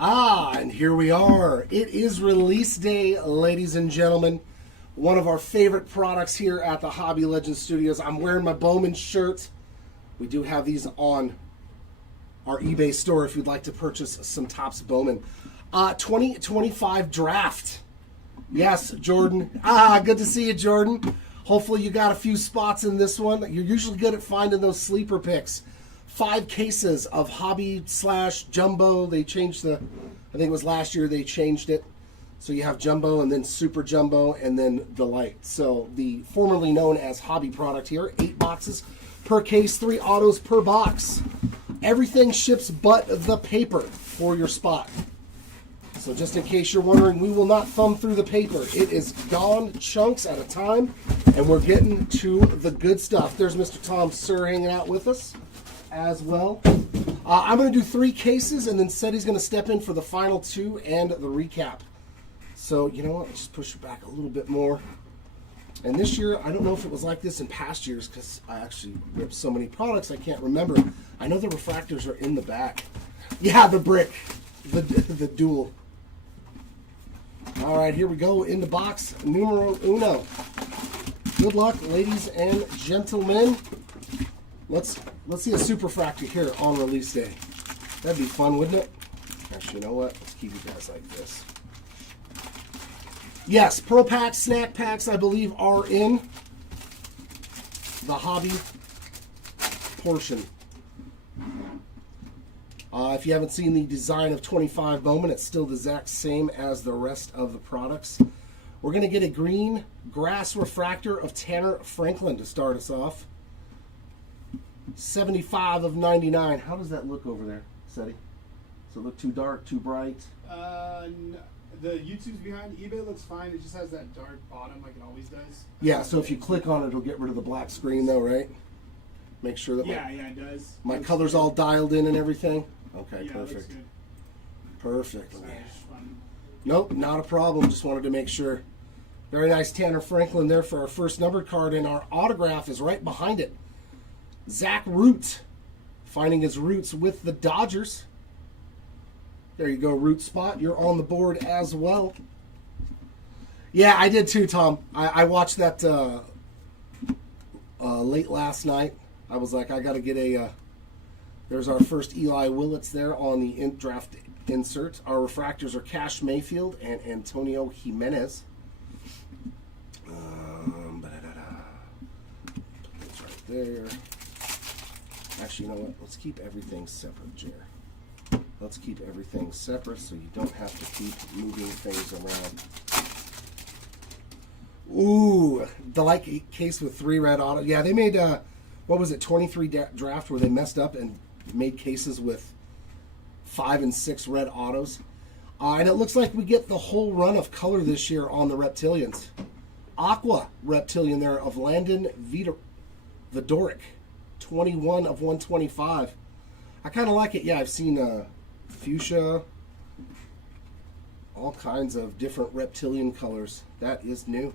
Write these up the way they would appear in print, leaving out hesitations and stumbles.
And here we are. It is release day, ladies and gentlemen. One of our favorite products here at the Hobby Legends Studios. I'm wearing my Bowman shirt. We do have these on our eBay store if you'd like to purchase some Topps Bowman. 2025 draft. Yes, Jordan. Good to see you, Jordan. Hopefully you got a few spots in this one. You're usually good at finding those sleeper picks. 5 cases of hobby / jumbo. They changed I think it was last year they changed it. So you have jumbo and then super jumbo and then delight. So the formerly known as hobby product here. 8 boxes per case, 3 autos per box. Everything ships but the paper for your spot. So just in case you're wondering, we will not thumb through the paper. It is gone chunks at a time, and we're getting to the good stuff. There's Mr. Tom Sir hanging out with us as well. I'm going to do 3 cases, and then Seti's going to step in for the final 2 and the recap. So, you know what? Let's just push it back a little bit more. And this year, I don't know if it was like this in past years, because I actually ripped so many products, I can't remember. I know the refractors are in the back. Yeah, the brick. The dual. All right, here we go in the box. Numero uno. Good luck, ladies and gentlemen. Let's see a superfractor here on release day. That'd be fun, wouldn't it? Actually, you know what? Let's keep you guys like this. Yes, Pro Packs, Snack Packs, I believe, are in the hobby portion. If you haven't seen the design of 25 Bowman, it's still the exact same as the rest of the products. We're going to get a green grass refractor of Tanner Franklin to start us off. 75 of 99. How does that look over there, Seti? Does it look too dark, too bright? No, the YouTube's behind. eBay looks fine. It just has that dark bottom like it always does. Yeah, so if you click on it, it'll get rid of the black screen though, right? Make sure that yeah, it does. My color's all dialed in and everything. Okay, yeah, perfect. Perfect. Sorry, Nope, not a problem. Just wanted to make sure. Very nice Tanner Franklin there for our first numbered card, and our autograph is right behind it. Zach Root, finding his roots with the Dodgers. There you go, Root Spot. You're on the board as well. Yeah, I did too, Tom. I watched that late last night. I was like, I got to get a... there's our first Eli Willits there on the draft insert. Our refractors are Cash Mayfield and Antonio Jimenez. That's right there. Actually, you know what? Let's keep everything separate, Jer. Let's keep everything separate so you don't have to keep moving things around. Ooh, Delight case with 3 red autos. Yeah, they made, what was it, 23 draft where they messed up and made cases with 5 and 6 red autos. And it looks like we get the whole run of color this year on the Reptilians. Aqua Reptilian there of Landon Vidoric. 21 of 125. I kind of like it. Yeah, I've seen fuchsia, all kinds of different reptilian colors. That is new.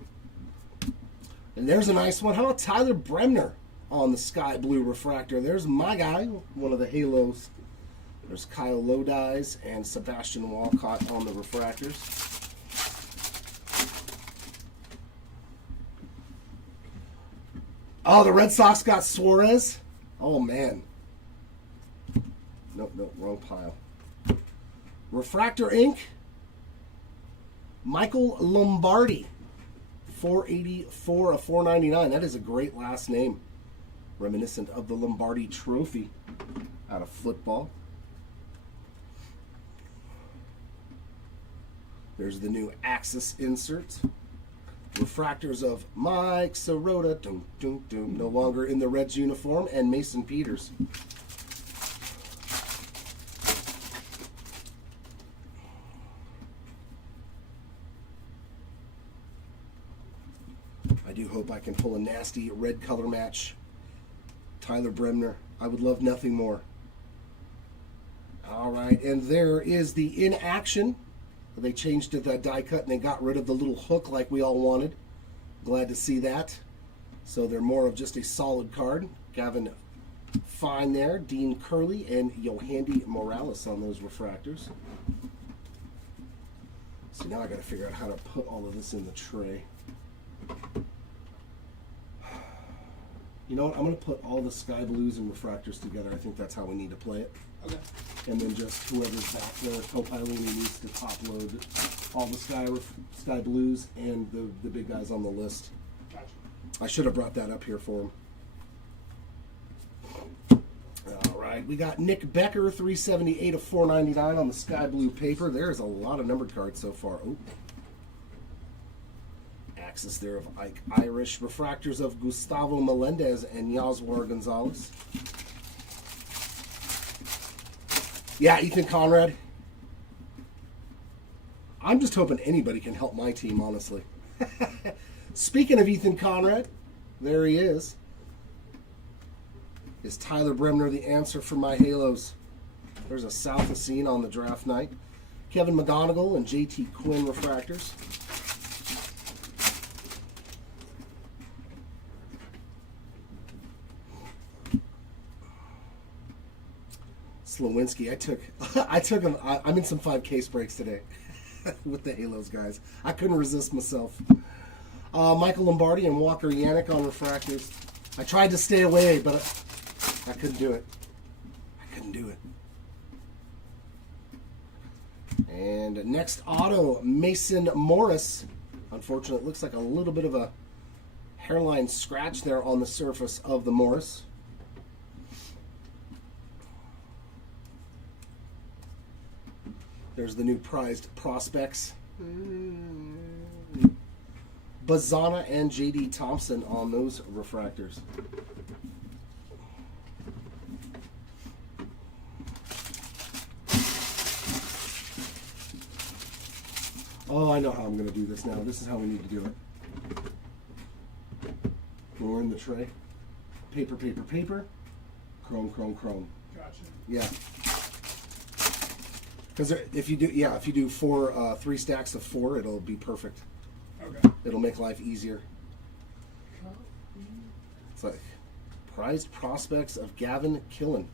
And there's a nice one. How about Tyler Bremner on the sky blue refractor? There's my guy, one of the halos. There's Kyle Lodi's and Sebastian Walcott on the refractors. Oh, the Red Sox got Suarez. Oh, man. Nope, wrong pile. Refractor Inc. Michael Lombardi. 484 of 499. That is a great last name. Reminiscent of the Lombardi Trophy out of football. There's the new Axis insert. Refractors of Mike Sirota, no longer in the Reds uniform, and Mason Peters. I do hope I can pull a nasty red color match. Tyler Bremner, I would love nothing more. All right, and there is the in action. They changed to the die cut and they got rid of the little hook like we all wanted. Glad to see that. So they're more of just a solid card. Gavin Fine there, Dean Curley, and Yohandy Morales on those refractors. So now I got to figure out how to put all of this in the tray. You know what? I'm going to put all the sky blues and refractors together. I think that's how we need to play it. Okay. And then just whoever's back there, Copilini needs to top load all the sky blues and the big guys on the list. Gotcha. I should have brought that up here for him. All right, we got Nick Becker, 378 of 499 on the sky blue paper. There's a lot of numbered cards so far. Oh. Axis there of Ike Irish. Refractors of Gustavo Melendez and Yaswar Gonzalez. Yeah, Ethan Conrad. I'm just hoping anybody can help my team, honestly. Speaking of Ethan Conrad, there he is. Is Tyler Bremner the answer for my Halos? There's a South of Scene on the draft night. Kevin McGonigal and JT Quinn refractors. Slowinski, I took him. I'm in some 5 case breaks today with the Halos guys. I couldn't resist myself. Michael Lombardi and Walker Yannick on refractors. I tried to stay away, but I couldn't do it. And next auto, Mason Morris. Unfortunately, it looks like a little bit of a hairline scratch there on the surface of the Morris. There's the new prized prospects. Bazana and J.D. Thompson on those refractors. Oh, I know how I'm going to do this now. This is how we need to do it. When we're in the tray. Paper, paper, paper. Chrome, chrome, chrome. Gotcha. Yeah. Because if you do 3 stacks of 4, it'll be perfect. Okay. It'll make life easier. It's like prized prospects of Gavin Killen,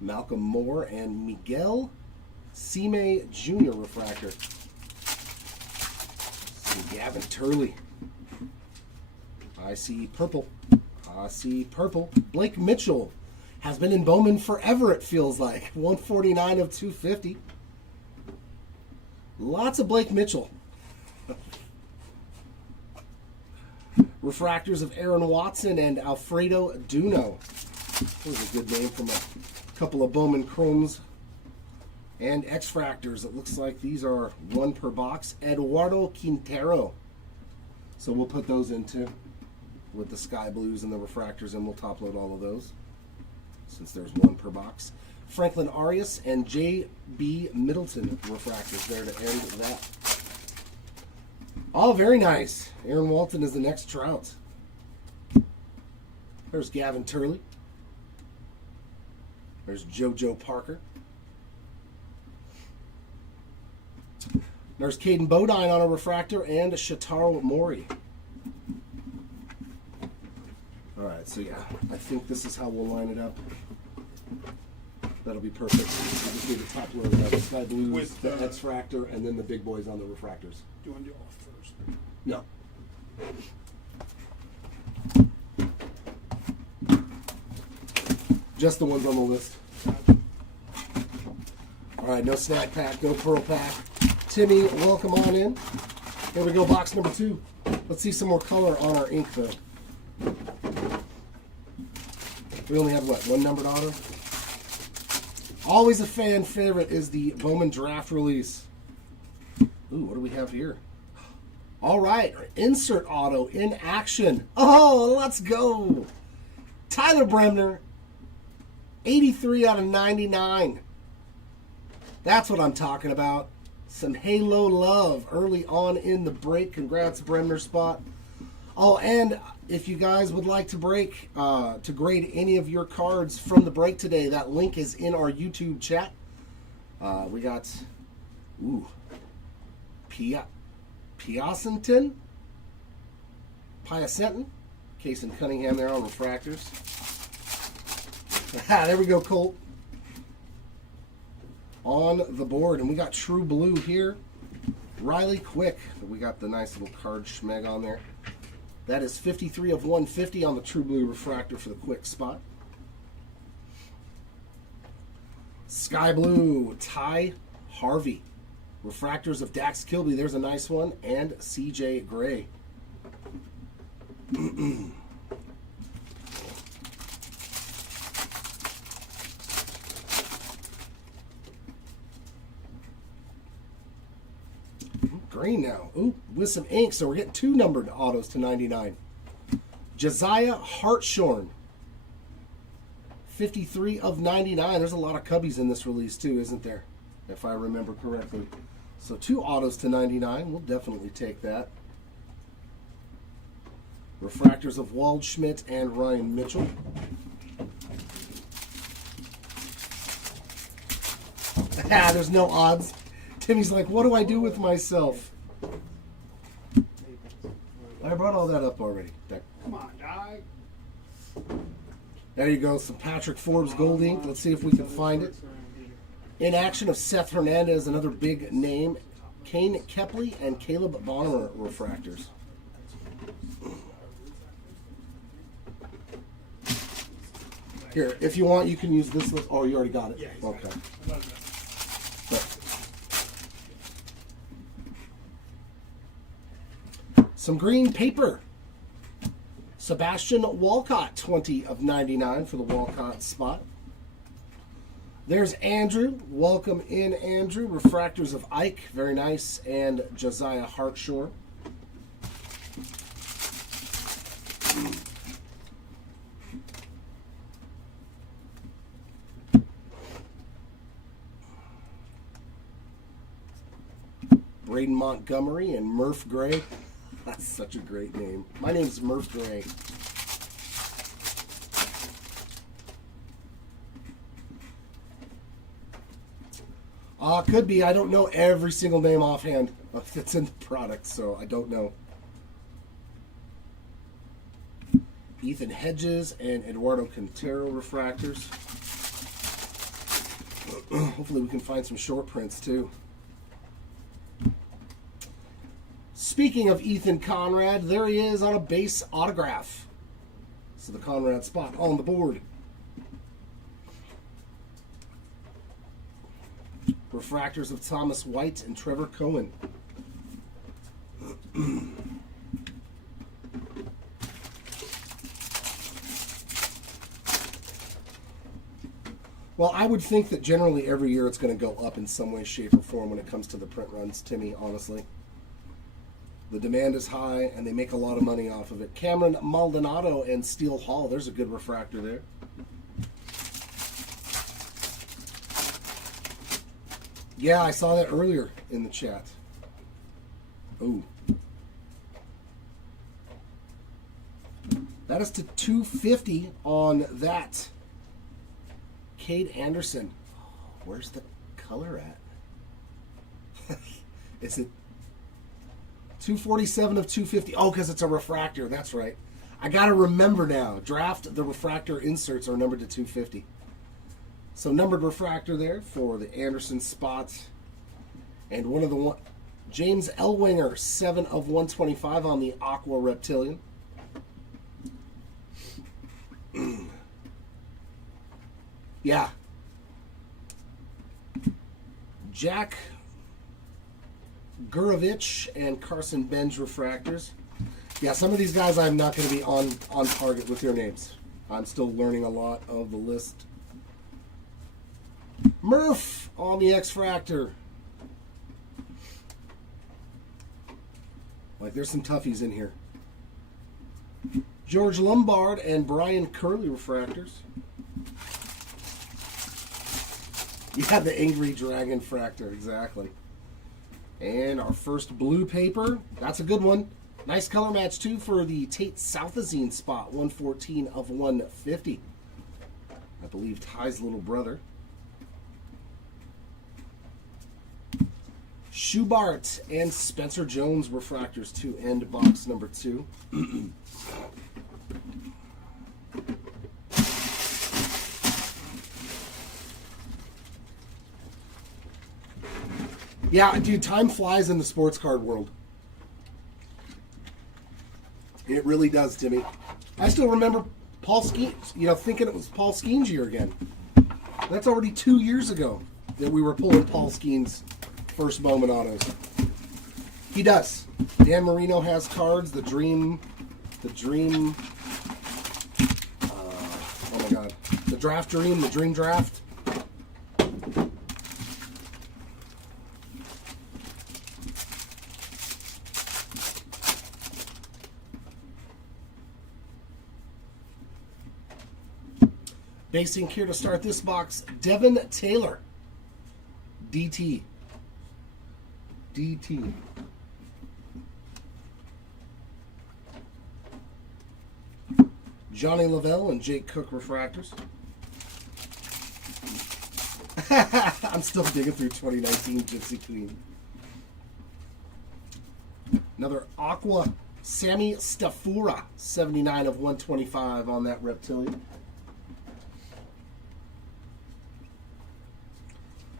Malcolm Moore, and Miguel Cime Jr. refractor. Some Gavin Turley. I see purple. Blake Mitchell has been in Bowman forever, it feels like. 149 of 250. Lots of Blake Mitchell. Refractors of Aaron Watson and Alfredo Duno. That was a good name from a couple of Bowman Chromes. And X-Fractors. It looks like these are 1 per box. Eduardo Quintero. So we'll put those in too, with the sky blues and the refractors, and we'll top load all of those, since there's 1 per box. Franklin Arias and J.B. Middleton refractors there to end that. Oh, very nice. Aaron Walton is the next Trout. There's Gavin Turley. There's JoJo Parker. There's Caden Bodine on a refractor and Shataro Mori. All right, so yeah, I think this is how we'll line it up. That'll be perfect. We just need to top load the sky blues, With the X-Fractor, and then the big boys on the refractors. Do you want to do all first? No. Just the ones on the list. All right, no snack pack, no pearl pack. Timmy, welcome on in. Here we go, box number 2. Let's see some more color on our ink, though. We only have, what, 1 numbered auto? Always a fan favorite is the Bowman draft release. Ooh, what do we have here? All right, insert auto in action. Oh, let's go. Tyler Bremner, 83 out of 99. That's what I'm talking about. Some Halo love early on in the break. Congrats, Bremner spot. Oh, and if you guys would like to to grade any of your cards from the break today, that link is in our YouTube chat. We got, Piacenton, Case and Cunningham there on refractors. There we go, Colt. On the board, and we got True Blue here. Riley Quick. We got the nice little card schmeg on there. That is 53 of 150 on the True Blue refractor for the Quick spot. Sky Blue, Ty Harvey. Refractors of Dax Kilby, there's a nice one. And CJ Gray. Green now. Ooh, with some ink, so we're getting 2 numbered autos to 99. Josiah Hartshorn. 53 of 99. There's a lot of Cubbies in this release too, isn't there? If I remember correctly. So 2 autos to 99. We'll definitely take that. Refractors of Waldschmidt and Ryan Mitchell. Ah, there's no odds. Timmy's like, what do I do with myself? I brought all that up already. Come on, dog. There you go, some Patrick Forbes gold ink. Let's see if we can find it. In action of Seth Hernandez, another big name. Kane Kepley and Caleb Bonner refractors. Here, if you want, you can use this list. Oh, you already got it. Okay. Some green paper. Sebastian Walcott, 20 of 99 for the Walcott spot. There's Andrew. Welcome in, Andrew. Refractors of Ike, very nice, and Josiah Hartshorn. Braden Montgomery and Murph Gray. That's such a great name. My name's Murph Gray. Could be. I don't know every single name offhand that's in the product, so I don't know. Ethan Hedges and Eduardo Quintero refractors. Hopefully we can find some short prints too. Speaking of Ethan Conrad, there he is on a base autograph. So the Conrad spot on the board. Refractors of Thomas White and Trevor Cohen. Well, I would think that generally every year it's going to go up in some way, shape, or form when it comes to the print runs, Timmy, honestly. The demand is high, and they make a lot of money off of it. Cameron Maldonado and Steele Hall. There's a good refractor there. Yeah, I saw that earlier in the chat. Ooh. That is to 250 on that. Cade Anderson. Where's the color at? Is it 247 of 250? Oh, because it's a refractor. That's right. I got to remember now. Draft, the refractor inserts are numbered to 250. So numbered refractor there for the Anderson spot. And one of the James Elwinger, 7 of 125 on the Aqua Reptilian. Yeah. Jack Gurovich and Carson Benj refractors. Yeah, some of these guys I'm not going to be on target with your names. I'm still learning a lot of the list. Murph on the X-Fractor. Like, there's some toughies in here. George Lombard and Brian Curley refractors. You have the Angry Dragon fractor, exactly. And our first blue paper. That's a good one. Nice color match, too, for the Tate Southazine spot. 114 of 150. I believe Ty's little brother. Schubart and Spencer Jones refractors to end box number 2. Yeah, dude, time flies in the sports card world. It really does, Timmy. I still remember Paul Skeens, thinking it was Paul Skeens' year again. That's already 2 years ago that we were pulling Paul Skeens' first Bowman autos. He does. Dan Marino has cards. The Dream, oh my God. The Draft Dream, the Dream Draft. Base ink here to start this box, Devin Taylor. DT. Johnny Lavelle and Jake Cook refractors. I'm still digging through 2019 Gypsy Queen. Another Aqua Sammy Stafura, 79 of 125 on that Reptilian.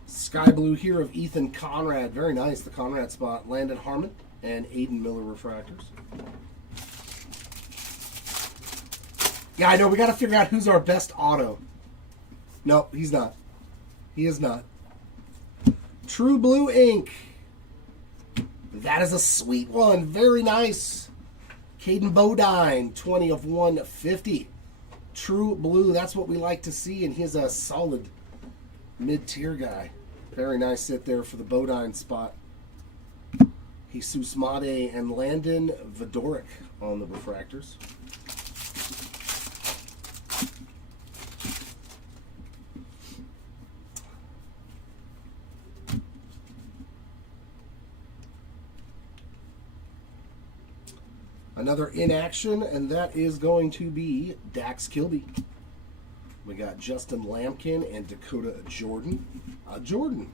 Sky Blue here of Ethan Conrad. Very nice, the Conrad spot. Landon Harmon and Aiden Miller refractors. Yeah, I know. We got to figure out who's our best auto. No, he's not. He is not. True Blue Ink. That is a sweet one. Very nice. Caden Bodine, 20 of 150. True Blue. That's what we like to see, and he's a solid mid-tier guy. Very nice sit there for the Bodine spot. Jesus Made and Landon Vidoric on the refractors. Another in action, and that is going to be Dax Kilby. We got Justin Lampkin and Dakota Jordan. Jordan.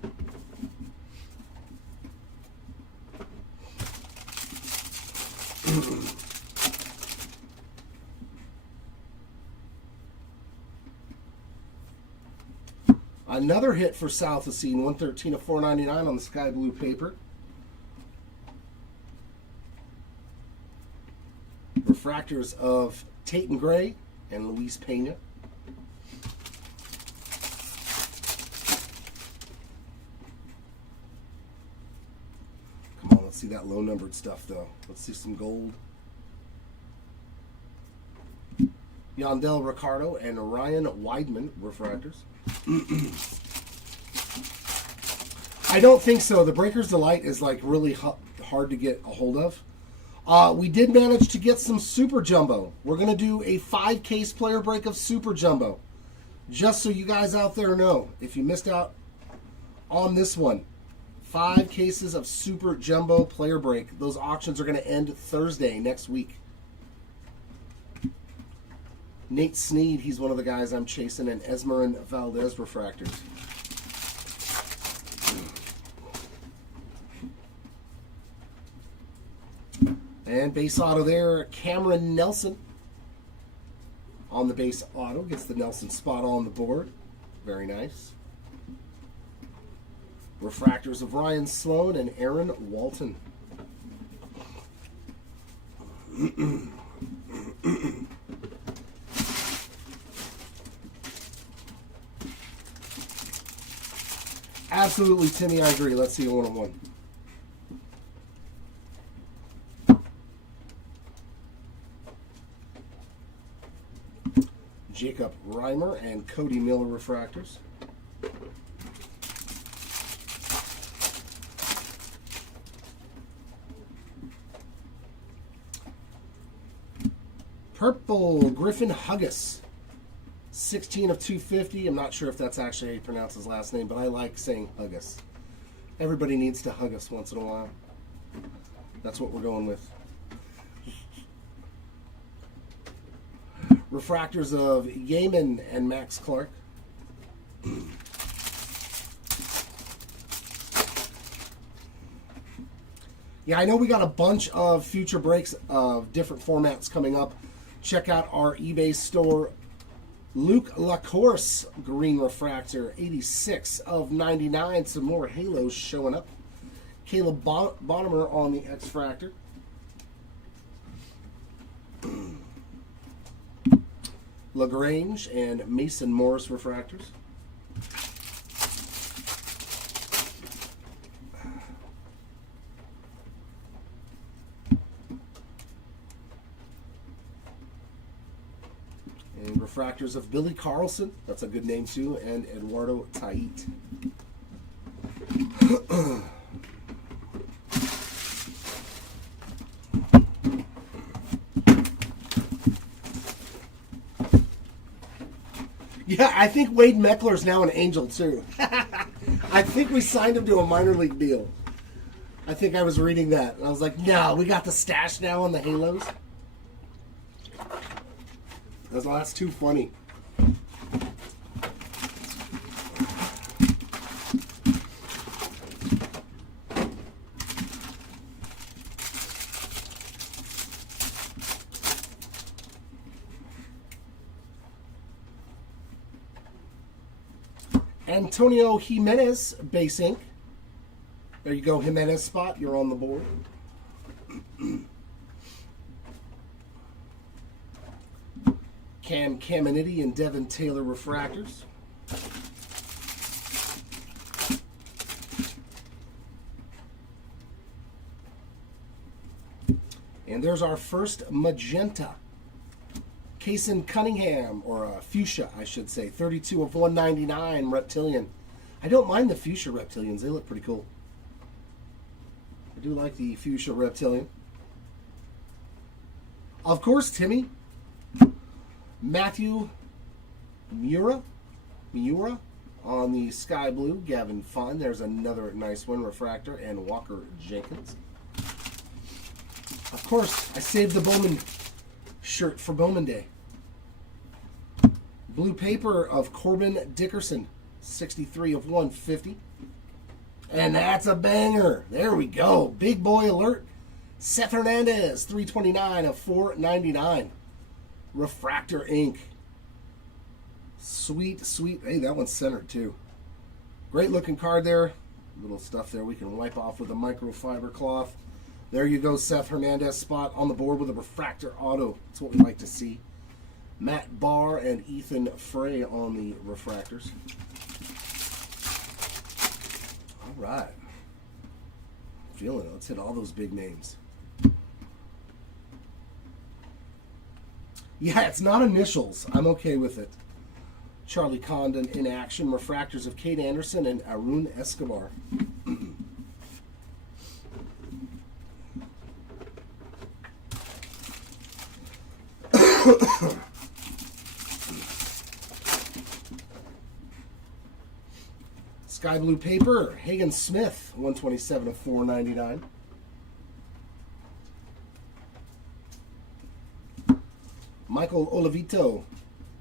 Another hit for South of Scene, 113 of 499 on the sky blue paper. Refractors of Tatum Gray and Luis Pena. Come on, let's see that low-numbered stuff, though. Let's see some gold. Yandel Ricardo and Ryan Weidman, refractors. I don't think so. The Breaker's Delight is like really hard to get a hold of. We did manage to get some Super Jumbo. We're going to do a 5-case player break of Super Jumbo. Just so you guys out there know, if you missed out on this one, 5 cases of Super Jumbo player break. Those auctions are going to end Thursday next week. Nate Sneed, he's one of the guys I'm chasing, and Esmerin Valdez refractors. And base auto there, Cameron Nelson on the base auto. Gets the Nelson spot on the board. Very nice. Refractors of Ryan Sloan and Aaron Walton. Absolutely, Timmy, I agree. Let's see a one-on-one. Jacob Reimer and Cody Miller refractors. Purple Griffin Huggus, 16 of 250. I'm not sure if that's actually how you pronounce his last name, but I like saying Huggus. Everybody needs to hug us once in a while. That's what we're going with. Refractors of Yeaman and Max Clark. Yeah, I know we got a bunch of future breaks of different formats coming up. Check out our eBay store. Luke Lacourse, green refractor, 86 of 99. Some more halos showing up. Caleb Bonnemer on the X-Fractor. LaGrange and Mason Morris refractors. And refractors of Billy Carlson, that's a good name too, and Eduardo Tait. Yeah, I think Wade Meckler's now an Angel too. I think we signed him to a minor league deal. I think I was reading that. And I was like, no, we got the stash now on the Halos. That's too funny. Antonio Jimenez, base ink. There you go, Jimenez spot. You're on the board. Cam Caminiti and Devin Taylor refractors. And there's our first magenta. Kason Cunningham, or fuchsia, I should say. 32 of 199 Reptilian. I don't mind the fuchsia Reptilians. They look pretty cool. I do like the fuchsia Reptilian. Of course, Timmy. Matthew Miura on the sky blue. Gavin Fun. There's another nice one. Refractor. And Walker Jenkins. Of course, I saved the Bowman shirt for Bowman Day. Blue paper of Corbin Dickerson, 63 of 150. And that's a banger. There we go. Big boy alert. Seth Hernandez, 329 of 499. Refractor ink. Sweet, sweet. Hey, that one's centered too. Great looking card there. Little stuff there we can wipe off with a microfiber cloth. There you go, Seth Hernandez spot on the board with a refractor auto. That's what we like to see. Matt Barr and Ethan Frey on the refractors. All right. Feeling it. Let's hit all those big names. Yeah, it's not initials. I'm okay with it. Charlie Condon in action. Refractors of Kate Anderson and Arun Escobar. Sky blue paper, Hagen Smith, 127 of 499. Michael Olivito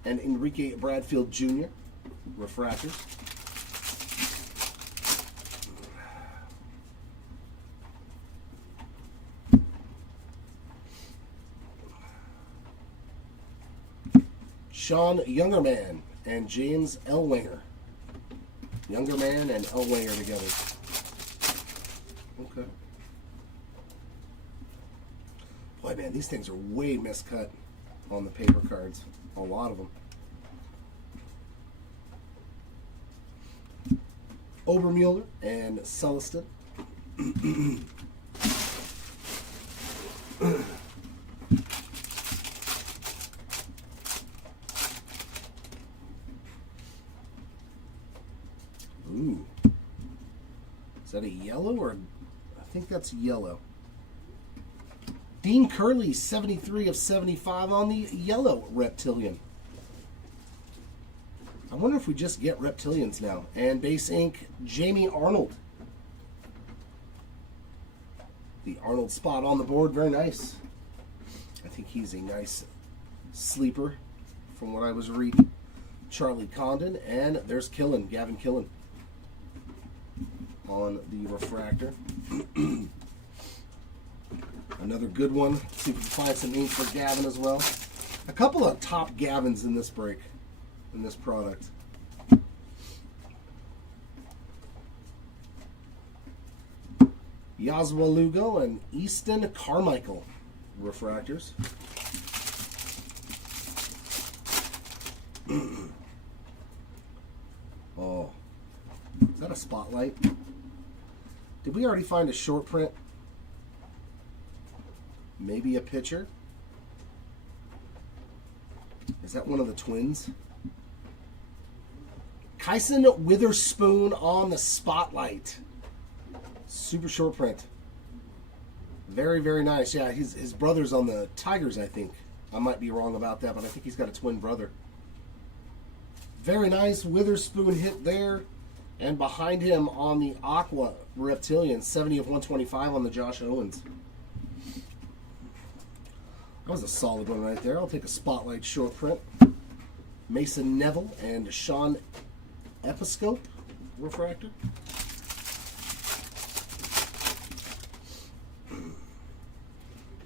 and Enrique Bradfield Jr., refractors. Sean Youngerman and James Elwanger. Youngerman and Elwanger together. Okay. Boy, man, these things are way miscut on the paper cards. A lot of them. Obermuller and Celestin. Ooh. Is that a yellow or... I think that's yellow. Dean Curley, 73 of 75 on the yellow Reptilian. I wonder if we just get Reptilians now. And base ink, Jamie Arnold. The Arnold spot on the board, very nice. I think he's a nice sleeper from what I was reading. Charlie Condon, and there's Killen, Gavin Killen on the refractor. Another good one. Let's see if we can find some ink for Gavin as well. A couple of top Gavins in this break, in this product. Yaswa Lugo and Easton Carmichael refractors. Oh, is that a spotlight? Did we already find a short print? Maybe a pitcher? Is that one of the twins? Kyson Witherspoon on the spotlight. Super short print. Very, very nice. Yeah, his brother's on the Tigers, I think. I might be wrong about that, but I think he's got a twin brother. Very nice Witherspoon hit there. And behind him on the Aqua Reptilian, 70 of 125 on the Josh Owens. That was a solid one right there. I'll take a spotlight short print. Mason Neville and Sean Episcope refractor.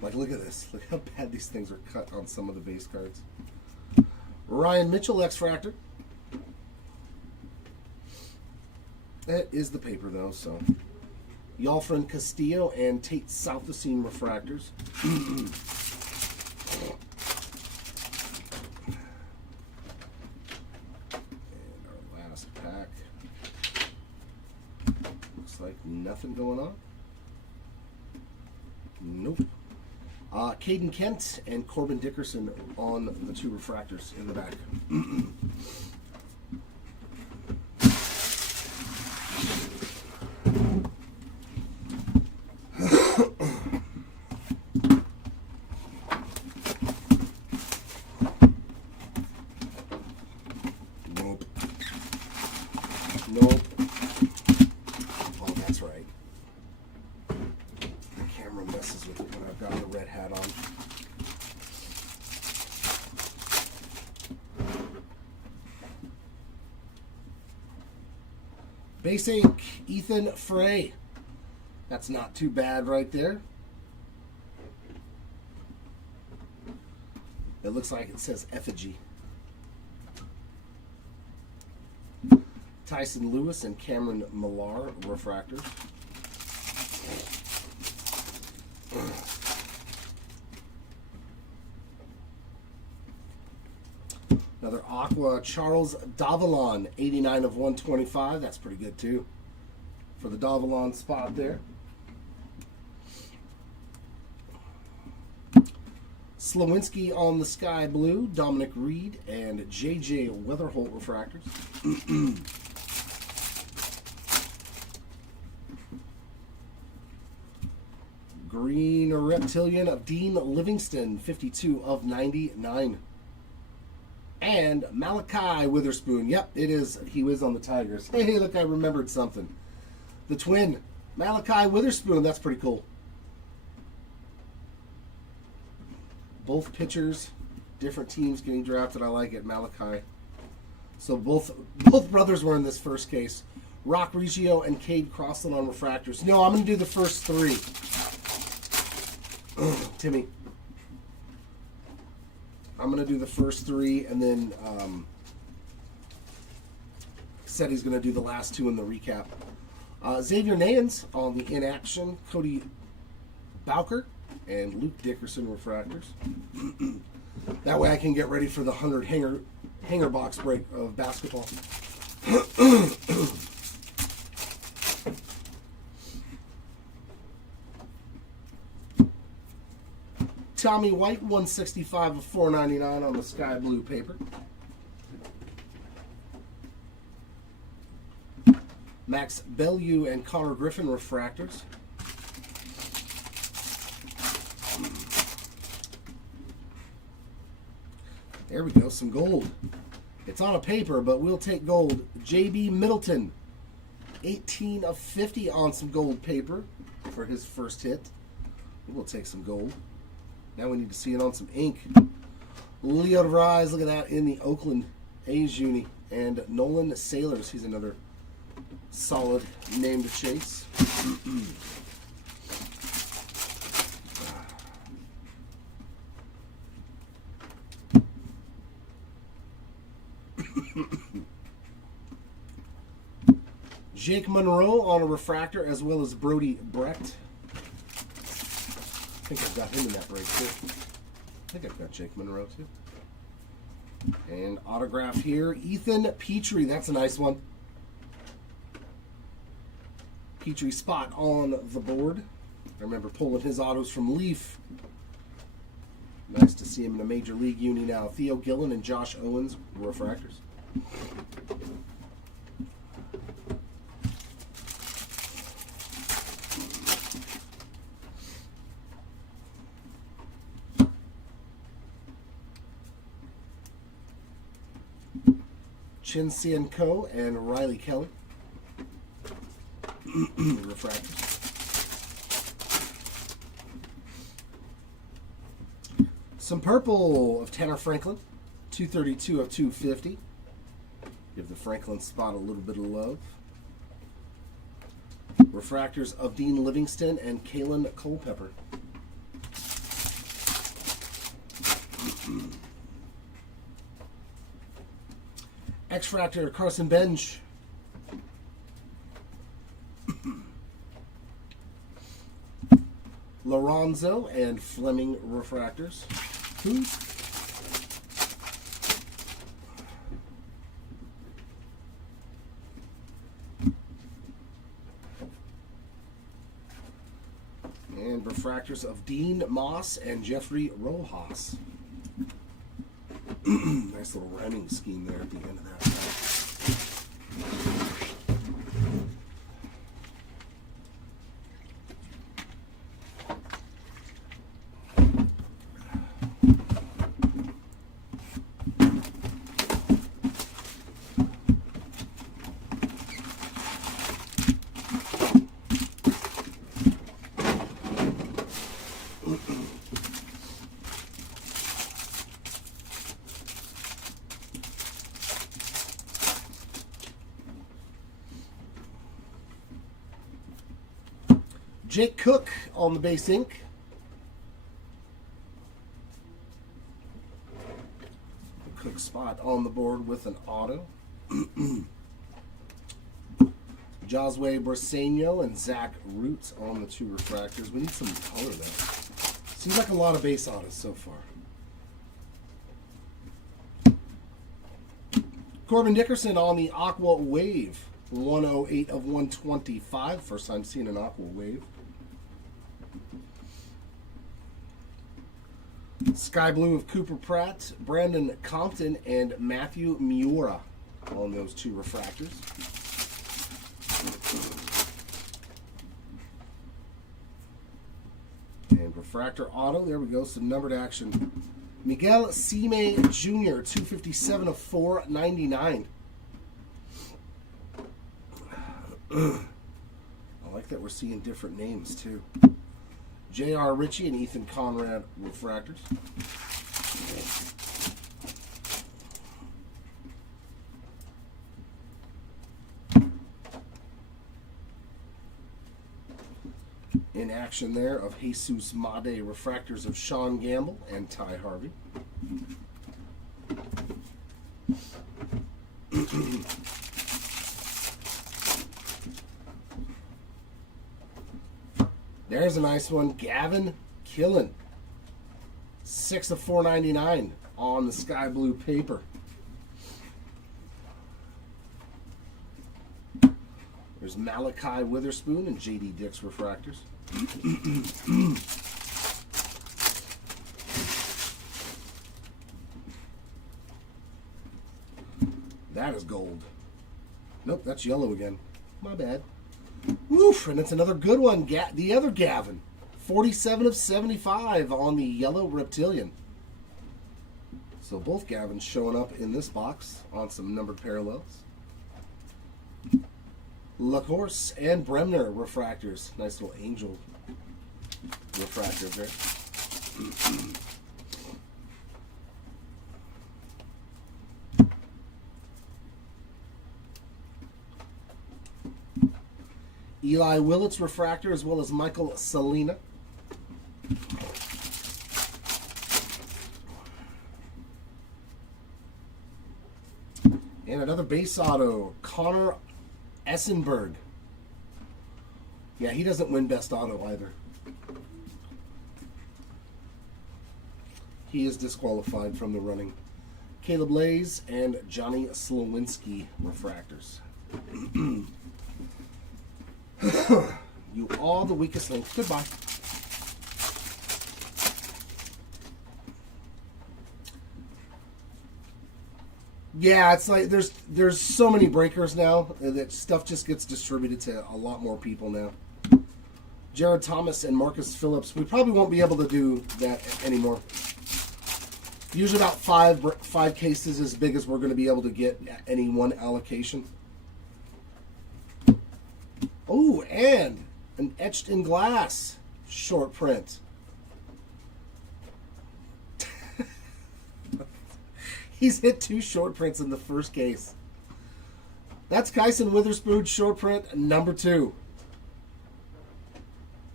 Like, look at this. Look how bad these things are cut on some of the base cards. Ryan Mitchell X-Fractor. That is the paper, though, so. Yalfrin Castillo and Tate Southacene refractors. And our last pack. Looks like nothing going on. Nope. Caden Kent and Corbin Dickerson on the two refractors in the back. Nope. Nope. Oh, that's right. The camera messes with it when I've got the red hat on. Base ink, Ethan Frey. That's not too bad right there. It looks like it says effigy. Tyson Lewis and Cameron Millar refractors. Another Aqua Charles Davalon, 89 of 125. That's pretty good too for the Davalon spot there. Slowinski on the Sky Blue, Dominic Reed and JJ Weatherholt refractors. Green Reptilian of Dean Livingston, 52 of 99. And Malachi Witherspoon. Yep, it is. He was on the Tigers. Hey, look, I remembered something. The twin, Malachi Witherspoon. That's pretty cool. Both pitchers, different teams getting drafted. I like it, Malachi. So both brothers were in this first case. Rock Reggio and Cade Crossland on refractors. No, I'm going to do the first three. Timmy. I'm going to do the first three, and then said he's going to do the last two in the recap. Xavier Nayans on the inaction, Cody Bowker and Luke Dickerson refractors. That way I can get ready for the 100 hanger box break of basketball. Tommy White, 165 of 499 on the Sky Blue paper. Max Bellew and Connor Griffin refractors. There we go, some gold. It's on a paper, but we'll take gold. JB Middleton, 18 of 50 on some gold paper for his first hit. We'll take some gold. Now we need to see it on some ink. Leo DeVries, look at that, in the Oakland A's uni. And Nolan Sailors, he's another solid name to chase. Jake Monroe on a refractor, as well as Brody Brecht think I've got him in that break too. I think I've got Jake Monroe too. And autograph here, Ethan Petrie. That's a nice one. Petrie spot on the board. I remember pulling his autos from Leaf. Nice to see him in a major league uni now. Theo Gillen and Josh Owens, refractors. Chin Sian Ko and Riley Kelly. Refractors. Some purple of Tanner Franklin. 232 of 250. Give the Franklin spot a little bit of love. Refractors of Dean Livingston and Kalen Culpepper. X-Fractor Carson Bench. Lorenzo and Fleming refractors. Who? And refractors of Dean Moss and Jeffrey Rojas. Nice little rhyming scheme there at the end of that. Jake Cook on the base ink. Cook spot on the board with an auto. Josue Briseño and Zach Roots on the two refractors. We need some color though. Seems like a lot of base autos so far. Corbin Dickerson on the Aqua Wave. 108 of 125. First time seeing an Aqua Wave. Sky Blue of Cooper Pratt, Brandon Compton, and Matthew Miura on those two refractors. And refractor auto, there we go, some numbered action. Miguel Sime Jr., 257 of 499. I like that we're seeing different names too. J.R. Ritchie and Ethan Conrad refractors. In action there of Jesus Made refractors of Sean Gamble and Ty Harvey. There's a nice one. Gavin Killen. 6 of 499 on the sky blue paper. There's Malachi Witherspoon and JD Dix refractors. That is gold. Nope, that's yellow again. My bad. Woof, and it's another good one. The other Gavin. 47 of 75 on the yellow reptilian. So both Gavins showing up in this box on some numbered parallels. LaCourse and Bremner refractors. Nice little angel refractor there. Eli Willits refractor, as well as Michael Salina. And another base auto, Connor Essenberg. Yeah, he doesn't win best auto either. He is disqualified from the running. Caleb Lays and Johnny Slowinski refractors. You are the weakest link. Goodbye. Yeah, it's like there's so many breakers now that stuff just gets distributed to a lot more people now. Jared Thomas and Marcus Phillips. We probably won't be able to do that anymore. Usually about five cases as big as we're going to be able to get at any one allocation. Oh, and an etched in glass short print. He's hit 2 short prints in the first case. That's Kyson Witherspoon short print number 2.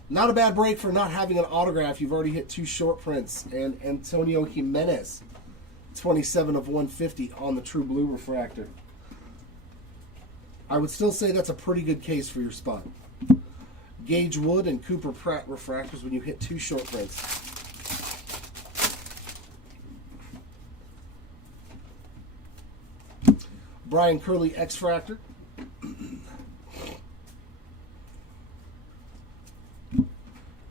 Not a bad break for not having an autograph. You've already hit 2 short prints. And Antonio Jimenez, 27 of 150 on the True Blue refractor. I would still say that's a pretty good case for your spot. Gage Wood and Cooper Pratt refractors when you hit 2 short prints. Brian Curley X-Fractor.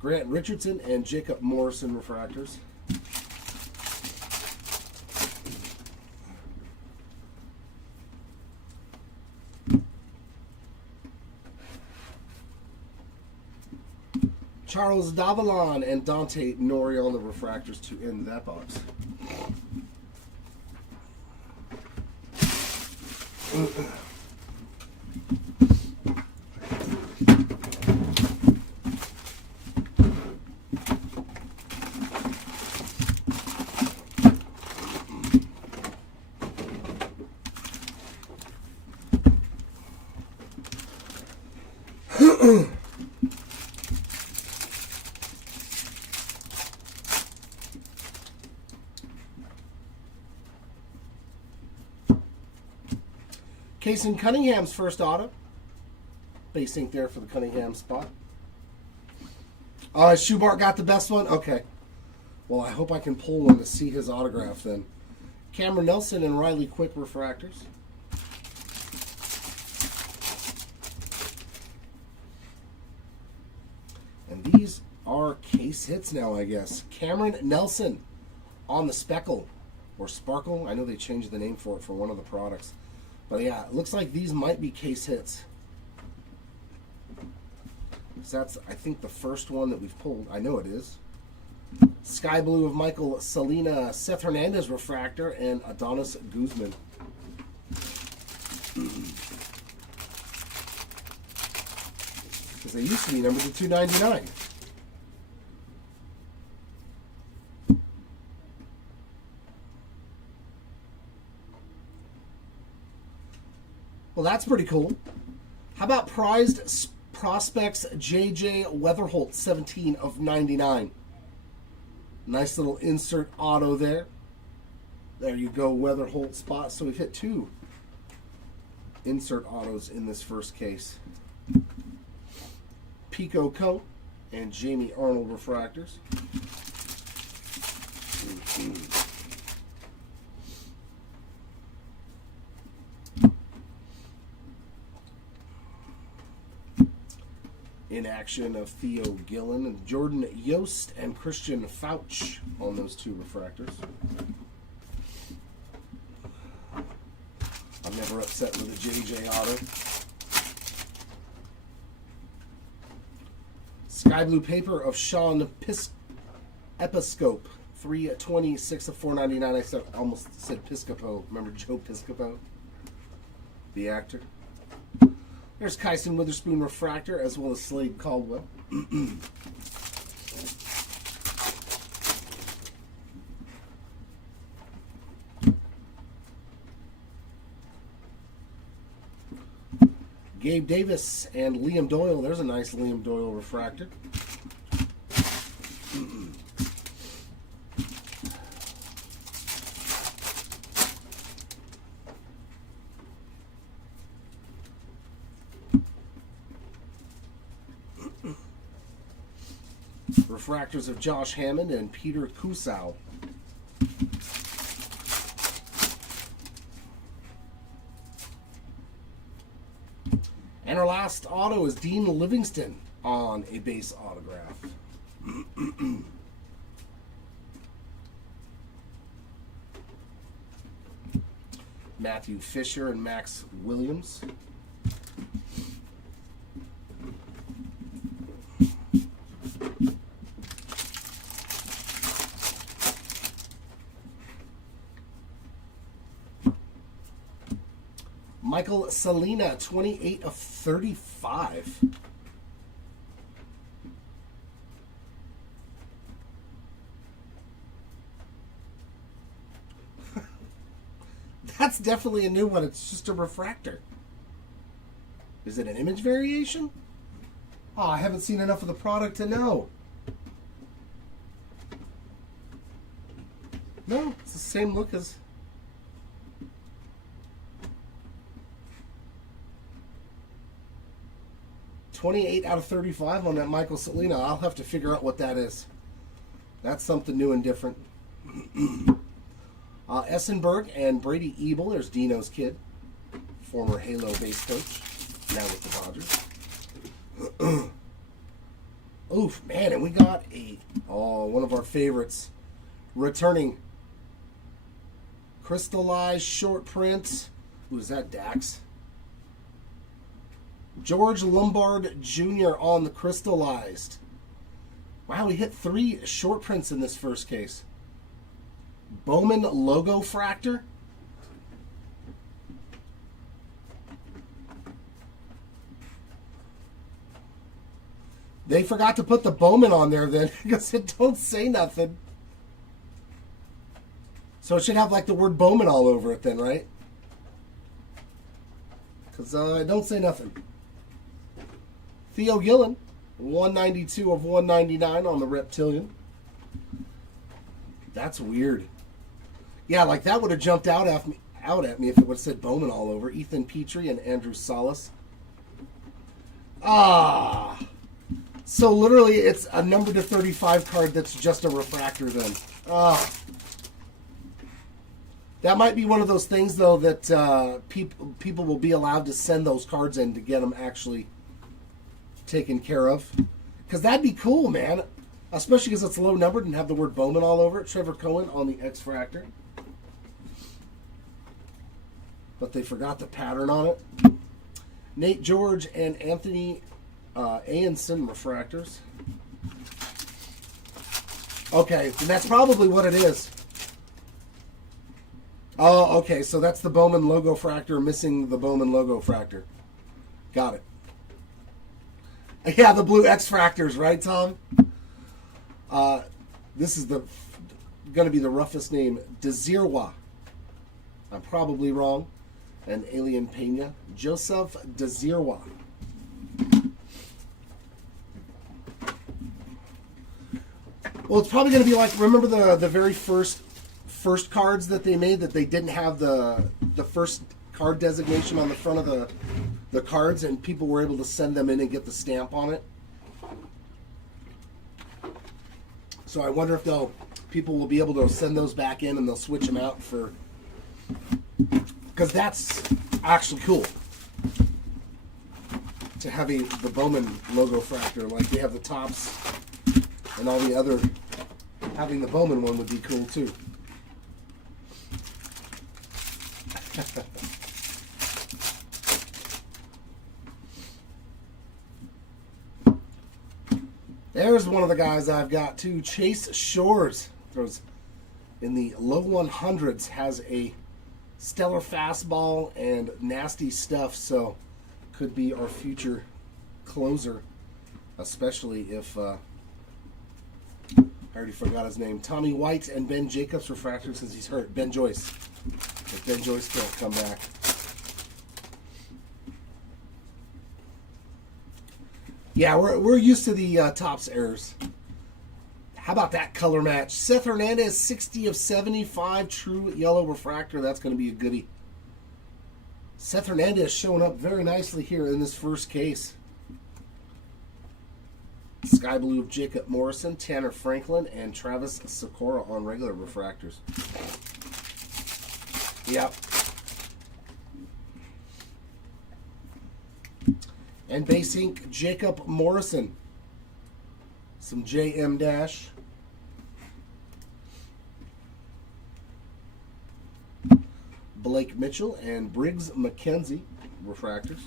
Grant Richardson and Jacob Morrison refractors. Charles Davalon and Dante Nori on the refractors to end that box. Kason Cunningham's first auto. Base ink there for the Cunningham spot. Schubart got the best one? Okay. Well, I hope I can pull one to see his autograph then. Cameron Nelson and Riley Quick refractors. And these are case hits now, I guess. Cameron Nelson on the Speckle or Sparkle. I know they changed the name for it for one of the products. But yeah, it looks like these might be case hits. So that's, I think, the first one that we've pulled. I know it is. Sky Blue of Michael Salina, Seth Hernandez refractor, and Adonis Guzman. Because they used to be numbered to 299. Well, that's pretty cool. How about prized prospects JJ Weatherholt, 17 of 99. Nice little insert auto there. There you go, Weatherholt spot. So we've hit 2 insert autos in this first case. Pico Coat and Jamie Arnold refractors. In action of Theo Gillen and Jordan Yost and Christian Fauch on those 2 refractors. I'm never upset with a JJ auto. Sky Blue paper of Sean Episcope, 326 of 499. I almost said Piscopo. Remember Joe Piscopo, the actor? There's Kyson Witherspoon refractor as well as Slade Caldwell. Gabe Davis and Liam Doyle. There's a nice Liam Doyle refractor. Refractors of Josh Hammond and Peter Kusow. And our last auto is Dean Livingston on a base autograph. Matthew Fisher and Max Williams. Michael Salina, 28 of 35. That's definitely a new one. It's just a refractor. Is it an image variation? Oh, I haven't seen enough of the product to know. No, it's the same look as... $28 out of 35 on that Michael Salina. I'll have to figure out what that is. That's something new and different. Essenberg and Brady Ebel. There's Dino's kid. Former Halo base coach. Now with the Dodgers. Oof, man, and we got one of our favorites. Returning. Crystallized short print. Who's that, Dax? George Lombard Jr. on the crystallized. Wow, we hit 3 short prints in this first case. Bowman logo fractor. They forgot to put the Bowman on there then because it don't say nothing. So it should have like the word Bowman all over it then, right? Because it don't say nothing. Theo Gillen, 192 of 199 on the Reptilian. That's weird. Yeah, like that would have jumped out at me if it would have said Bowman all over. Ethan Petrie and Andrew Salas. Ah. So literally it's a number to 35 card that's just a refractor then. Ah. That might be one of those things though that people will be allowed to send those cards in to get them actually taken care of, because that'd be cool, man, especially because it's low numbered and have the word Bowman all over it. Trevor Cohen on the X-Fractor, but they forgot the pattern on it. Nate George and Anthony Anson refractors. Okay, and that's probably what it is. Oh, okay, so that's the Bowman logo fractor missing the Bowman logo fractor. Got it. Yeah, the blue X fractors, right, Tom? This is going to be the roughest name, Dezirwa. I'm probably wrong. And Alien Pena, Joseph Dezirwa. Well, it's probably going to be like, remember the very first cards that they made that they didn't have the first card designation on the front of the cards, and people were able to send them in and get the stamp on it. So I wonder if people will be able to send those back in and they'll switch them out for, because that's actually cool to have the Bowman logo fractor, like they have the tops and all the other. Having the Bowman one would be cool too. There's one of the guys I've got too. Chase Shores throws in the low 100s, has a stellar fastball and nasty stuff, so could be our future closer, especially if I already forgot his name. Tommy White and Ben Jacobs refractor since he's hurt. Ben Joyce. If Ben Joyce can't come back. Yeah, we're used to the tops errors. How about that color match? Seth Hernandez, 60 of 75, true yellow refractor. That's going to be a goodie. Seth Hernandez showing up very nicely here in this first case. Sky blue of Jacob Morrison, Tanner Franklin, and Travis Sikora on regular refractors. Yep. And base ink, Jacob Morrison. Some JM Dash. Blake Mitchell and Briggs McKenzie refractors.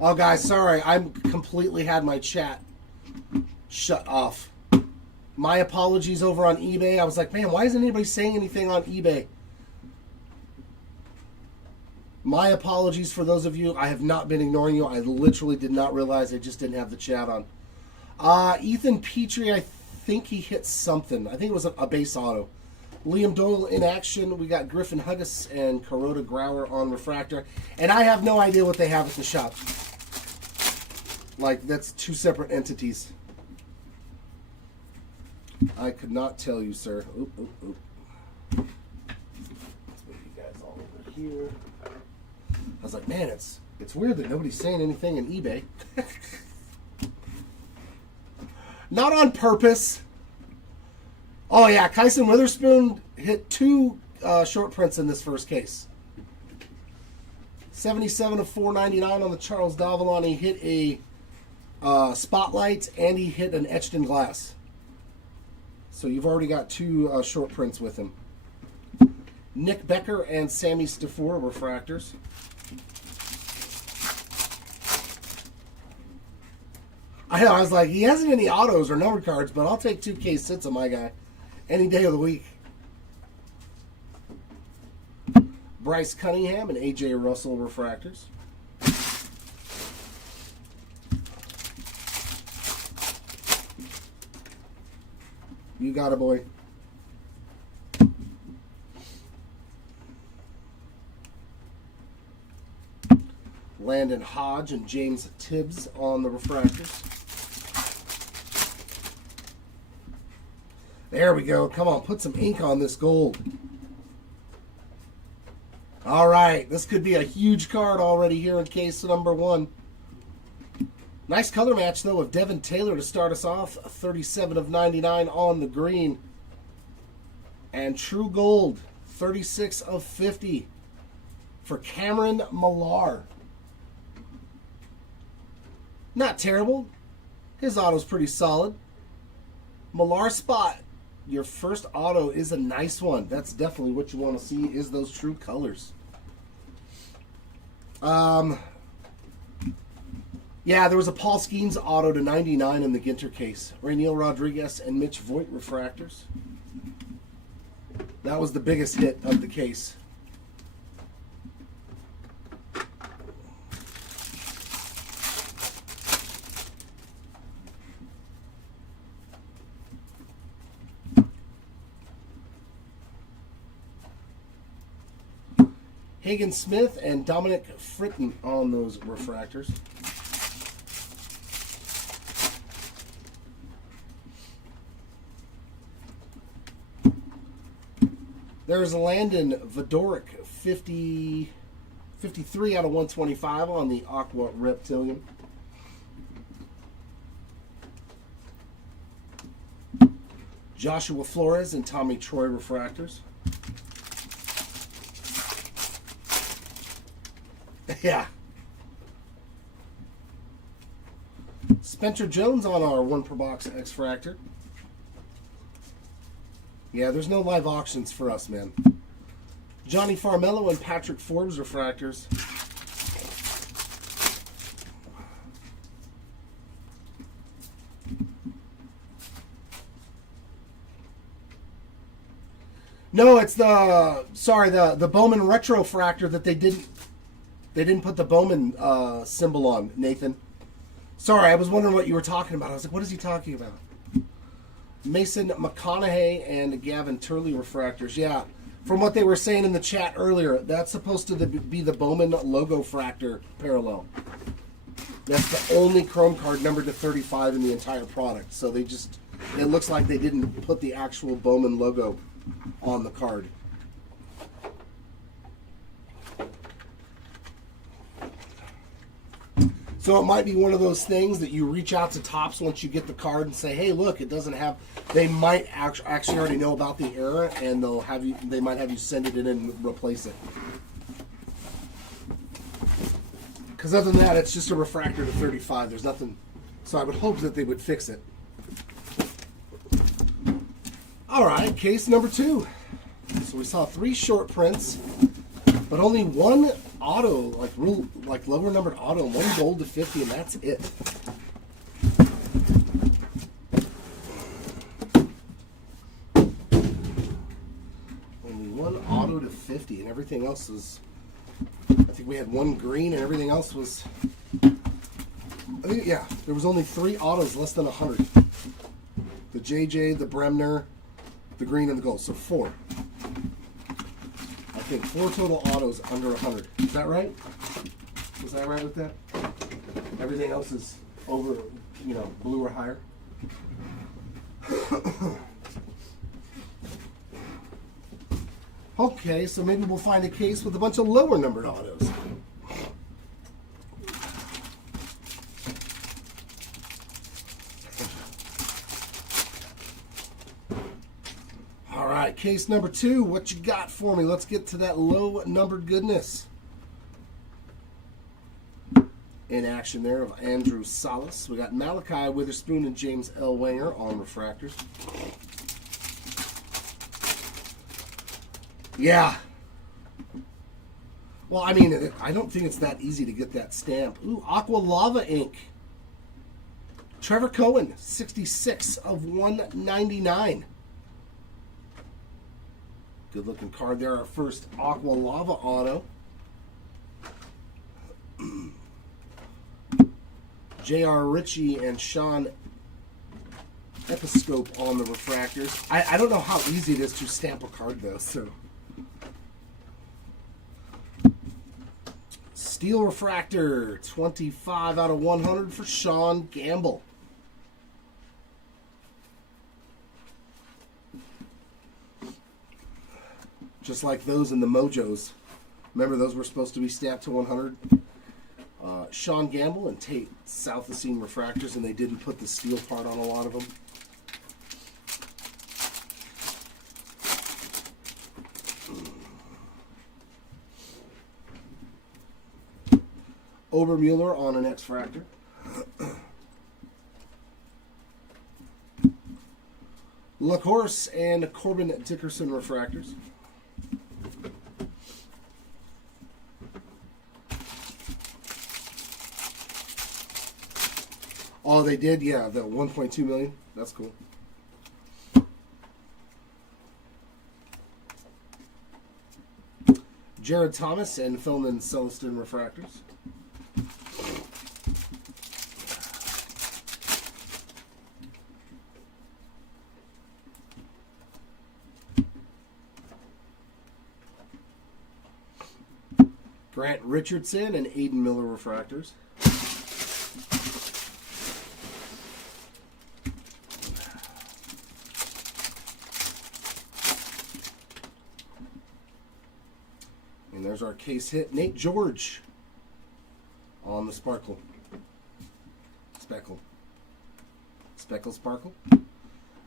Oh, guys, sorry. I'm completely had my chat shut off. My apologies over on eBay. I was like, man, why isn't anybody saying anything on eBay? My apologies for those of you. I have not been ignoring you. I literally did not realize I just didn't have the chat on. Ethan Petrie, I think he hit something. I think it was a base auto. Liam Doyle in action. We got Griffin Huggis and Kuroda Grauer on refractor. And I have no idea what they have at the shop. Like, that's two separate entities. I could not tell you, sir. Oop, oop, oop. Let's move you guys all over here. I was like, man, it's weird that nobody's saying anything in eBay. Not on purpose. Oh, yeah, Kyson Witherspoon hit two short prints in this first case. 77 of 499 on the Charles Davalon. He hit a spotlight, and he hit an etched in glass. So you've already got two short prints with him. Nick Becker and Sammy Stafour refractors. I was like, he hasn't any autos or numbered cards, but I'll take 2K sits of my guy any day of the week. Bryce Cunningham and AJ Russell refractors. You got it, boy. Landon Hodge and James Tibbs on the refractors. There we go. Come on, put some ink on this gold. All right, this could be a huge card already here in case number 1. Nice color match, though, of Devin Taylor to start us off. 37 of 99 on the green. And True Gold, 36 of 50 for Cameron Millar. Not terrible. His auto's pretty solid. Millar spot. Your first auto is a nice one. That's definitely what you want to see, is those true colors. Yeah, there was a Paul Skeens auto to 99 in the Ginter case. Rainiel Rodriguez and Mitch Voigt refractors. That was the biggest hit of the case. Hagen Smith and Dominic Fritton on those refractors. There's Landon Vodorik, 53 out of 125 on the Aqua Reptilian. Joshua Flores and Tommy Troy refractors. Yeah. Spencer Jones on our 1 per box X-Fractor. Yeah, there's no live auctions for us, man. Johnny Farmello and Patrick Forbes refractors. No, it's the Bowman Retrofractor that they didn't put the Bowman symbol on, Nathan. Sorry, I was wondering what you were talking about. I was like, what is he talking about? Mason McConaughey and Gavin Turley refractors. Yeah, from what they were saying in the chat earlier, that's supposed to be the Bowman logo fractor parallel. That's the only Chrome card numbered to 35 in the entire product. So it looks like they didn't put the actual Bowman logo on the card. So it might be one of those things that you reach out to Topps once you get the card and say, "Hey, look, it doesn't have." They might actually already know about the error, and they'll have you. They might have you send it in and replace it. Because other than that, it's just a refractor to 35. There's nothing. So I would hope that they would fix it. All right, case number 2. So we saw 3 short prints, but only 1 auto, like lower numbered auto, and 1 gold to 50, and that's it. Only 1 auto to 50, and everything else is. I think we had 1 green, and everything else was. I think, yeah, there was only 3 autos less than 100. The JJ, the Bremner, the green, and the gold. So 4. I think 4 total autos under 100. Is that right? Was that right with that? Everything else is over, blue or higher. Okay, so maybe we'll find a case with a bunch of lower numbered autos. All right, case number 2. What you got for me? Let's get to that low numbered goodness. In action there of Andrew Salas. We got Malachi Witherspoon and James Ellwanger on refractors. Yeah. Well, I mean, I don't think it's that easy to get that stamp. Ooh, Aqua Lava ink. Trevor Cohen, 66 of 199. Good looking card there. Our first Aqua Lava auto. J.R. Ritchie and Sean Episcope on the refractors. I don't know how easy it is to stamp a card, though, so. Steel refractor, 25 out of 100 for Sean Gamble. Just like those in the Mojos. Remember, those were supposed to be stamped to 100? Sean Gamble and Tate South of Scene refractors, and they didn't put the steel part on a lot of them. Obermueller on an X-Fractor. LaCourse and Corbin Dickerson refractors. Oh, they did? Yeah, the 1.2 million. That's cool. Jared Thomas and Philman Celestin refractors. Grant Richardson and Aiden Miller refractors. And there's our case hit. Nate George on the Sparkle. Speckle. Sparkle.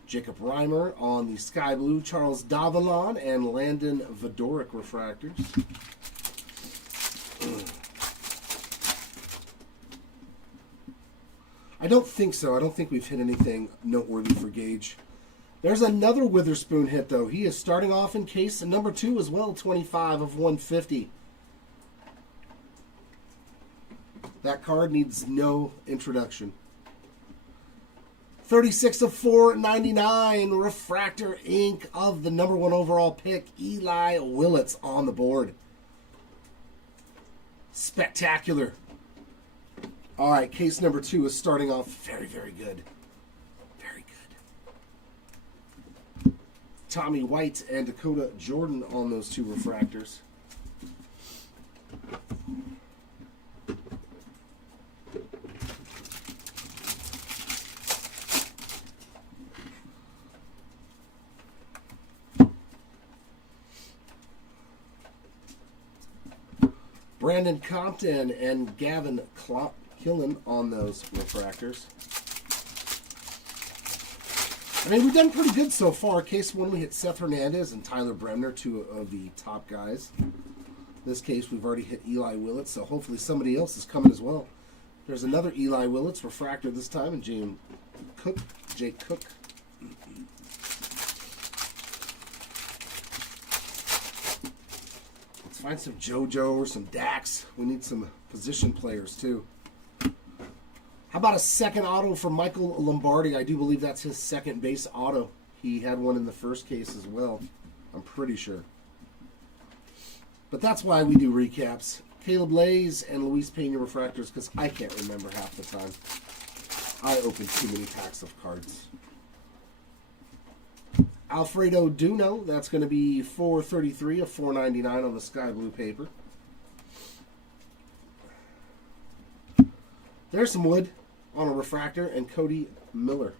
Jacob Reimer on the Sky Blue. Charles Davalon and Landon Vadoric refractors. I don't think so. I don't think we've hit anything noteworthy for Gage. There's another Witherspoon hit, though. He is starting off in case number 2 as well, 25 of 150. That card needs no introduction. 36 of 499, refractor ink of the number 1 overall pick, Eli Willits on the board. Spectacular. All right, case number 2 is starting off very, very good. Very good. Tommy White and Dakota Jordan on those 2 refractors. Brandon Compton and Gavin killing on those refractors. I mean, we've done pretty good so far. Case 1, we hit Seth Hernandez and Tyler Bremner, 2 of the top guys. In this case, we've already hit Eli Willits, so hopefully somebody else is coming as well. There's another Eli Willits refractor this time, and Jake Cook. Let's find some JoJo or some Dax. We need some position players, too. How about a second auto for Michael Lombardi? I do believe that's his second base auto. He had one in the first case as well. I'm pretty sure. But that's why we do recaps. Caleb Lays and Luis Pena refractors, because I can't remember half the time. I opened too many packs of cards. Alfredo Duno, that's going to be $4.33 of $4.99 on the sky blue paper. There's some wood on a refractor, and Cody Miller.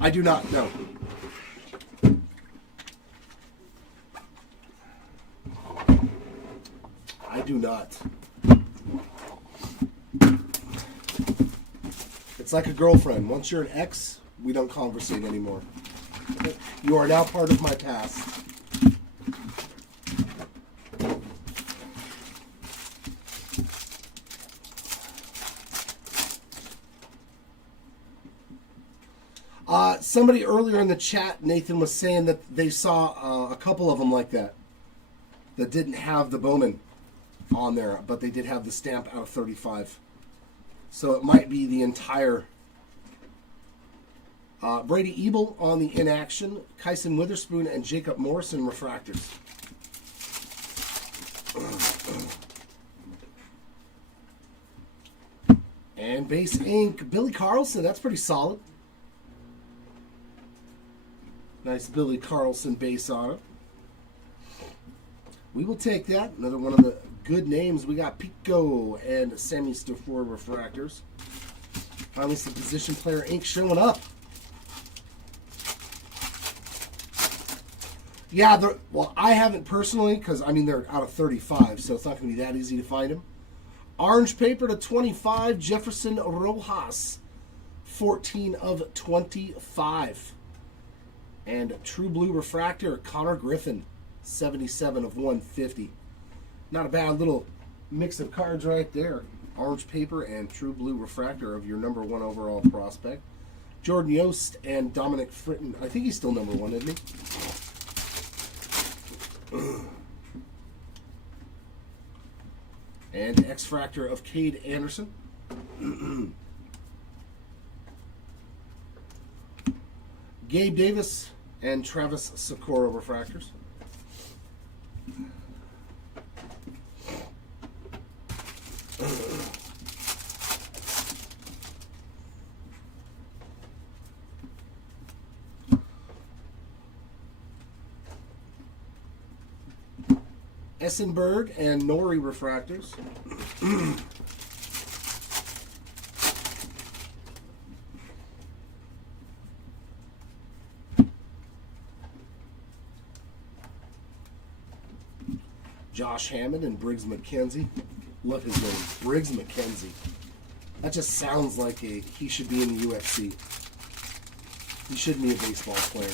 I do not know. I do not. It's like a girlfriend. Once you're an ex, we don't conversate anymore. You are now part of my past. Somebody earlier in the chat, Nathan, was saying that they saw a couple of them like that didn't have the Bowman on there, but they did have the stamp out of 35. So it might be the entire... Brady Ebel on the inaction, Kyson Witherspoon and Jacob Morrison refractors. And base ink, Billy Carlson, that's pretty solid. Nice Billy Carlson base auto. We will take that. Another one of the good names. We got Pico and Sammy Stafford refractors. Finally, some position player ink showing up. Yeah, well, I haven't personally, because, I mean, they're out of 35, so it's not going to be that easy to find them. Orange paper to 25, Jefferson Rojas, 14 of 25. And True Blue refractor, Connor Griffin, 77 of 150. Not a bad little mix of cards right there. Orange paper and True Blue refractor of your number 1 overall prospect. Jordan Yost and Dominic Fritton. I think he's still number 1, isn't he? And X-Fractor of Cade Anderson. Gabe Davis and Travis Socorro refractors. Essenberg and Nori refractors. Josh Hammond and Briggs McKenzie. Love his name, Briggs McKenzie. That just sounds like he should be in the UFC. He shouldn't be a baseball player.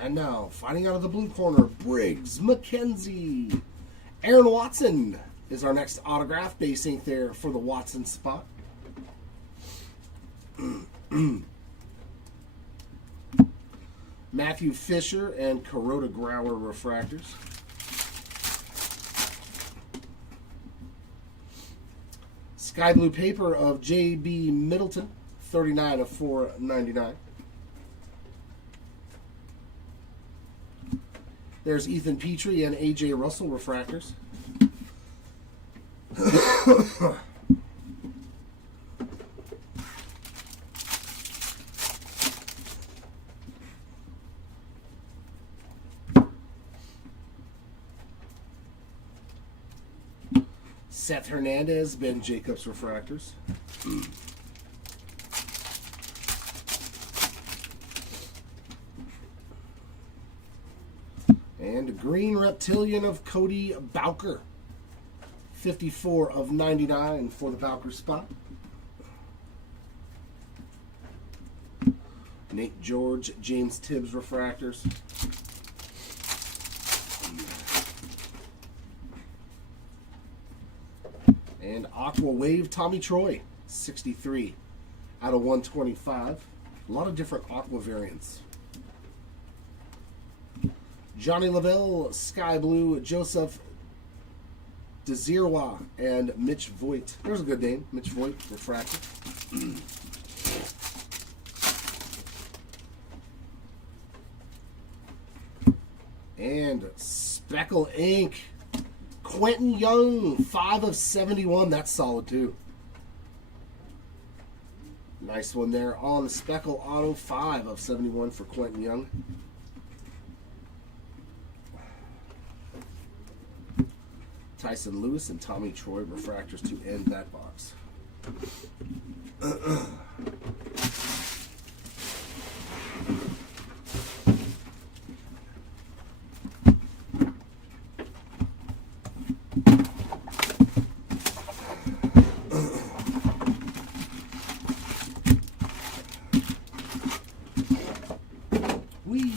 And now, fighting out of the blue corner, Briggs McKenzie. Aaron Watson is our next autograph. Base ink there for the Watson spot. Matthew Fisher and Kuroda Grauer refractors. Sky blue paper of J.B. Middleton, 39 of 499. There's Ethan Petrie and A.J. Russell refractors. Seth Hernandez, Ben Jacobs refractors. And a green reptilian of Cody Bowker. 54 of 99 for the Bowker spot. Nate George, James Tibbs refractors. And Aqua Wave, Tommy Troy, 63 out of 125. A lot of different Aqua variants. Johnny Lavelle, Sky Blue, Joseph Desirwa, and Mitch Voigt. There's a good name, Mitch Voigt, refractor. And Speckle Ink. Quentin Young, 5 of 71. That's solid too. Nice one there on the Speckle Auto. 5 of 71 for Quentin Young. Tyson Lewis and Tommy Troy refractors to end that box. Whee!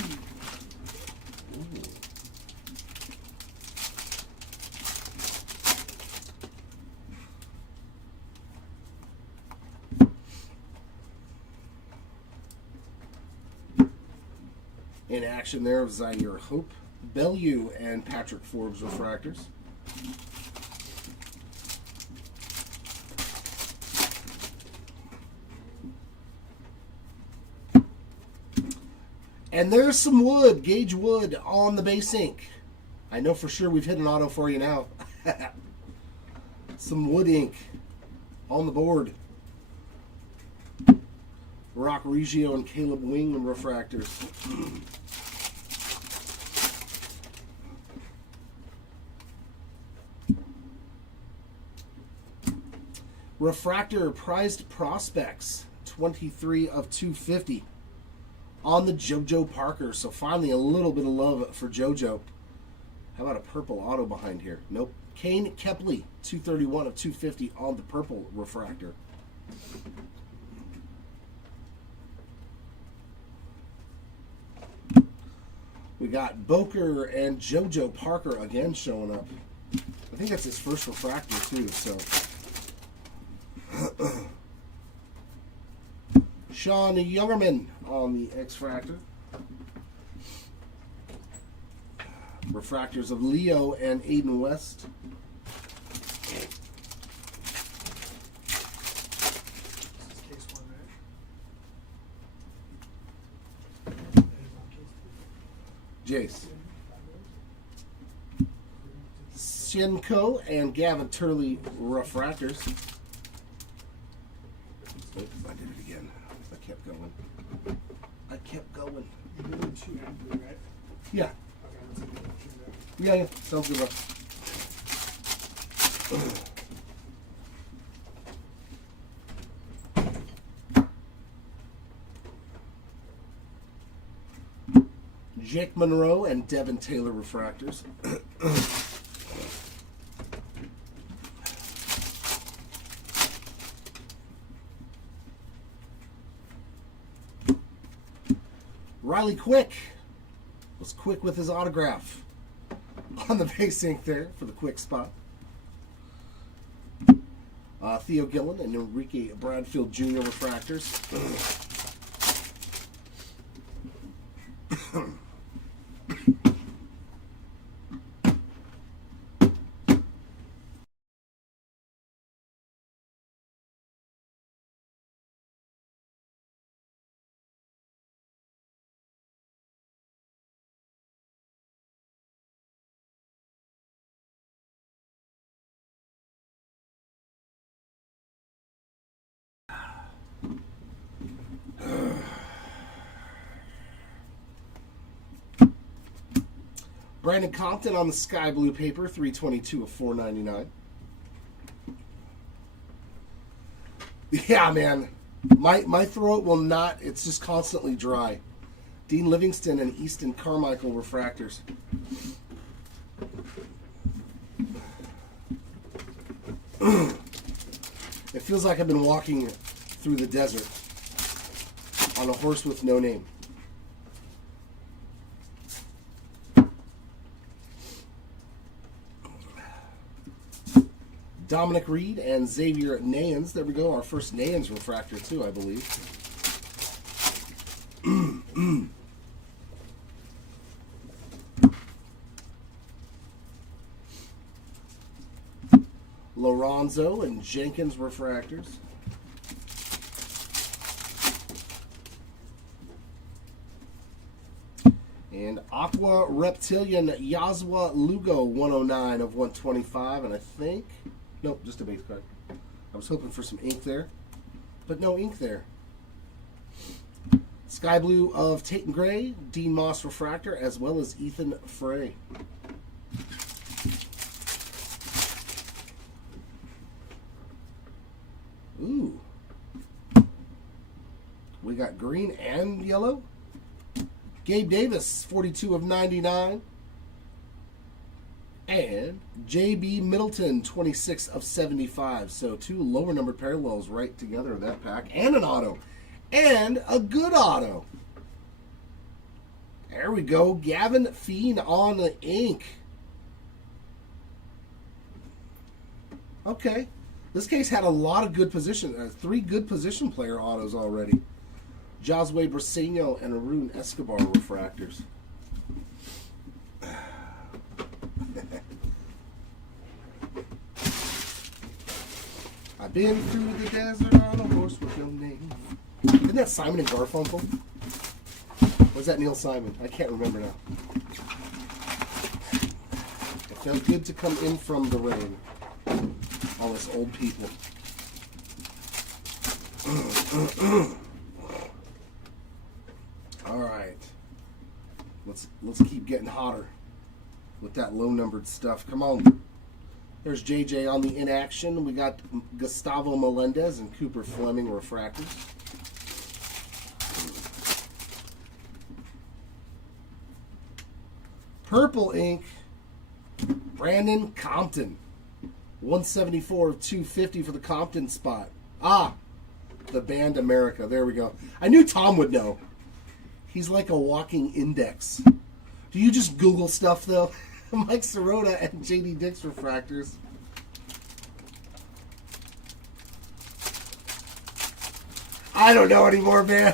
In action there of Zaire Hope, Bellew, and Patrick Forbes refractors. And there's some wood, Gage Wood on the base ink. I know for sure we've hit an auto for you now. Some wood ink on the board. Rock Reggio and Caleb Wing refractors. Refractor Prized Prospects, 23 of 250 on the JoJo Parker. So finally a little bit of love for JoJo. How about a purple auto behind here? Nope. Kane Kepley, 231 of 250 on the purple refractor. We got Boker and JoJo Parker again showing up. I think that's his first refractor too, so. Sean Youngerman on the X-Fractor. Refractors of Leo and Aiden West. Jace. Shinko and Gavin Turley refractors. Oops, I did it again. I kept going. You're doing 2 and 3, right? Yeah. Okay, let's see. Yeah. Sounds good, bro. Jake Monroe and Devin Taylor refractors. Riley Quick was quick with his autograph on the base ink there for the quick spot. Theo Gillen and Enrique Bradfield Jr. refractors. Brandon Compton on the sky blue paper, 322 of 499. Yeah, man. My throat will not, it's just constantly dry. Dean Livingston and Easton Carmichael refractors. It feels like I've been walking through the desert on a horse with no name. Dominic Reed and Xavier Nayans. There we go. Our first Nayans refractor, too, I believe. Lorenzo and Jenkins refractors. And Aqua Reptilian Yazwa Lugo 109 of 125. And I think... Nope, just a base card. I was hoping for some ink there, but no ink there. Sky Blue of Tate and Gray, Dean Moss refractor, as well as Ethan Frey. Ooh. We got green and yellow. Gabe Davis, 42 of 99. And J.B. Middleton, 26 of 75. So 2 lower numbered parallels right together in that pack. And an auto. And a good auto. There we go. Gavin Fiend on the ink. Okay. This case had a lot of good position. 3 good position player autos already. Josue Briseño and Arun Escobar refractors. I've been through the desert on a horse with no name. Isn't that Simon and Garfunkel? Or is that Neil Simon? I can't remember now. It felt good to come in from the rain. All us old people. All right. Let's keep getting hotter with that low numbered stuff. Come on. There's JJ on the inaction. We got Gustavo Melendez and Cooper Fleming refractors. Purple ink. Brandon Compton. 174 of 250 for the Compton spot. Ah, the band America. There we go. I knew Tom would know. He's like a walking index. Do you just Google stuff, though? Mike Sirota and JD Dix refractors. I don't know anymore, man.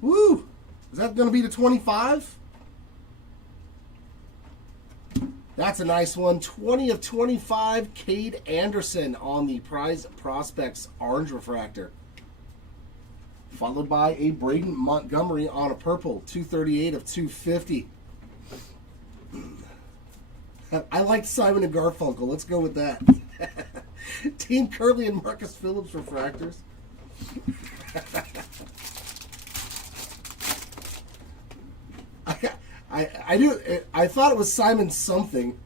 Woo! Is that going to be the 25? That's a nice one. 20 of 25, Cade Anderson on the Prize Prospects Orange refractor. Followed by a Braden Montgomery on a purple, 238 of 250. I like Simon and Garfunkel. Let's go with that. Team Curley and Marcus Phillips refractors. I thought it was Simon something.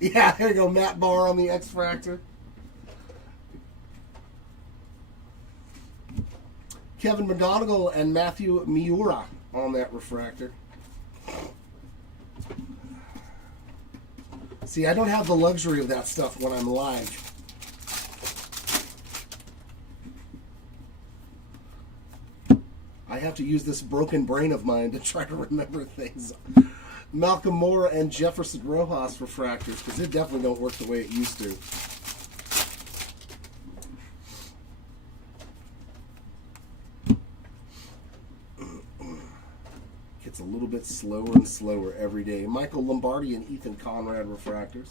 Yeah, there you go. Matt Barr on the X-Fractor. Kevin McGonigal and Matthew Miura on that refractor. See, I don't have the luxury of that stuff when I'm live. I have to use this broken brain of mine to try to remember things. Malcolm Moore and Jefferson Rojas refractors, because it definitely don't work the way it used to. Gets a little bit slower and slower every day. Michael Lombardi and Ethan Conrad refractors.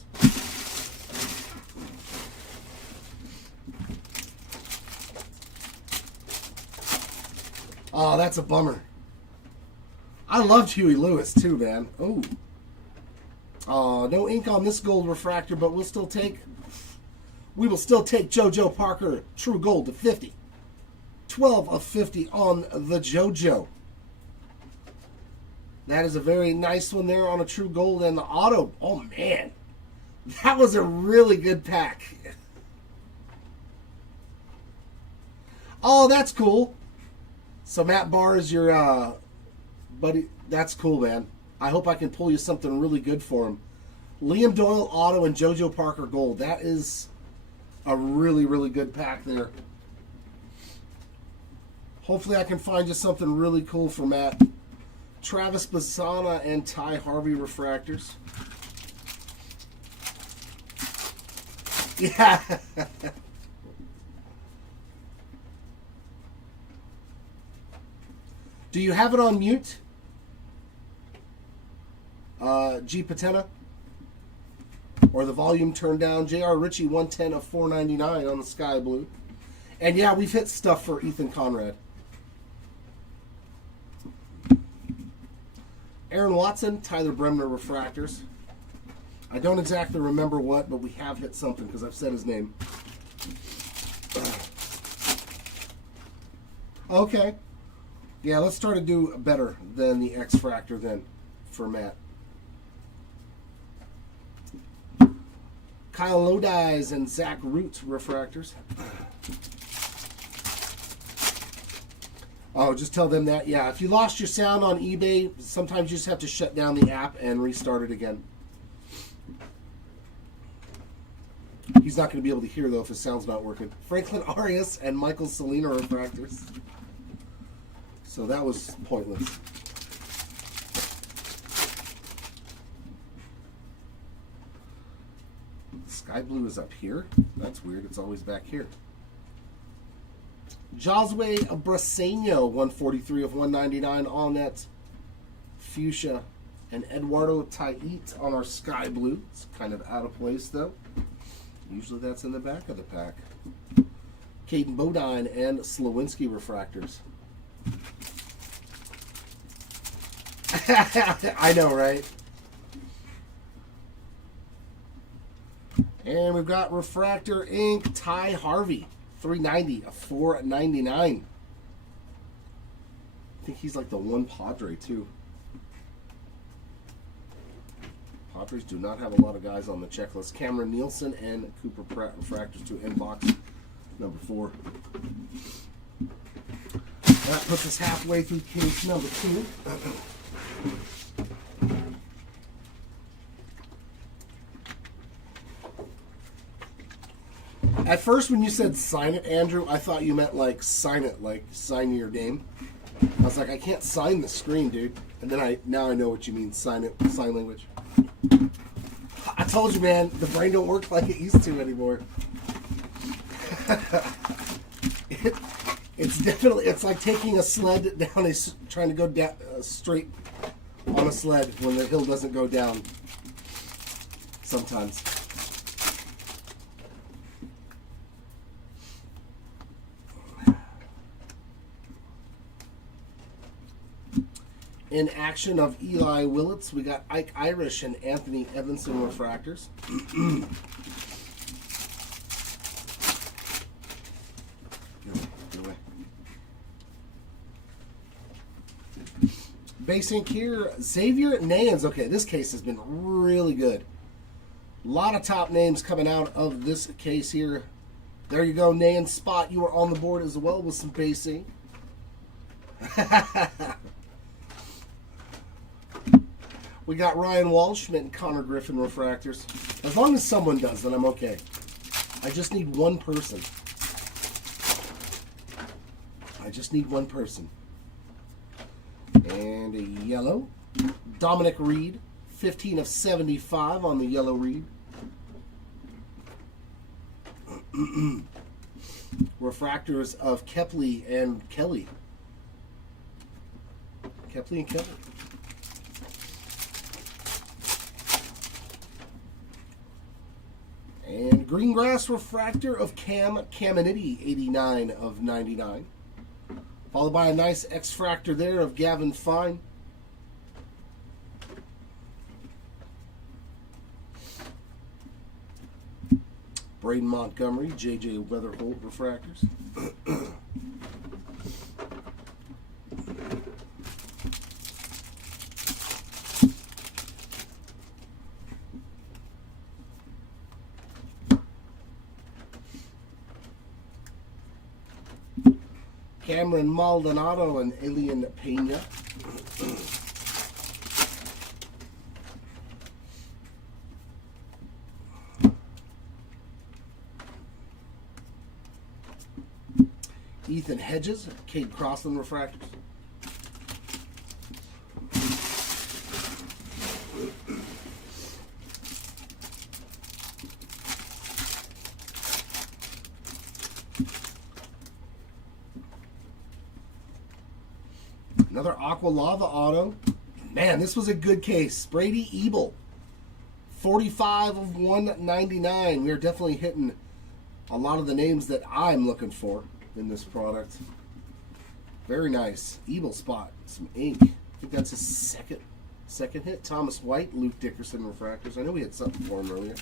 Oh, that's a bummer. I loved Huey Lewis too, man. Oh. No ink on this gold refractor, but we will still take JoJo Parker True Gold to 50. 12 of 50 on the JoJo. That is a very nice one there on a True Gold and the auto. Oh, man. That was a really good pack. Oh, that's cool. So Matt Barr is your buddy. That's cool, man. I hope I can pull you something really good for him. Liam Doyle auto and JoJo Parker gold. That is a really, really good pack there. Hopefully I can find you something really cool for Matt. Travis Bassana and Ty Harvey refractors. Yeah. Do you have it on mute? G. Patena? Or the volume turned down? J.R. Ritchie 110 of 499 on the Sky Blue. And yeah, we've hit stuff for Ethan Conrad. Aaron Watson, Tyler Bremner refractors. I don't exactly remember what, but we have hit something because I've said his name. Okay. Yeah, let's try to do better than the X-Fractor then for Matt. Kyle Lodi's and Zach Root refractors. Oh, just tell them that. Yeah, if you lost your sound on eBay, sometimes you just have to shut down the app and restart it again. He's not going to be able to hear, though, if his sound's not working. Franklin Arias and Michael Selena refractors. So that was pointless. Sky Blue is up here. That's weird. It's always back here. Josue Braseno, 143 of 199 on that fuchsia. And Eduardo Tait on our Sky Blue. It's kind of out of place, though. Usually that's in the back of the pack. Caden Bodine and Slowinski refractors. I know, right? And we've got Refractor Inc. Ty Harvey, 390 of 499. I think he's like the one Padre, too. Padres do not have a lot of guys on the checklist. Cameron Nielsen and Cooper Pratt refractors to inbox number 4. That puts us halfway through case number 2. At first, when you said sign it, Andrew, I thought you meant like sign it, like sign your name. I was like, I can't sign the screen, dude. And then now I know what you mean, sign it, sign language. I told you, man, the brain don't work like it used to anymore. It's definitely, it's like taking a sled down trying to go down straight on a sled when the hill doesn't go down sometimes. In action of Eli Willits, we got Ike Irish and Anthony Evanson refractors. Go away. Base ink here, Xavier Nayans. Okay, this case has been really good. A lot of top names coming out of this case here. There you go, Nayans. Spot, you are on the board as well with some base ink. We got Ryan Walshman and Connor Griffin refractors. As long as someone does, then I'm okay. I just need one person. I just need one person. And a yellow. Dominic Reed, 15 of 75 on the yellow Reed. Refractors of Kepley and Kelly. Kepley and Kelly. And green grass refractor of Cam Caminiti, 89 of 99. Followed by a nice X-fractor there of Gavin Fine. Braden Montgomery, J.J. Weatherholt refractors. Cameron Maldonado and Alien Pena. Ethan Hedges, Cade Crossland refractors. Another Aqua Lava auto. Man, this was a good case. Brady Ebel. 45 of 199. We are definitely hitting a lot of the names that I'm looking for in this product. Very nice. Ebel spot. Some ink. I think that's his second hit. Thomas White, Luke Dickerson refractors. I know we had something for him earlier.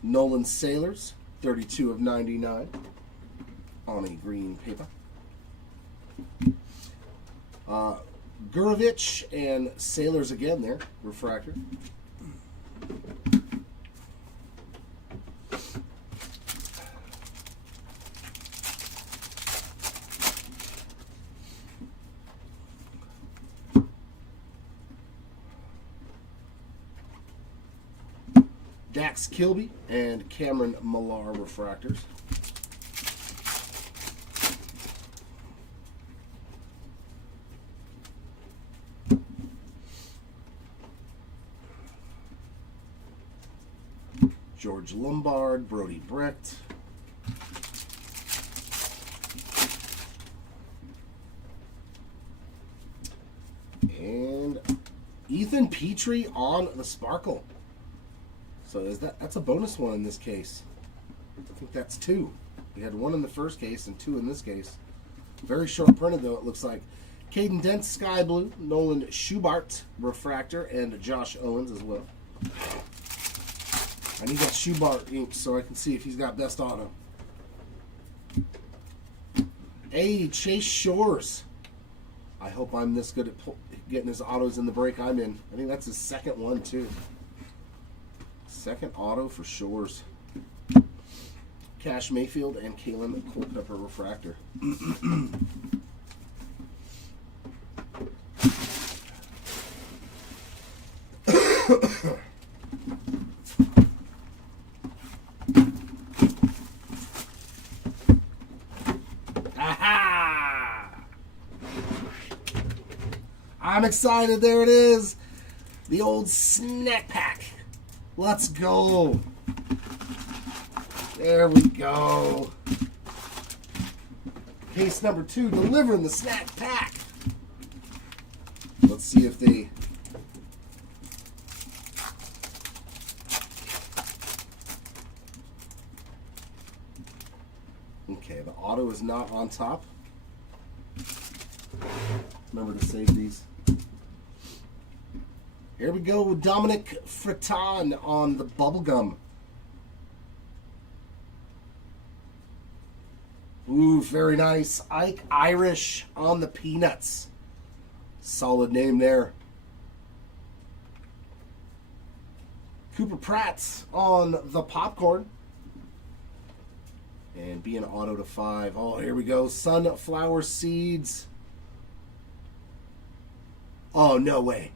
Nolan Sailors, 32 of 99 on a green paper. Gurovich and Sailors again there, refractor. Dax Kilby and Cameron Millar refractors. George Lombard, Brody Brecht. And Ethan Petrie on the Sparkle. So that's a bonus one in this case. I think that's two. We had one in the first case and two in this case. Very short printed though, it looks like. Caden Dent, Sky Blue, Nolan Schubart, refractor, and Josh Owens as well. I need that Schubart ink so I can see if he's got best auto. Hey, Chase Shores. I hope I'm this good at getting his autos in the break I'm in. I think that's his second one too. Second auto for Shores. Cash Mayfield and Kalen Culpepper refractor. Aha! I'm excited. There it is. The old snack pack. Let's go. There we go. Case number 2, delivering the snack pack. Let's see if they... Okay, the auto is not on top. Remember to save these. Here we go with Dominic Fritton on the bubblegum. Ooh, very nice. Ike Irish on the peanuts. Solid name there. Cooper Pratt on the popcorn. And being auto to 5. Oh, here we go. Sunflower seeds. Oh, no way.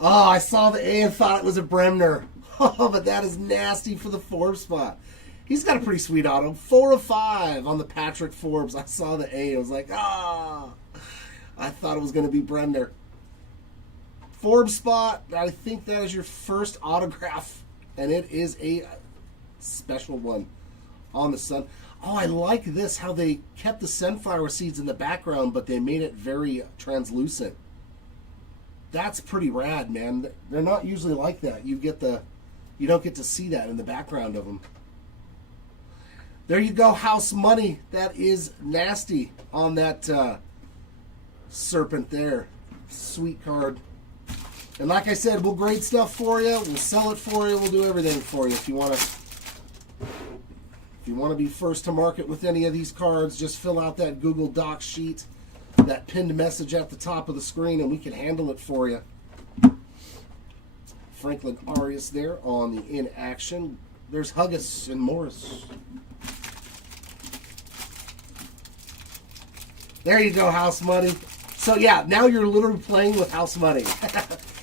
Oh, I saw the A and thought it was a Bremner. Oh, but that is nasty for the Forbes spot. He's got a pretty sweet auto. 4 of 5 on the Patrick Forbes. I saw the A. I was like, ah. I thought it was going to be Bremner. Forbes spot. I think that is your first autograph. And it is a special one on the sun. Oh, I like this. How they kept the sunflower seeds in the background, but they made it very translucent. That's pretty rad, man. They're not usually like that. You don't get to see that in the background of them. There you go, House Money. That is nasty on that serpent there. Sweet card. And like I said, we'll grade stuff for you. We'll sell it for you. We'll do everything for you. If you want to be first to market with any of these cards, just fill out that Google Docs sheet, that pinned message at the top of the screen, and we can handle it for you. Franklin Arias there on the in action. There's Huggis and Morris. There you go, house money. So yeah, now you're literally playing with house money.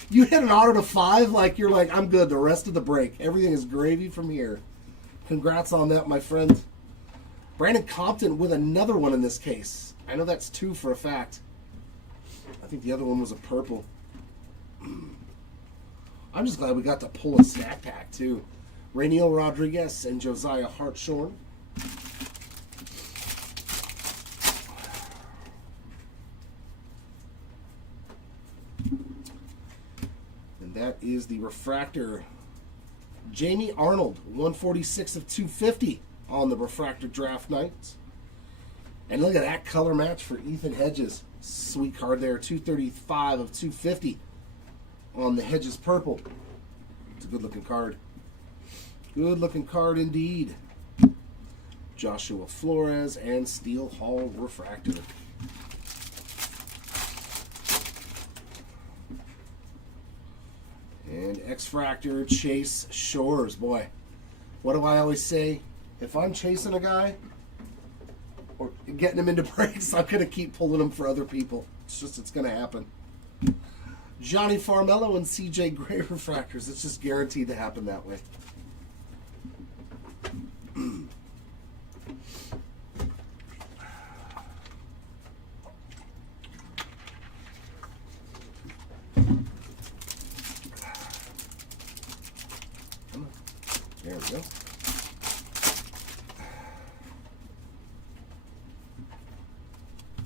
You hit an auto to 5, like you're like, I'm good the rest of the break. Everything is gravy from here. Congrats on that, my friend. Brandon Compton with another one in this case. I know that's 2 for a fact. I think the other one was a purple. I'm just glad we got to pull a stack pack too. Rainiel Rodriguez and Josiah Hartshorn. And that is the refractor. Jamie Arnold, 146 of 250 on the refractor draft night. And look at that color match for Ethan Hedges. Sweet card there, 235 of 250 on the Hedges purple. It's a good looking card. Good looking card indeed. Joshua Flores and Steel Hall refractor. And X-Fractor Chase Shores. Boy, what do I always say? If I'm chasing a guy or getting him into breaks, I'm going to keep pulling him for other people. It's going to happen. Johnny Farmello and CJ Gray refractors. It's just guaranteed to happen that way. There we go.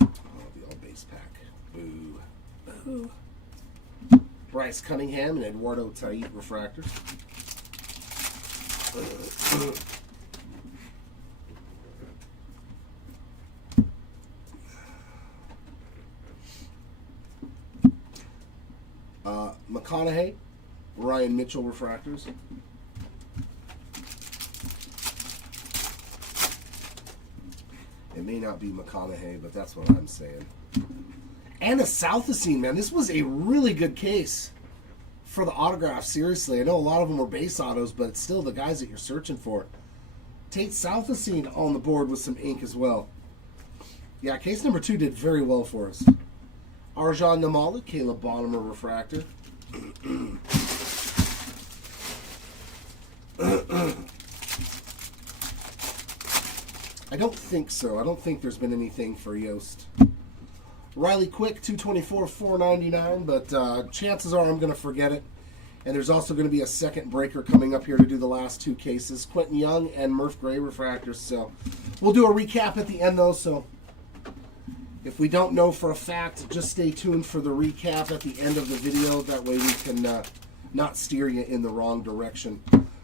Oh, the all base pack. Boo. Boo. Bryce Cunningham and Eduardo Tait refractors. McConaughey, Ryan Mitchell refractors. It may not be McConaughey, but that's what I'm saying. And a Southacene, man. This was a really good case for the autograph, seriously. I know a lot of them were base autos, but it's still the guys that you're searching for. Tate Southacene on the board with some ink as well. Yeah, case number 2 did very well for us. Arjan Namali, Caleb Bonham refractor. I don't think so. I don't think there's been anything for Yost. Riley Quick, 224, $4.99, but chances are I'm going to forget it. And there's also going to be a second breaker coming up here to do the last 2 cases. Quentin Young and Murph Gray refractors. So we'll do a recap at the end, though. So if we don't know for a fact, just stay tuned for the recap at the end of the video. That way we can not steer you in the wrong direction.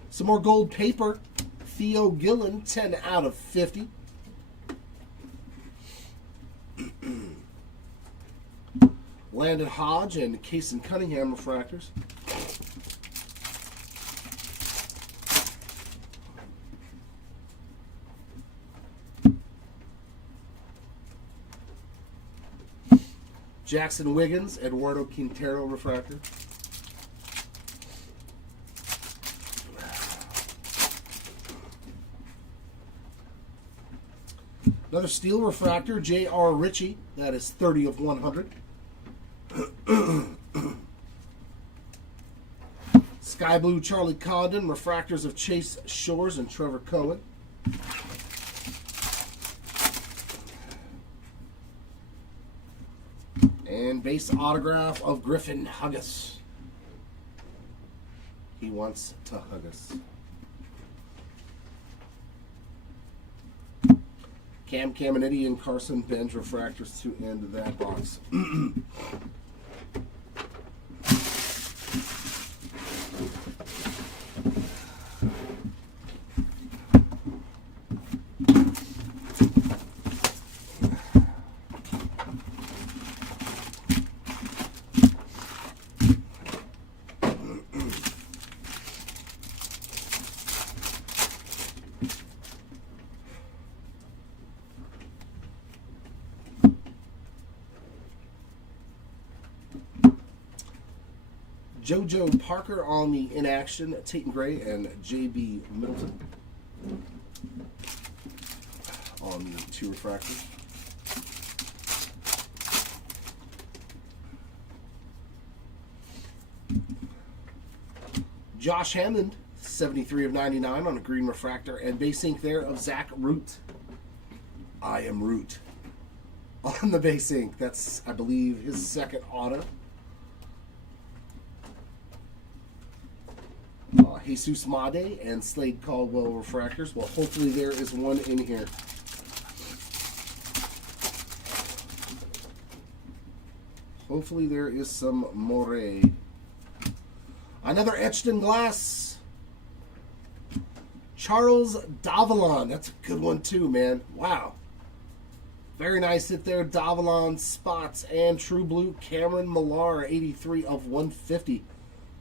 Some more gold paper. Theo Gillen, 10 out of 50. Landon Hodge and Kason Cunningham refractors. Jackson Wiggins, Eduardo Quintero refractor. Another steel refractor, J.R. Ritchie. That is 30 of 100. Sky Blue Charlie Condon, refractors of Chase Shores and Trevor Cohen. And base autograph of Griffin Huggis. He wants to hug us. Cam Caminiti and Carson Benz refractors to end that box. JoJo Parker on the inaction, Tate Gray, and JB Middleton on the 2 refractors. Josh Hammond, 73 of 99 on a green refractor, and base ink there of Zach Root. I am Root on the base ink. That's, I believe, his second auto. Jesus Made and Slade Caldwell refractors. Well, hopefully there is one in here. Hopefully there is some More. Another etched in glass. Charles Davalon. That's a good one too, man. Wow. Very nice hit there. Davalon, spots, and True Blue. Cameron Millar, 83 of 150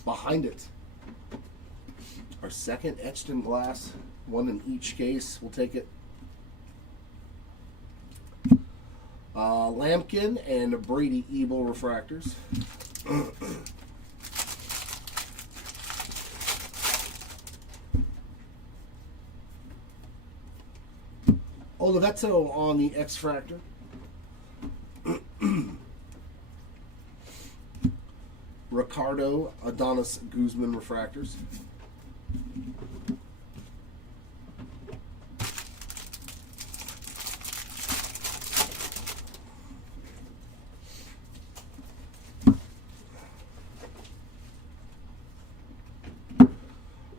behind it. Our second etched in glass. One in each case. We'll take it. Lampkin and Brady Ebel refractors. Oliveto on the X-Fractor. Ricardo Adonis Guzman refractors.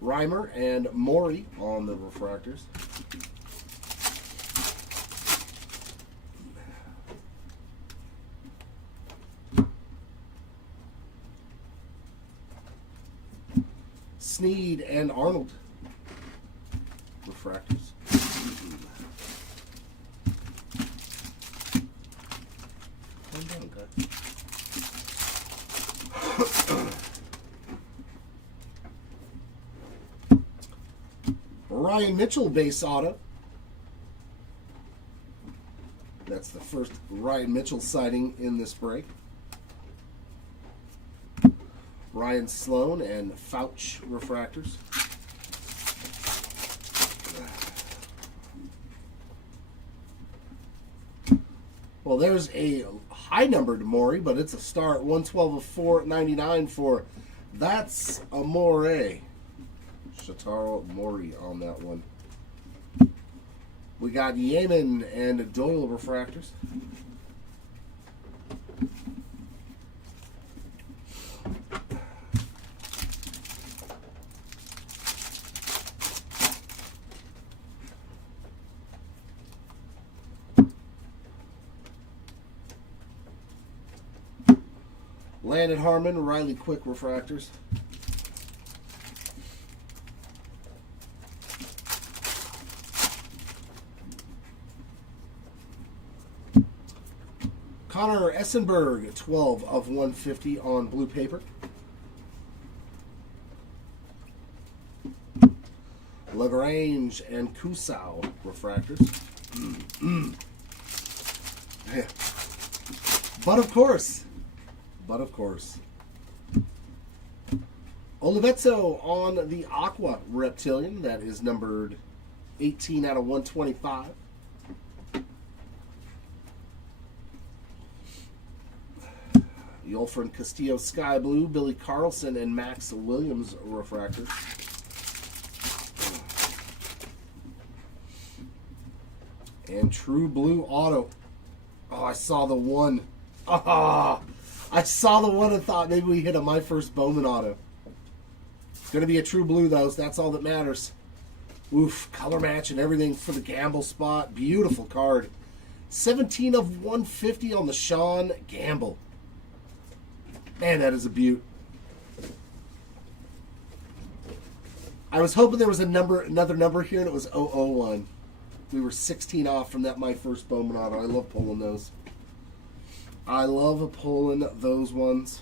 Reimer and Maury on the refractors. Sneed and Arnold refractors. Calm down, guys. Ryan Mitchell base auto. That's the first Ryan Mitchell sighting in this break. Ryan Sloan and Fouch refractors. Well, there's a high numbered Maury, but it's a star at 112 of 499 for That's Amore. Shataro Maury on that one. We got Yemen and Doyle refractors. Landon Harmon, Riley Quick refractors. Connor Essenberg, 12 of 150 on blue paper. LaGrange and Kusau refractors. Yeah. But of course. Oliveto on the Aqua Reptilian. That is numbered 18 out of 125. Yolfrin Castillo Sky Blue, Billy Carlson, and Max Williams refractors. And True Blue Auto. Oh, I saw the one. I saw the one and thought maybe we hit a My First Bowman auto. It's going to be a True Blue, though. So that's all that matters. Oof, color match and everything for the Gamble spot. Beautiful card. 17 of 150 on the Sean Gamble. Man, that is a beaut. I was hoping there was another number here, and it was 001. We were 16 off from that My First Bowman auto. I love pulling those. I love pulling those ones.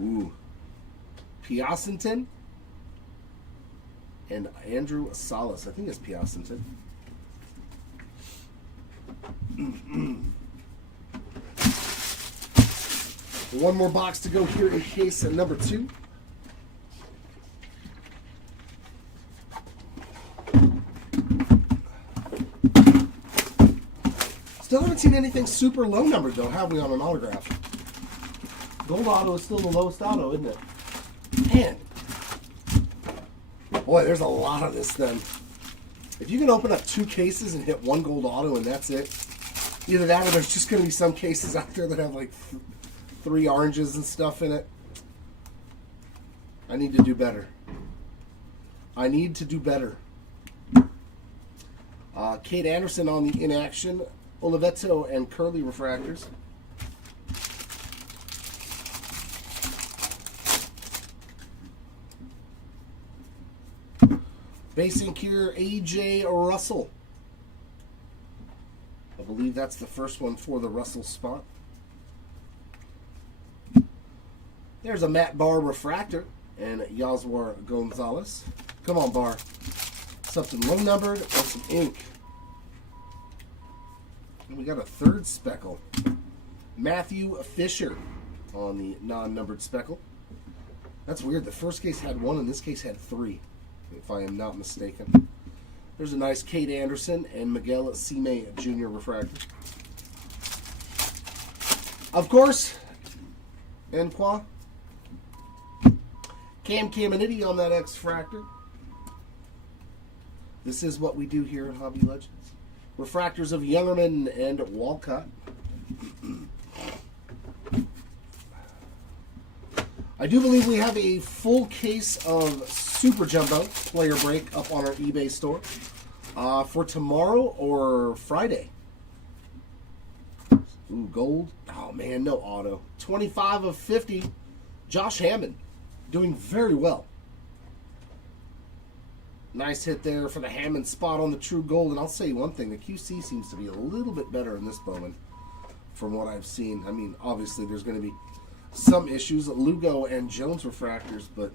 Ooh. Piacenton and Andrew Salas. I think it's Piacenton. One more box to go here in case number 2. Still haven't seen anything super low numbered though, have we, on an autograph? Gold auto is still the lowest auto, isn't it? Man. Boy, there's a lot of this then. If you can open up 2 cases and hit 1 gold auto and that's it, either that or there's just going to be some cases out there that have like 3 oranges and stuff in it. I need to do better. I need to do better. Kate Anderson on the inaction. Oliveto and Curly refractors. Base ink here, A.J. Russell. I believe that's the first one for the Russell spot. There's a Matt Barr refractor and Yaswar Gonzalez. Come on, Barr. Something low numbered and some ink. And we got a third speckle. Matthew Fisher on the non-numbered speckle. That's weird. The first case had 1 and this case had 3, if I am not mistaken. There's a nice Kate Anderson and Miguel Cime Jr. refractor. Of course, Enqua. Cam Caminiti on that X-Fractor. This is what we do here at Hobby Legends. Refractors of Youngerman and Walcott. I do believe we have a full case of Super Jumbo player break up on our eBay store for tomorrow or Friday. Ooh, gold. Oh man, no auto. 25 of 50. Josh Hammond doing very well. Nice hit there for the Hammond spot on the true gold. And I'll say one thing, the QC seems to be a little bit better in this Bowman from what I've seen. I mean, obviously there's going to be some issues, Lugo and Jones refractors, but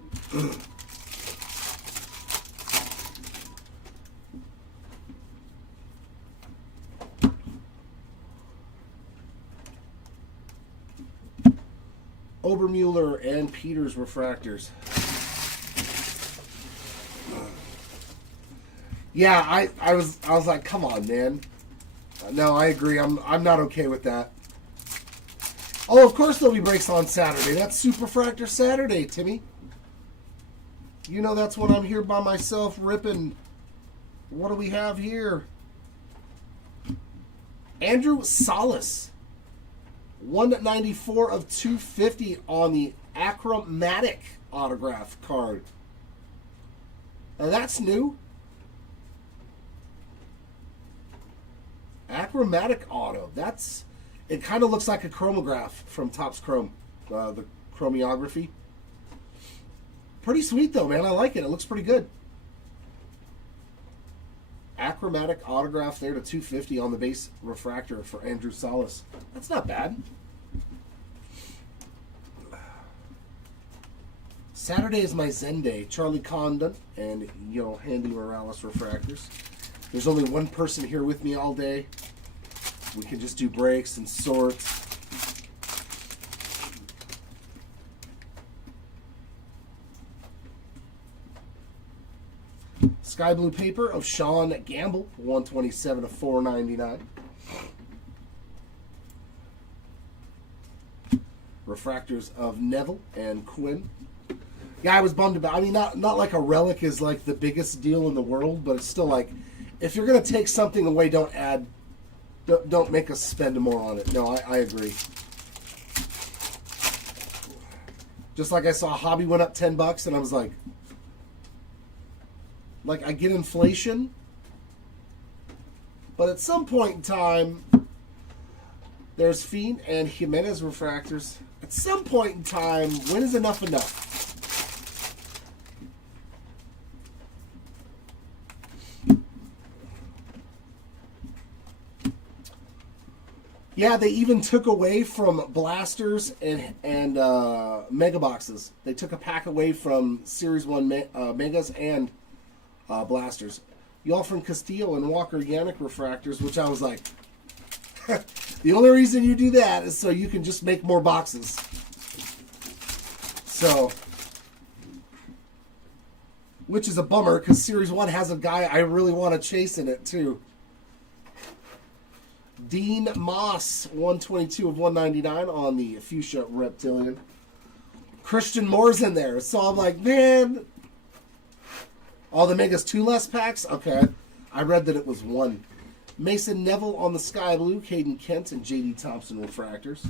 Obermuller and Peters refractors. Yeah, I was like, come on, man. No, I agree. I'm not okay with that. Oh, of course there'll be breaks on Saturday. That's Superfractor Saturday, Timmy. You know that's when I'm here by myself ripping. What do we have here? Andrew Salas. 194 of 250 on the Achromatic autograph card. Now that's new. Achromatic auto. That's... It kind of looks like a chromograph from Topps Chrome, the chromeography. Pretty sweet though, man. I like it. It looks pretty good. Achromatic autograph there to 250 on the base refractor for Andrew Salas. That's not bad. Saturday is my Zen day. Charlie Condon and Handy Morales refractors. There's only one person here with me all day. We can just do breaks and sorts. Sky blue paper of Sean Gamble, 127 of 499. Refractors of Neville and Quinn. Yeah, I was bummed about. I mean, not like a relic is like the biggest deal in the world, but it's still like, if you're gonna take something away, don't add. Don't make us spend more on it. No, I agree. Just like I saw Hobby went up $10 and I was like I get inflation, but at some point in time, there's Fiend and Jimenez refractors. At some point in time, when is enough enough? Yeah, they even took away from blasters and mega boxes. They took a pack away from Series 1 megas and blasters. Yolfrin Castillo and Walker Yannick refractors, which I was like, the only reason you do that is so you can just make more boxes. So, which is a bummer because Series 1 has a guy I really want to chase in it too. Dean Moss, 122 of 199 on the Fuchsia Reptilian. Christian Moore's in there. So I'm like, man. Oh, the Mega's 2 less packs? Okay. I read that it was 1. Mason Neville on the Sky Blue. Caden Kent and J.D. Thompson refractors.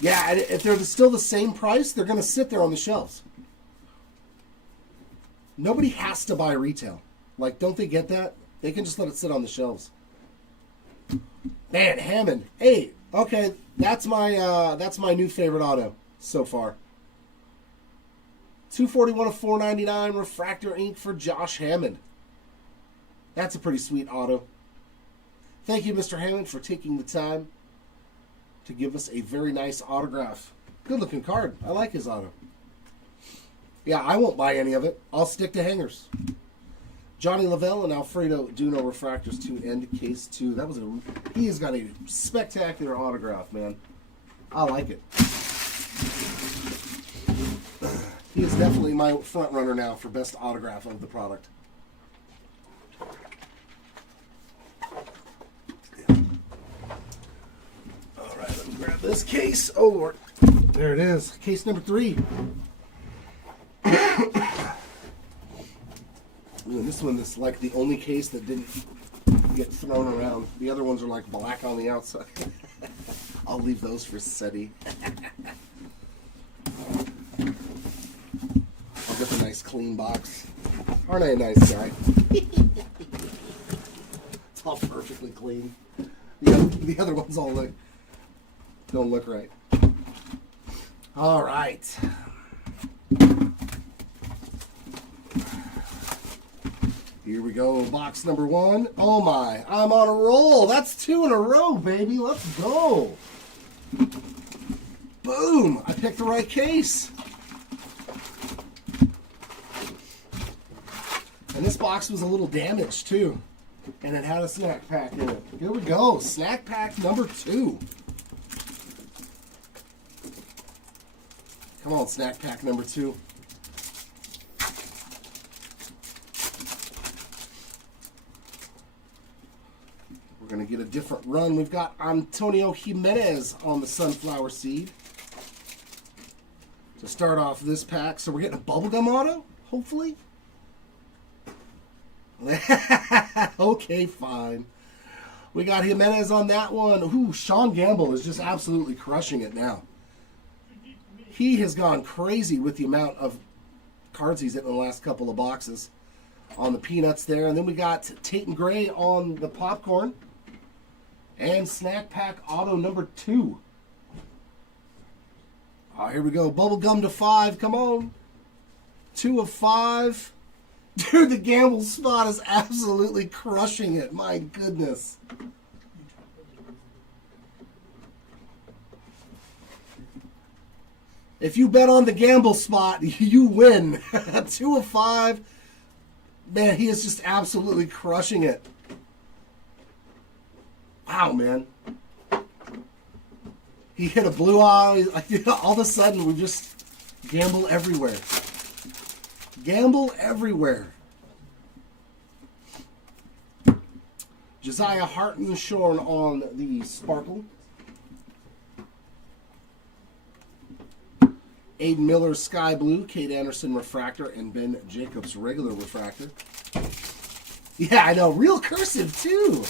Yeah, and if they're still the same price, they're going to sit there on the shelves. Nobody has to buy retail. Like, don't they get that? They can just let it sit on the shelves. Man, Hammond. Hey, okay, that's my new favorite auto so far. 241 of 499 refractor ink for Josh Hammond. That's a pretty sweet auto. Thank you, Mr. Hammond, for taking the time to give us a very nice autograph. Good looking card. I like his auto. Yeah, I won't buy any of it. I'll stick to hangers. Johnny Lavelle and Alfredo Duno refractors to end case 2. He has got a spectacular autograph, man. I like it. He is definitely my front runner now for best autograph of the product. Yeah. All right, let me grab this case. Oh, Lord. There it is. Case number 3. Ooh, this one is like the only case that didn't get thrown around. The other ones are like black on the outside. I'll leave those for SETI. I'll get the nice clean box. Aren't I a nice guy? It's all perfectly clean. The other ones all don't look right. All right. Here we go, box number 1. Oh my, I'm on a roll. That's 2 in a row, baby. Let's go. Boom, I picked the right case. And this box was a little damaged too. And it had a snack pack in it. Here we go, snack pack number 2. Come on, snack pack number 2. We're going to get a different run. We've got Antonio Jimenez on the Sunflower Seed to start off this pack. So we're getting a bubblegum auto, hopefully. Okay, fine. We got Jimenez on that one. Ooh, Sean Gamble is just absolutely crushing it now. He has gone crazy with the amount of cards he's hit in the last couple of boxes on the Peanuts there. And then we got Tate Gray on the Popcorn. And snack pack auto number 2. All right, here we go. Bubblegum to 5. Come on. 2 of 5. Dude, the Gamble spot is absolutely crushing it. My goodness. If you bet on the Gamble spot, you win. 2 of 5. Man, he is just absolutely crushing it. Wow, man. He hit a blue eye. All of a sudden, we just gamble everywhere. Gamble everywhere. Josiah Hartenshorn on the Sparkle. Aiden Miller Sky Blue, Kate Anderson Refractor, and Ben Jacobs regular Refractor. Yeah, I know. Real cursive, too.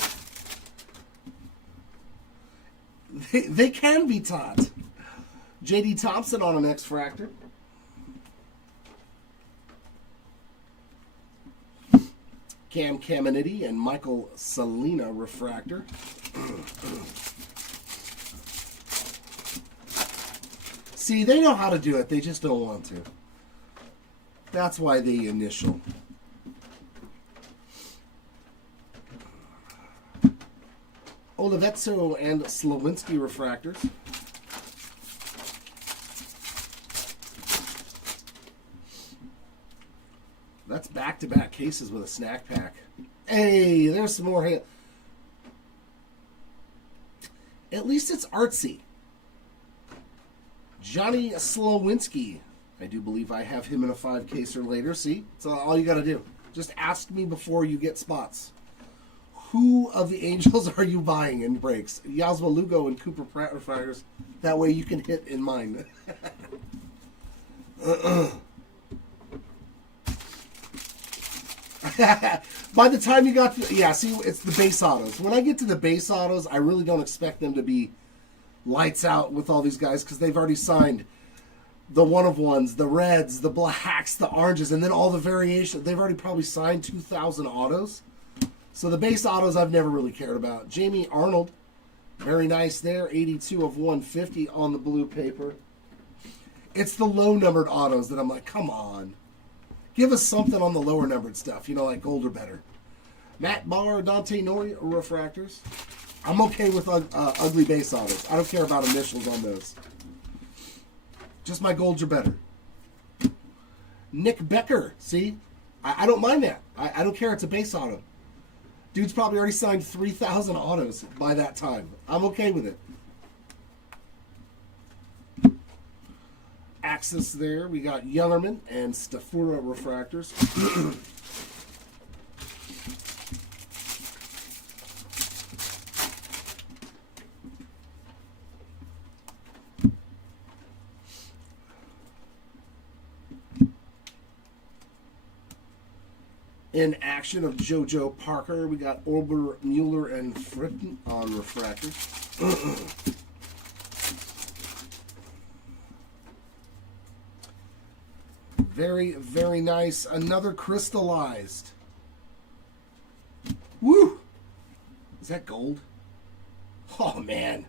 They can be taught. J.D. Thompson on an X-Fractor. Cam Caminiti and Michael Salina Refractor. See, they know how to do it. They just don't want to. That's why they initial. Olivetso and Slowinski refractors. That's back-to-back cases with a snack pack. Hey, there's some more. At least it's artsy. Johnny Slowinski. I do believe I have him in a 5 case or later. See? That's all you got to do. Just ask me before you get spots. Who of the Angels are you buying in breaks? Yasma Lugo and Cooper Pratt refractors. That way you can hit in mine. By the time you got to... Yeah, see, it's the base autos. When I get to the base autos, I really don't expect them to be lights out with all these guys because they've already signed the one-of-ones, the reds, the blacks, the oranges, and then all the variations. They've already probably signed 2,000 autos. So the base autos I've never really cared about. Jamie Arnold, very nice there. 82 of 150 on the blue paper. It's the low-numbered autos that I'm like, come on. Give us something on the lower-numbered stuff, you know, like gold or better. Matt Barr, Dante Nori refractors. I'm okay with ugly base autos. I don't care about initials on those. Just my golds are better. Nick Becker, see? I don't mind that. I don't care. It's a base auto. Dude's probably already signed 3,000 autos by that time. I'm okay with it. Axis there. We got Youngerman and Stafura refractors. In action of JoJo Parker, we got Ober, Mueller, and Fritten on refractors. Very, very nice. Another crystallized. Woo! Is that gold? Oh, man.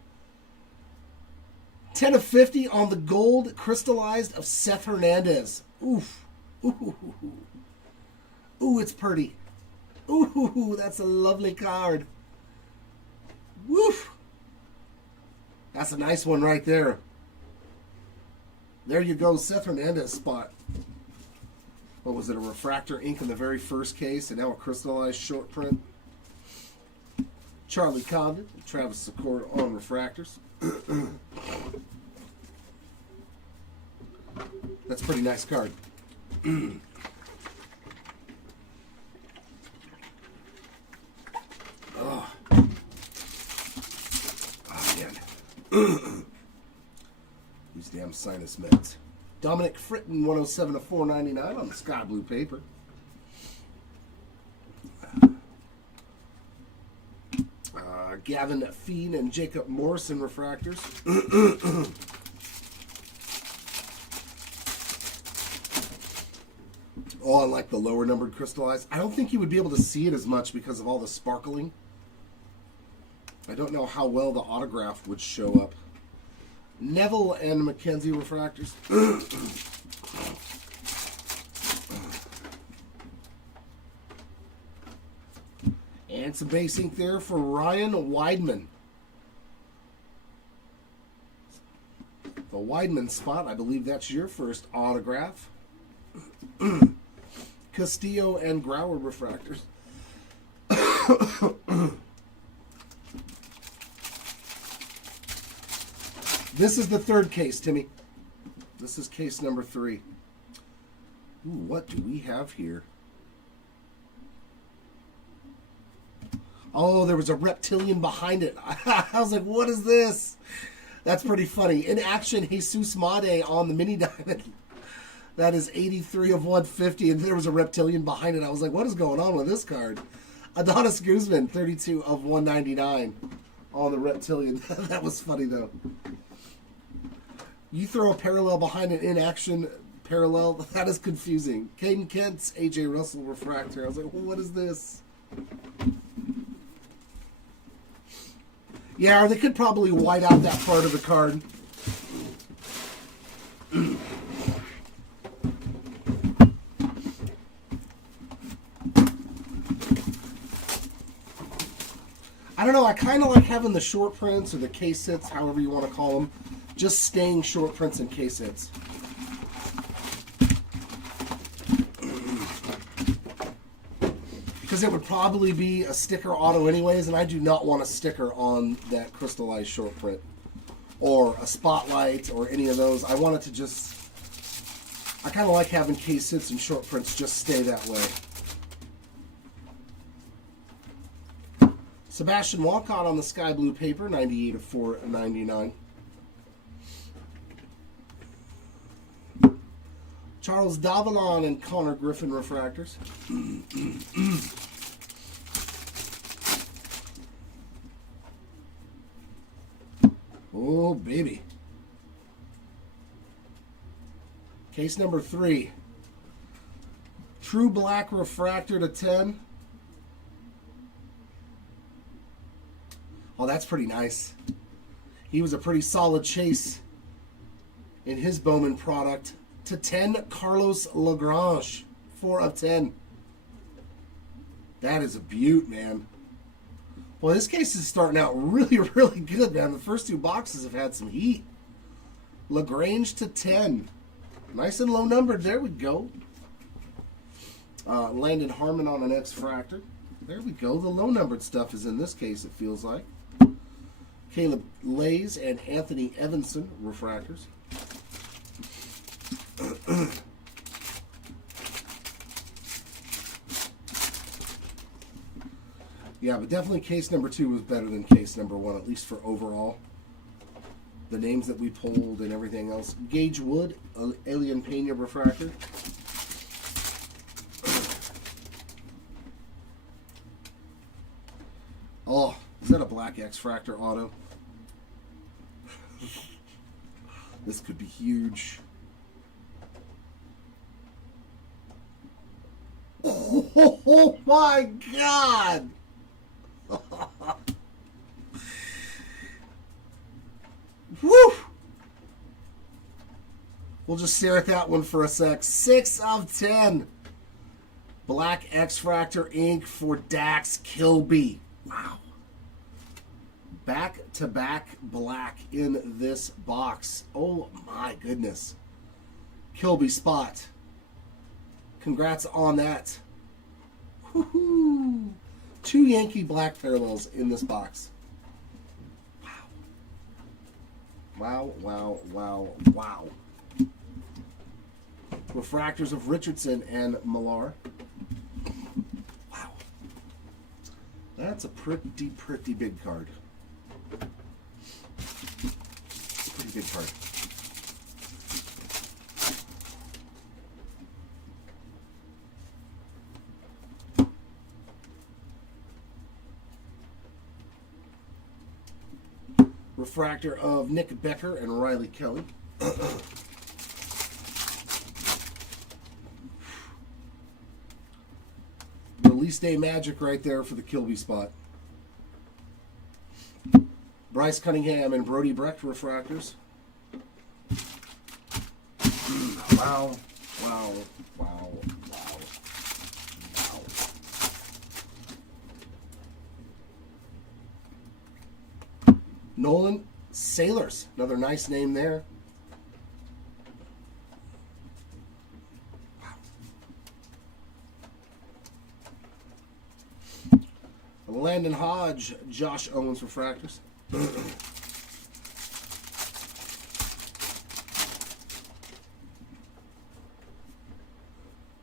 10 of 50 on the gold crystallized of Seth Hernandez. Oof. Ooh. Ooh, it's pretty. Ooh, that's a lovely card. Woof. That's a nice one right there. There you go, Seth Hernandez spot. What was it, a refractor ink in the very first case, and now a crystallized short print. Charlie Condon, Travis Secor on refractors. That's a pretty nice card. Oh man. These damn sinus meds. Dominic Fritten, 107 of 499 on the sky blue paper. Gavin Feen and Jacob Morrison refractors. Oh, I like the lower numbered crystallized. I don't think you would be able to see it as much because of all the sparkling. I don't know how well the autograph would show up. Neville and Mackenzie refractors. And some base ink there for Ryan Weidman. The Weidman spot, I believe that's your first autograph. Castillo and Grauer refractors. This is the third case, Timmy. This is case number 3. Ooh, what do we have here? Oh, there was a reptilian behind it. I was like, what is this? That's pretty funny. In action, Jesus Made on the mini diamond. That is 83 of 150, and there was a reptilian behind it. I was like, what is going on with this card? Adonis Guzman, 32 of 199 on the reptilian. That was funny, though. You throw a parallel behind an in-action parallel, that is confusing. Caden Kent's A.J. Russell refractor. I was like, well, what is this? Yeah, or they could probably white out that part of the card. I don't know, I kind of like having the short prints or the case hits, however you want to call them, just staying short prints and case hits. Because it would probably be a sticker auto anyways, and I do not want a sticker on that crystallized short print. or a spotlight or any of those. I want it to just, I kind of like having case hits and short prints just stay that way. Sebastian Walcott on the sky blue paper, 98 of 499. Charles Davalon and Connor Griffin refractors. Oh, baby. Case number 3. True black refractor to 10. Oh, that's pretty nice. He was a pretty solid chase in his Bowman product. To 10, Carlos Lagrange. 4 of 10. That is a beaut, man. Well, this case is starting out really, really good, man. The first 2 boxes have had some heat. Lagrange to 10. Nice and low numbered. There we go. Landon Harmon on an X-Fractor. There we go. The low numbered stuff is in this case, it feels like. Caleb Lays and Anthony Evanson refractors. Yeah, but definitely case number 2 was better than case number 1, at least for overall. The names that we pulled and everything else. Gage Wood, Alien Pena refractor. Oh, is that a black X-Fractor auto? This could be huge. Oh my God! Woo! We'll just stare at that one for a sec. 6 of 10. Black X-Fractor ink for Dax Kilby. Wow. Back-to-back black in this box. Oh my goodness. Kilby spot. Congrats on that. Woohoo! 2 Yankee black parallels in this box. Wow. Wow, wow, wow, wow. Refractors of Richardson and Millar. Wow. That's a pretty big card. Pretty big card. Refractor of Nick Becker and Riley Kelly. Release day magic right there for the Kilby spot. Bryce Cunningham and Brody Brecht refractors. Wow, wow, wow, wow, wow. Nolan Sailors, another nice name there. Wow. Landon Hodge, Josh Owens refractors.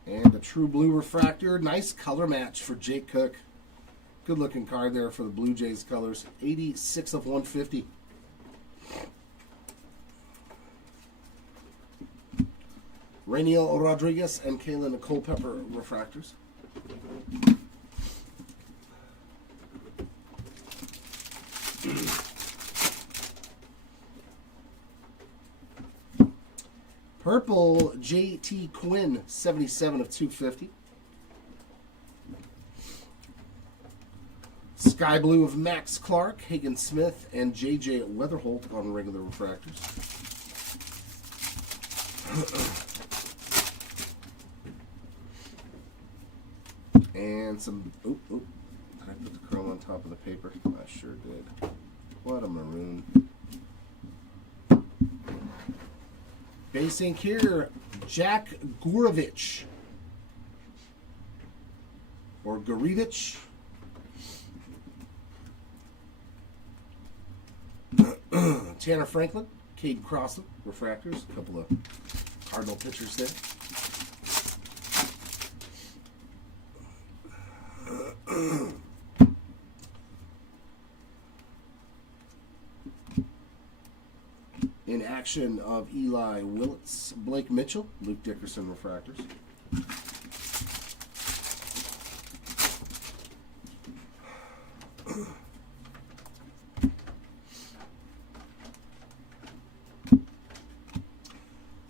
And a true blue refractor. Nice color match for Jake Cook. Good looking card there for the Blue Jays colors. 86 of 150. Rainiel Rodriguez and Kayla Culpepper refractors. Purple JT Quinn, 77 of 250. Sky blue of Max Clark, Hagen Smith, and JJ Weatherholt on regular refractors. And some, did I put the chrome on top of the paper? I sure did. What a maroon. Base ink here, Jack Gurevich. Or Gurevich. Tanner Franklin, Caden Crossan, refractors. A couple of Cardinal pitchers there. In action of Eli Willits, Blake Mitchell, Luke Dickerson refractors.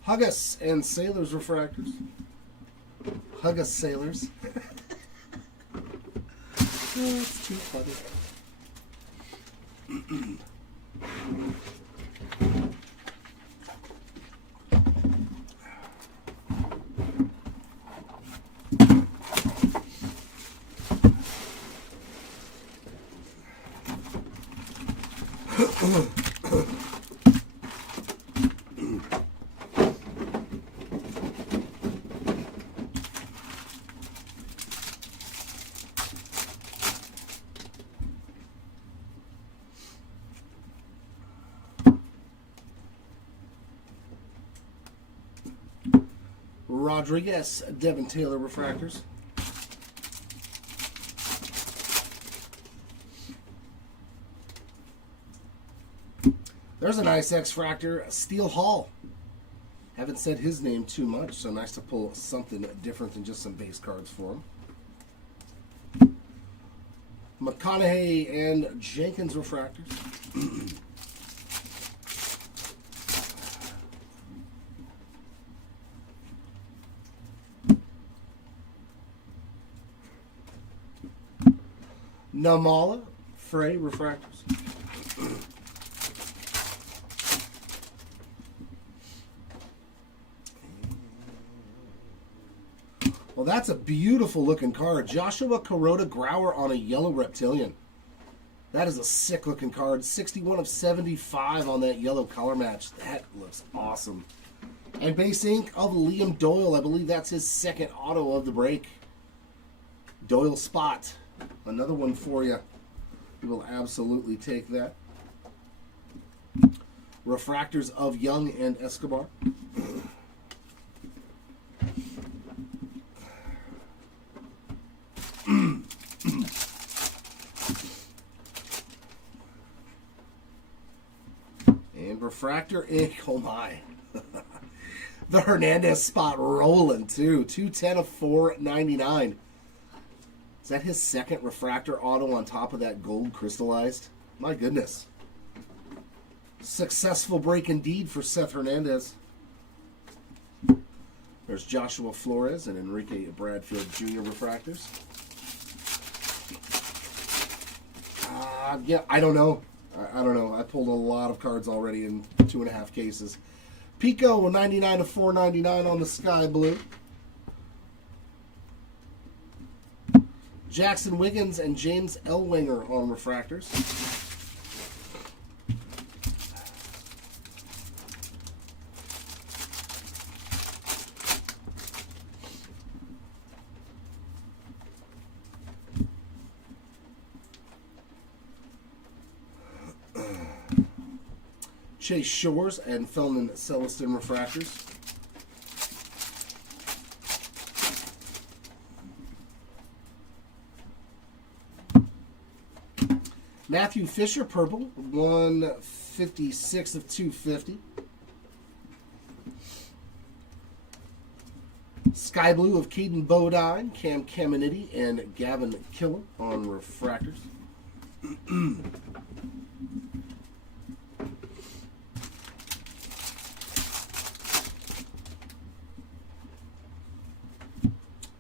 Huggis and Sailors refractors. Huggis Sailors. Oh, that's too funny. Rodriguez, Devin Taylor refractors. There's a nice X-Fractor, Steel Hall. Haven't said his name too much, so nice to pull something different than just some base cards for him. McConaughey and Jenkins refractors. Namala, Frey refractors. Well, that's a beautiful looking card. Joshua Kuroda Grauer on a yellow reptilian. That is a sick looking card. 61 of 75 on that yellow color match. That looks awesome. And base ink of Liam Doyle. I believe that's his second auto of the break. Doyle Spot. Another one for you. We will absolutely take that. Refractors of Young and Escobar. And refractor ink. Oh my. The Hernandez spot rolling too. 210 of 499. Is that his second refractor auto on top of that gold crystallized? My goodness. Successful break indeed for Seth Hernandez. There's Joshua Flores and Enrique Bradfield Jr. refractors. Yeah, I don't know. I don't know. I pulled a lot of cards already in 2.5 cases. Pico, 99 of 499 on the sky blue. Jackson Wiggins and James Ellwanger on refractors. Chase Shores and Felman Celestin refractors. Matthew Fisher, purple, 156 of 250. Sky blue of Caden Bodine, Cam Caminiti, and Gavin Killam on refractors.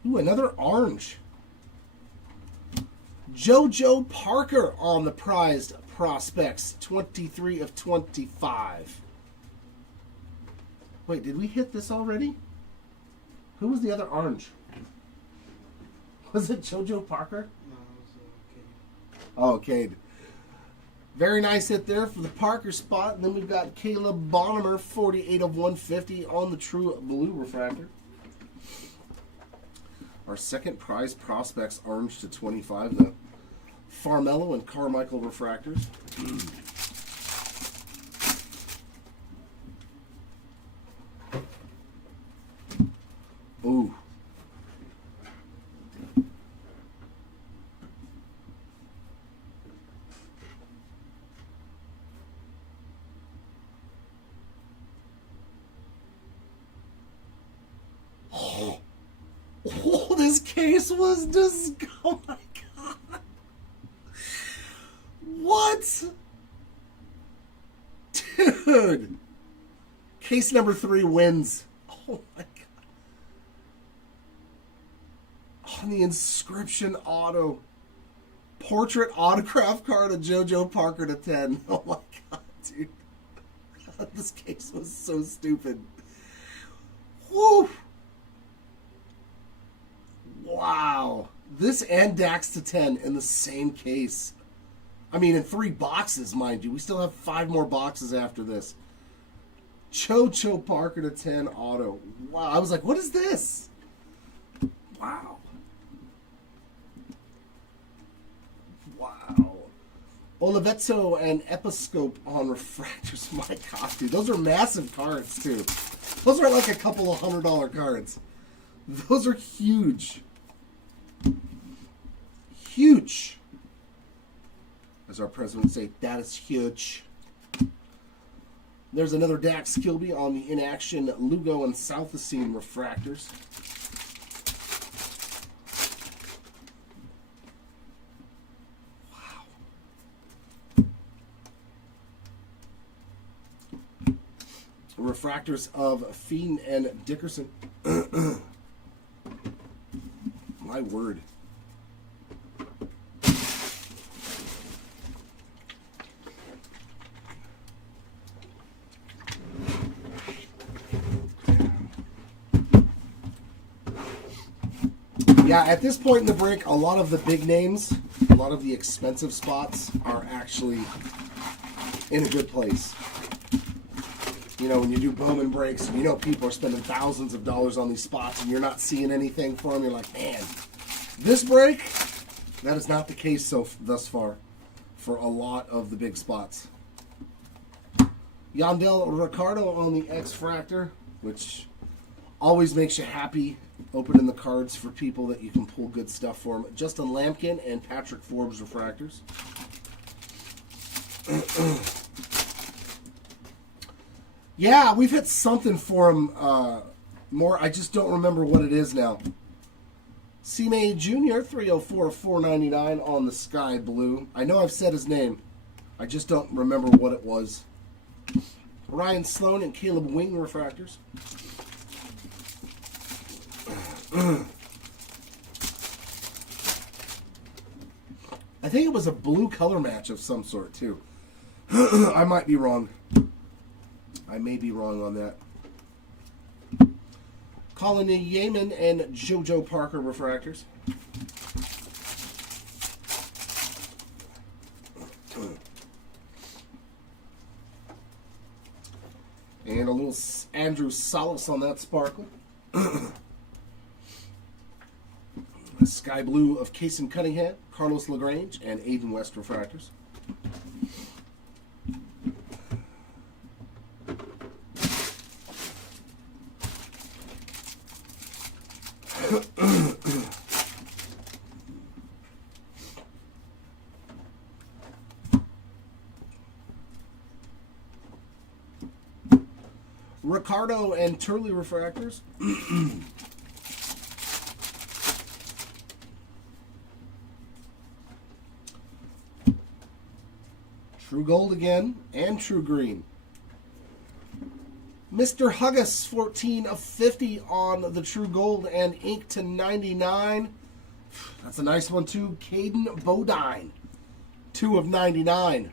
Ooh, another orange. JoJo Parker on the prized prospects, 23 of 25. Wait, did we hit this already? Who was the other orange? Was it JoJo Parker? No, it was Oh, Cade. Very nice hit there for the Parker spot. And then we've got Caleb Bonham, 48 of 150 on the true blue refractor. Our second prize prospects orange to 25, the Farmello and Carmichael refractors. case was just. Oh my god. What? Dude. Case number 3 wins. Oh my god. On the inscription auto. Portrait autograph card of JoJo Parker to 10. Oh my god, dude. This case was so stupid. Woo! Wow. This and Dax to 10 in the same case. I mean, in 3 boxes, mind you. We still have 5 more boxes after this. JoJo Parker to 10 auto. Wow. I was like, what is this? Wow. Wow. Olivetto and Episcope on refractors. My god, dude. Those are massive cards, too. Those are like a couple of $100 cards. Those are huge. Huge. As our president would say, that is huge. There's another Dax Kilby on the inaction Lugo and Southacene refractors. Wow. Refractors of Fiend and Dickerson. My word. Yeah, at this point in the break, a lot of the big names, a lot of the expensive spots are actually in a good place. You know, when you do Bowman breaks, you know people are spending thousands of dollars on these spots and you're not seeing anything for them. You're like, man, this break, that is not the case thus far for a lot of the big spots. Yandel Ricardo on the X-Fractor, which always makes you happy opening the cards for people that you can pull good stuff for them. Justin Lampkin and Patrick Forbes refractors. Yeah, we've hit something for him more. I just don't remember what it is now. C-May Jr., 304/499 on the Sky Blue. I know I've said his name. I just don't remember what it was. Ryan Sloan and Caleb Wing refractors. I think it was a blue color match of some sort, too. I might be wrong. I may be wrong on that. Colin Yeaman and JoJo Parker refractors. And a little Andrew Salas on that sparkle. Sky Blue of Cason Cunningham, Carlos LaGrange, and Aiden West refractors. Ricardo and Turley refractors. True Gold again, and True Green. Mr. Huggus, 14/50 on the True Gold and ink to 99. That's a nice one, too. Caden Bodine, 2/99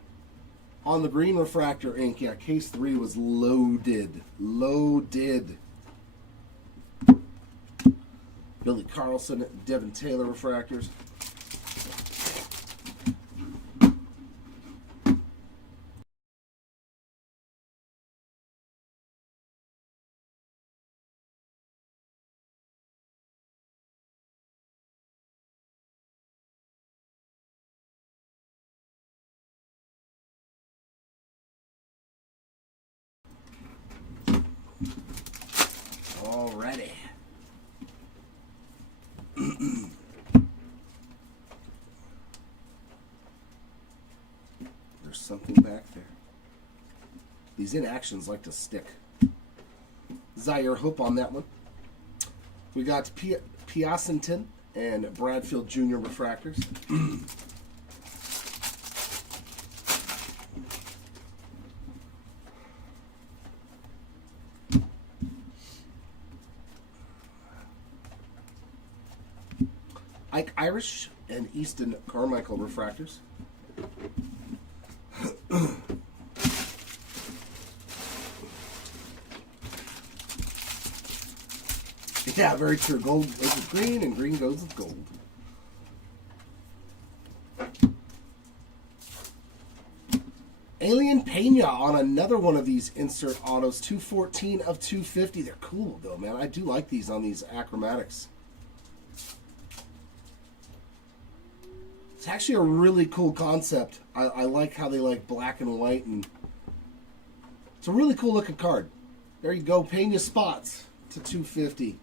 on the green refractor ink. Yeah, case 3 was loaded. Loaded. Billy Carlson, Devin Taylor refractors. Alrighty. There's something back there. These inactions like to stick. Zaire Hope on that one. We got Piacentin and Bradfield Jr. refractors. Ike Irish and Easton Carmichael refractors. Yeah, very true. Gold goes with green, and green goes with gold. Alien Pena on another one of these insert autos. 214 of 250. They're cool, though, man. I do like these on these achromatics. It's actually a really cool concept. I like how they like black and white, and it's a really cool looking card. There you go, Pena spots to 250.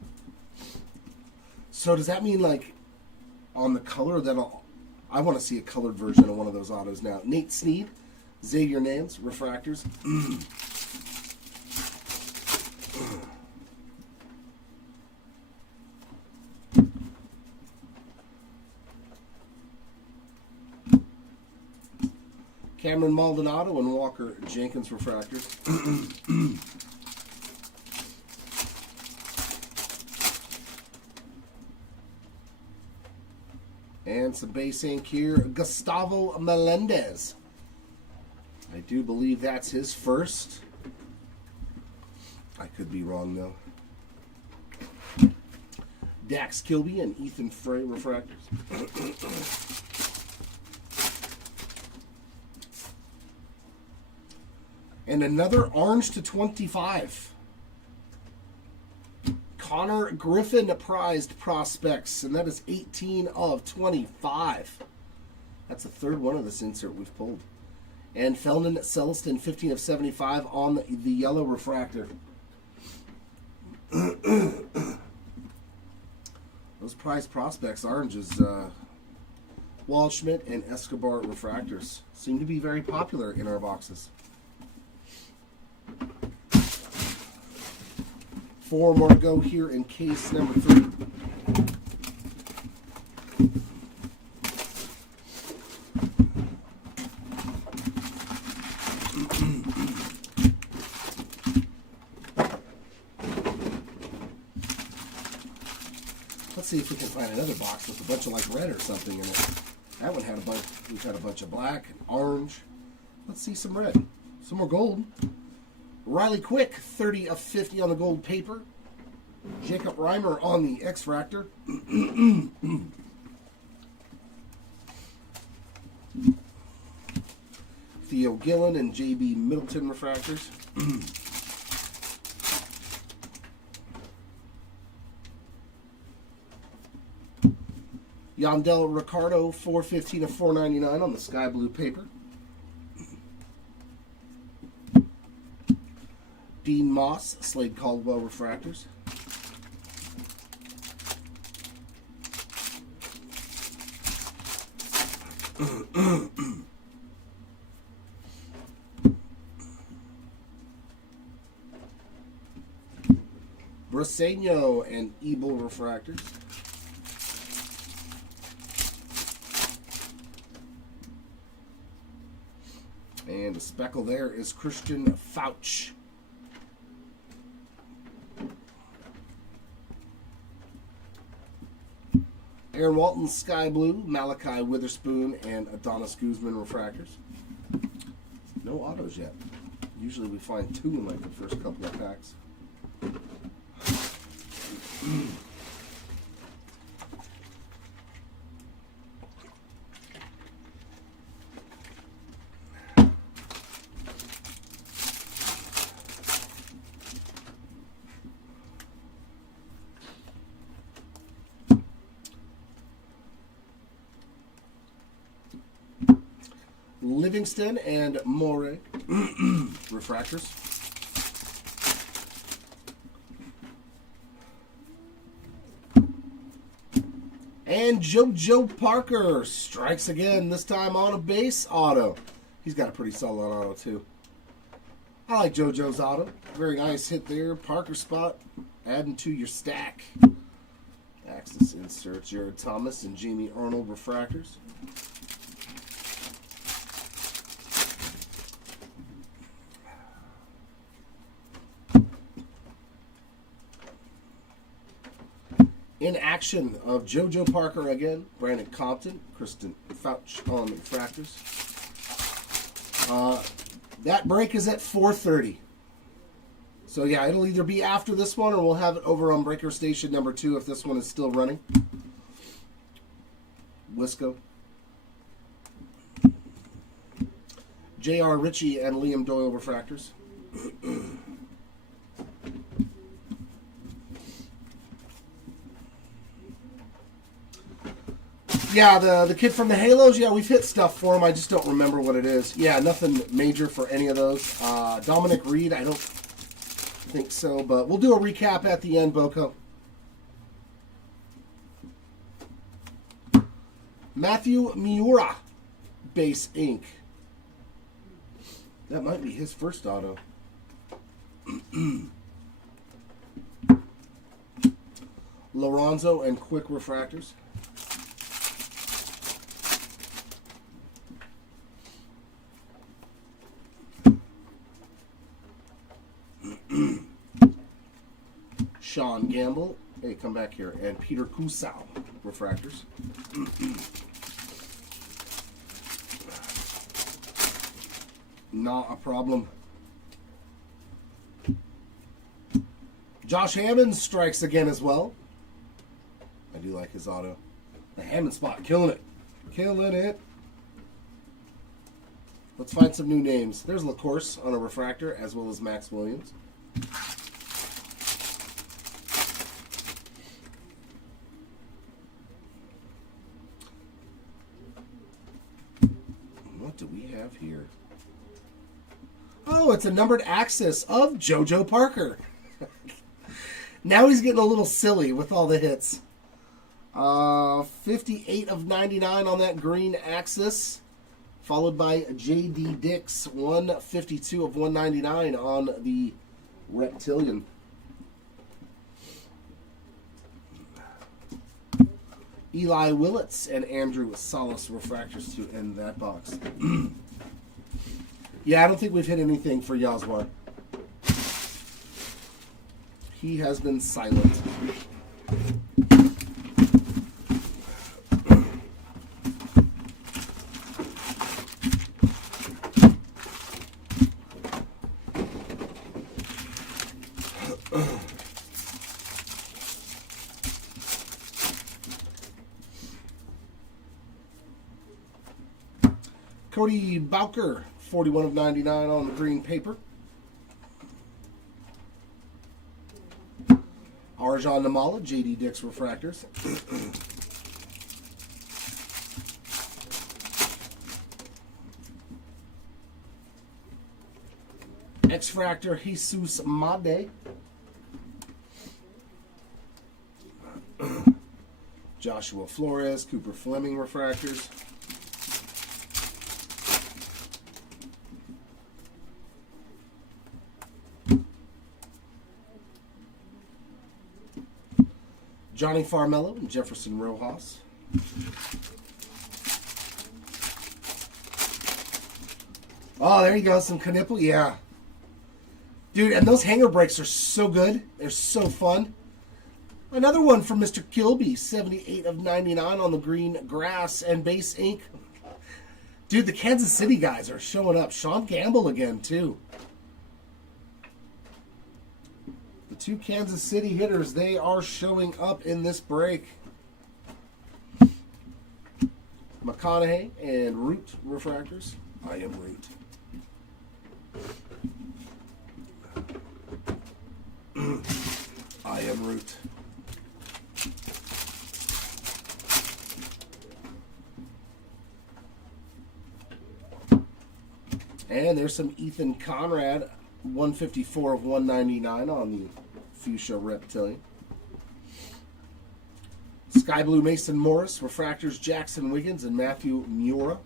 So does that mean, like, on the color that I want to see a colored version of one of those autos now? Nate Snead, Xavier Nance, refractors. Cameron Maldonado and Walker Jenkins refractors. And some base ink here. Gustavo Melendez. I do believe that's his first. I could be wrong, though. Dax Kilby and Ethan Frey refractors. And another orange to 25. Connor Griffin prized prospects, and that is 18 of 25. That's the third one of this insert we've pulled. And Felden Celestin, 15 of 75 on the yellow refractor. Those prized prospects, oranges, Waldschmidt and Escobar refractors seem to be very popular in our boxes. 4 more to go here in case number 3. Let's see if we can find another box with a bunch of like red or something in it. That one had a bunch. We've had a bunch of black and orange. Let's see some red, some more gold. Riley Quick, 30 of 50 on the gold paper. Jacob Reimer on the X-Fractor. Theo Gillen and JB Middleton refractors. Yandel Ricardo, 415 of 499 on the sky blue paper. Dean Moss, Slade Caldwell refractors. Briseño and Ebel refractors. And the speckle there is Christian Fauch. Aaron Walton, Sky Blue, Malachi Witherspoon, and Adonis Guzman refractors. No autos yet. Usually we find 2 in like the first couple of packs. Livingston and Morey refractors. And JoJo Parker strikes again, this time on a base auto. He's got a pretty solid auto, too. I like JoJo's auto. Very nice hit there. Parker spot, adding to your stack. Axis inserts. Jared Thomas and Jamie Arnold refractors. In action of JoJo Parker again, Brandon Compton, Kristen Fouch on refractors. That break is at 4:30. So yeah, it'll either be after this one or we'll have it over on Breaker Station number 2 if this one is still running. Wisco. J.R. Ritchie and Liam Doyle refractors. Yeah, the kid from the Halos, yeah, we've hit stuff for him. I just don't remember what it is. Yeah, nothing major for any of those. Dominic Reed, I don't think so, but we'll do a recap at the end, Boko. Matthew Miura, base ink. That might be his first auto. Lorenzo and Quick refractors. Sean Gamble, hey, come back here, and Peter Kusau, refractors. Not a problem. Josh Hammond strikes again as well. I do like his auto. The Hammond spot, killing it. Killing it. Let's find some new names. There's LaCourse on a refractor, as well as Max Williams. What do we have here? Oh, it's a numbered Axis of JoJo Parker. Now he's getting a little silly with all the hits. 58 of 99 on that green Axis. Followed by J.D. Dix, 152 of 199 on the Reptilian. Eli Willits and Andrew Salas refractors to end that box. Yeah, I don't think we've hit anything for Yazwar. He has been silent. Cody Bowker, 41 of 99 on the green paper. Arjan Namala, J.D. Dix refractors. X-Fractor, Jesus Made. Joshua Flores, Cooper Fleming refractors. Johnny Farmello and Jefferson Rojas. Oh, there you go. Some Knipple. Yeah. Dude, and those hanger breaks are so good. They're so fun. Another one from Mr. Kilby. 78 of 99 on the green grass and base ink. Dude, the Kansas City guys are showing up. Sean Gamble again, too. The two Kansas City hitters, they are showing up in this break. McConaughey and Root refractors. I am Root. I am Root. And there's some Ethan Conrad, 154 of 199 on the Fuchsia Reptilian. Sky Blue Mason Morris, refractors Jackson Wiggins and Matthew Miura.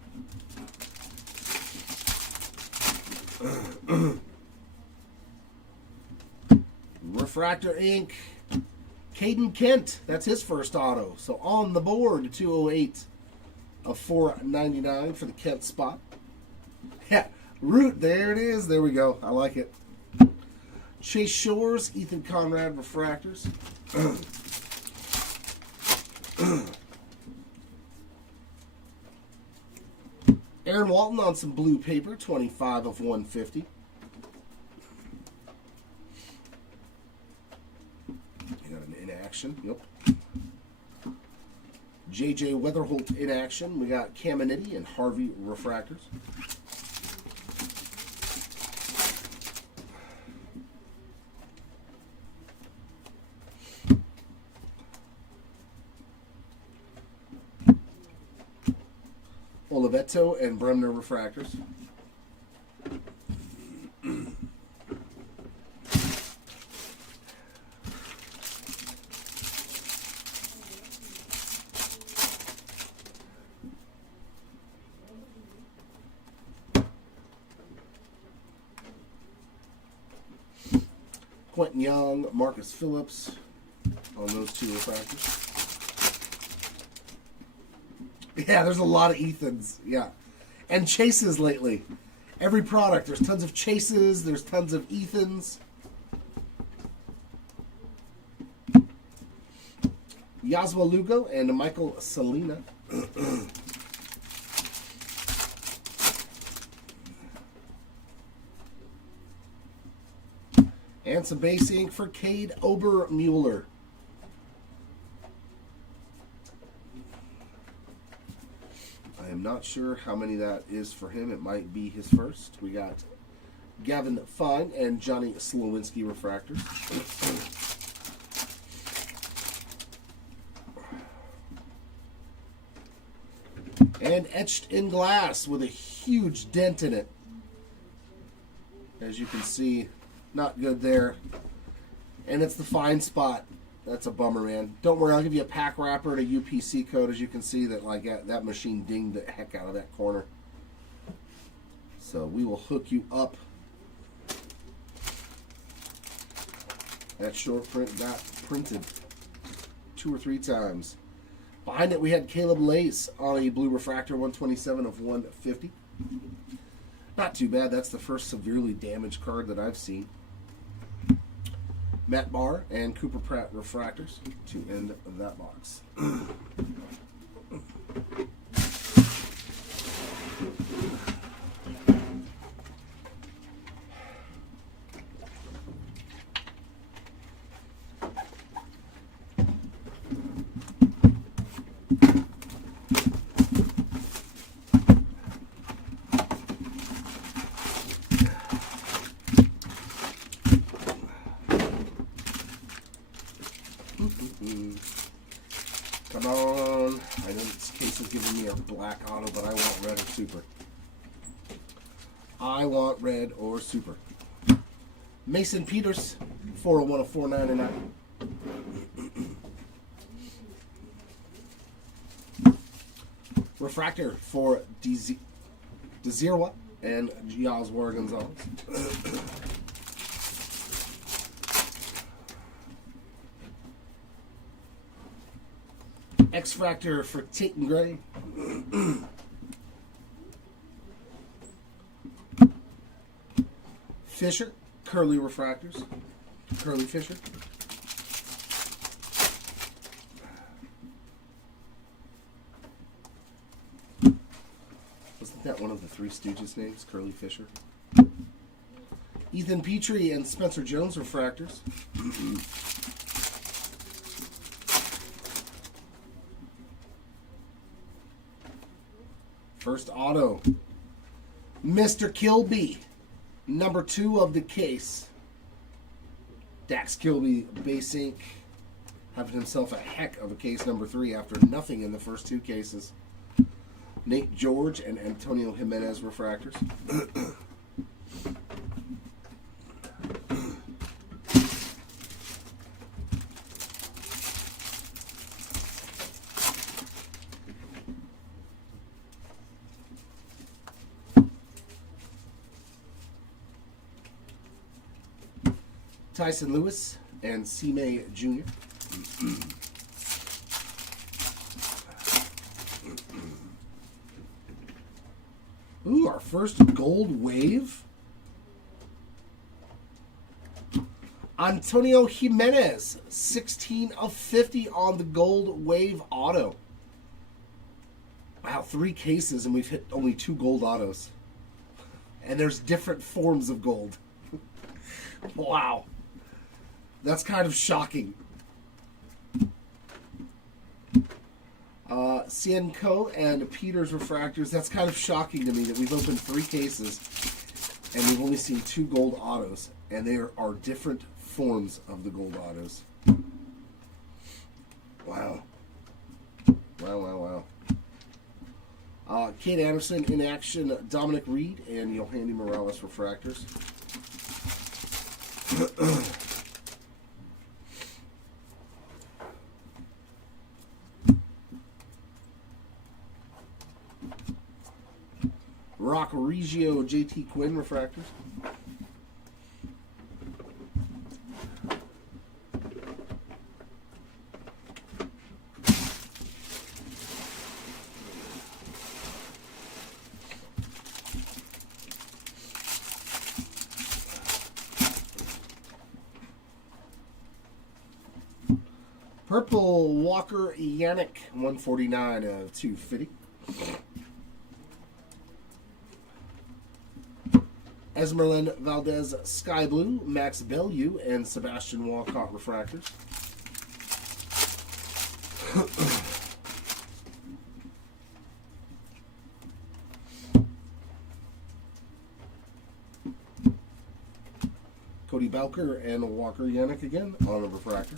Refractor ink, Caden Kent, that's his first auto. So on the board, 208 of 499 for the Kent spot. Yeah, Root, there it is. There we go. I like it. Chase Shores, Ethan Conrad refractors. Aaron Walton on some blue paper, 25 of 150. You got an inaction. Yep. JJ Weatherholt in action. We got Caminiti and Harvey refractors. Oliveto and Bremner refractors. Quentin Young, Marcus Phillips on those two refractors. Yeah, there's a lot of Ethans. Yeah. And Chases lately. Every product, there's tons of Chases, there's tons of Ethans. Yaswa Lugo and Michael Salina. And some base ink for Cade Obermueller. I am not sure how many that is for him. It might be his first. We got Gavin Fine and Johnny Slowinski refractors. And etched in glass with a huge dent in it. As you can see, not good there. And it's the fine spot. That's a bummer, man. Don't worry, I'll give you a pack wrapper and a UPC code. As you can see, that machine dinged the heck out of that corner. So we will hook you up. That short print got printed 2 or 3 times. Behind it, we had Caleb Lace on a blue refractor, 127 of 150. Not too bad. That's the first severely damaged card that I've seen. Matt Barr and Cooper Pratt refractors to end that box. Come on. I know this case is giving me a black auto, but I want red or super. I want red or super. Mason Peters, 401 of 499. Refractor for Desirwa and Giazwar Gonzalez. X-Fractor for Tate Gray. Fisher, Curly refractors. Curly Fisher. Wasn't that one of the Three Stooges names, Curly Fisher? Ethan Petrie and Spencer Jones refractors. First auto, Mr. Kilby, number 2 of the case. Dax Kilby, base ink, having himself a heck of a case number 3 after nothing in the first 2 cases. Nate George and Antonio Jimenez refractors. Tyson Lewis and C-May Jr. Ooh, our first gold wave. Antonio Jimenez, 16 of 50 on the gold wave auto. Wow, 3 cases and we've hit only 2 gold autos. And there's different forms of gold. Wow. That's kind of shocking. Cienco and Peters refractors. That's kind of shocking to me that we've opened 3 cases and we've only seen 2 gold autos. And they are different forms of the gold autos. Wow. Wow. Kate Anderson in action, Dominic Reed, and Yohandy Morales refractors. Rock Regio JT Quinn refractors. Purple Walker Yannick, 149 of 250. Esmeralda Valdez Sky Blue, Max Bellew, and Sebastian Walcott refractors. Cody Belker and Walker Yannick again on a refractor.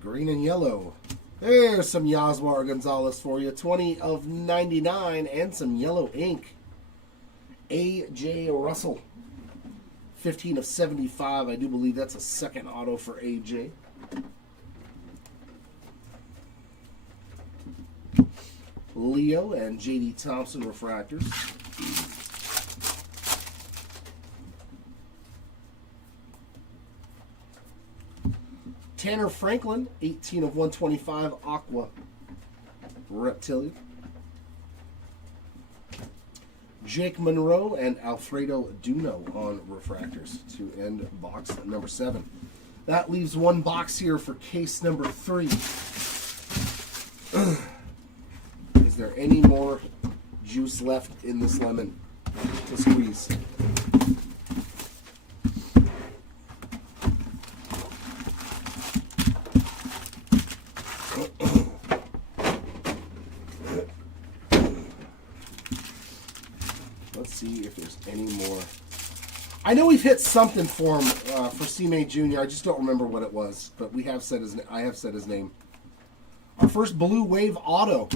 Green and yellow. There's some Yasmar Gonzalez for you. 20 of 99 and some yellow ink. A.J. Russell. 15 of 75. I do believe that's a second auto for A.J. Leo and J.D. Thompson refractors. Tanner Franklin, 18 of 125, Aqua Reptilian. Jake Monroe and Alfredo Duno on refractors to end box number 7. That leaves one box here for case number 3. Is there any more juice left in this lemon to squeeze? Let's see if there's any more. I know we've hit something for him for C-May Jr. I just don't remember what it was, but we have said I have said his name. Our first Blue Wave auto.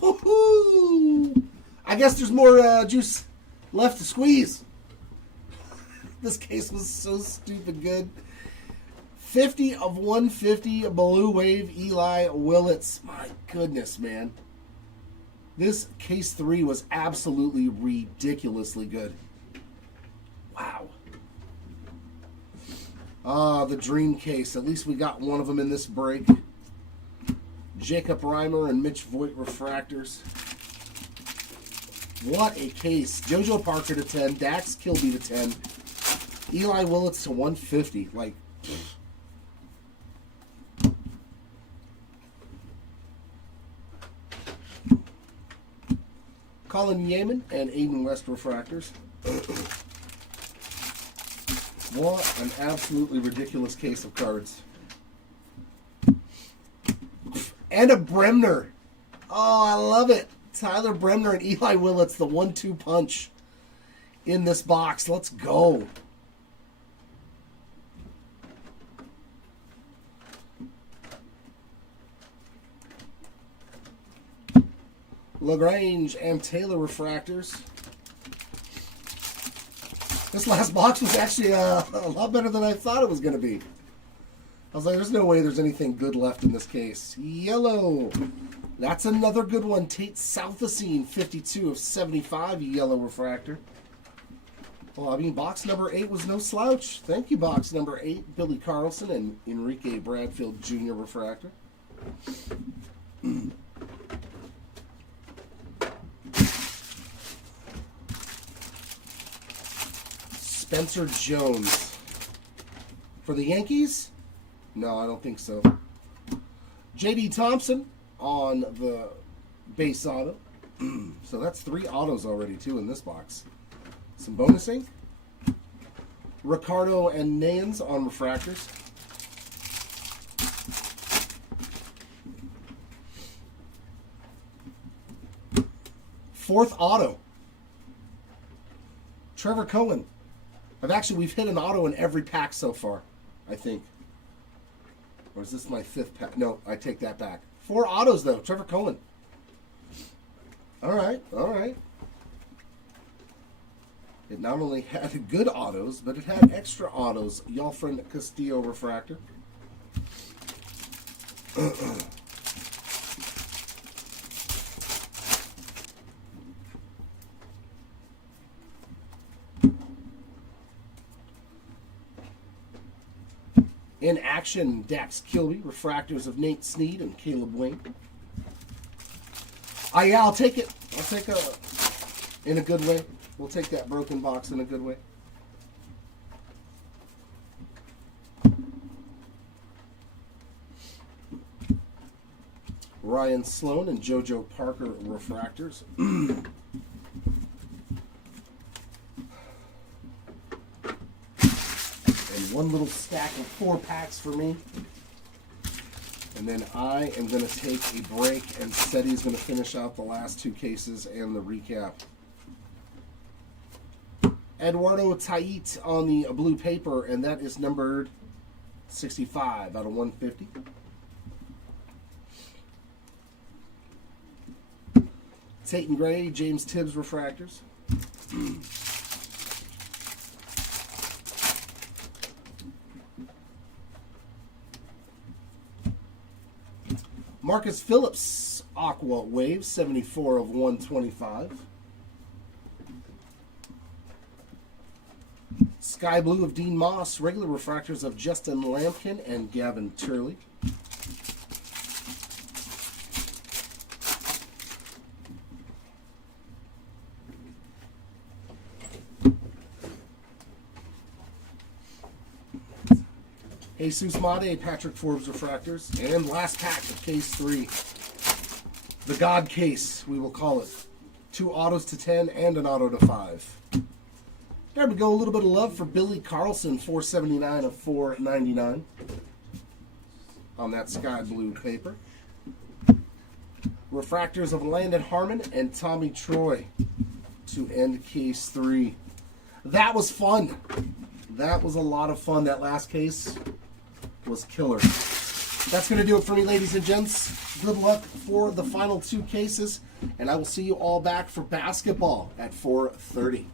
Woo-hoo! I guess there's more juice left to squeeze. This case was so stupid good. 50 of 150 Blue Wave Eli Willits. My goodness, man. This case 3 was absolutely ridiculously good. Wow. Ah, the dream case. At least we got one of them in this break. Jacob Reimer and Mitch Voigt refractors. What a case. JoJo Parker to 10. Dax Kilby to 10. Eli Willits to 150. Like, pfft. Colin Yeaman and Aiden West refractors. What an absolutely ridiculous case of cards. And a Bremner. Oh, I love it. Tyler Bremner and Eli Willits, the 1-2 punch in this box. Let's go. LaGrange and Taylor refractors. This last box was actually a lot better than I thought it was going to be. I was like, there's no way there's anything good left in this case. Yellow. That's another good one. Tate Southacene, 52 of 75, yellow refractor. Well, I mean, box number 8 was no slouch. Thank you, box number 8. Billy Carlson and Enrique Bradfield Jr. refractor. Spencer Jones. For the Yankees? No, I don't think so. J.D. Thompson on the base auto. So that's 3 autos already, too, in this box. Some bonusing. Ricardo and Nans on refractors. Fourth auto. Trevor Cohen. We've hit an auto in every pack so far, I think. Or is this my 5th pack? No, I take that back. 4 autos, though. Trevor Cohen. All right, all right. It not only had good autos, but it had extra autos. Yalfred Castillo refractor. In action, Dax Kilby, refractors of Nate Snead and Caleb Wayne. Yeah, I'll take it. I'll take in a good way. We'll take that broken box in a good way. Ryan Sloan and JoJo Parker refractors. One little stack of 4 packs for me. And then I am going to take a break, and Seti's going to finish out the last 2 cases and the recap. Eduardo Tait on the blue paper, and that is numbered 65 out of 150. Tate and Gray, James Tibbs refractors. Marcus Phillips, Aqua Wave, 74 of 125. Sky Blue of Dean Moss, regular refractors of Justin Lampkin and Gavin Turley. Jesus Mate, Patrick Forbes refractors. And last pack of case 3. The God case, we will call it. 2 autos to 10 and an auto to 5. There we go. A little bit of love for Billy Carlson, 479 of 499 on that sky blue paper. Refractors of Landon Harmon and Tommy Troy to end case 3. That was fun. That was a lot of fun. That last case was killer. That's going to do it for me, ladies and gents. Good luck for the final 2 cases, and I will see you all back for basketball at 4:30.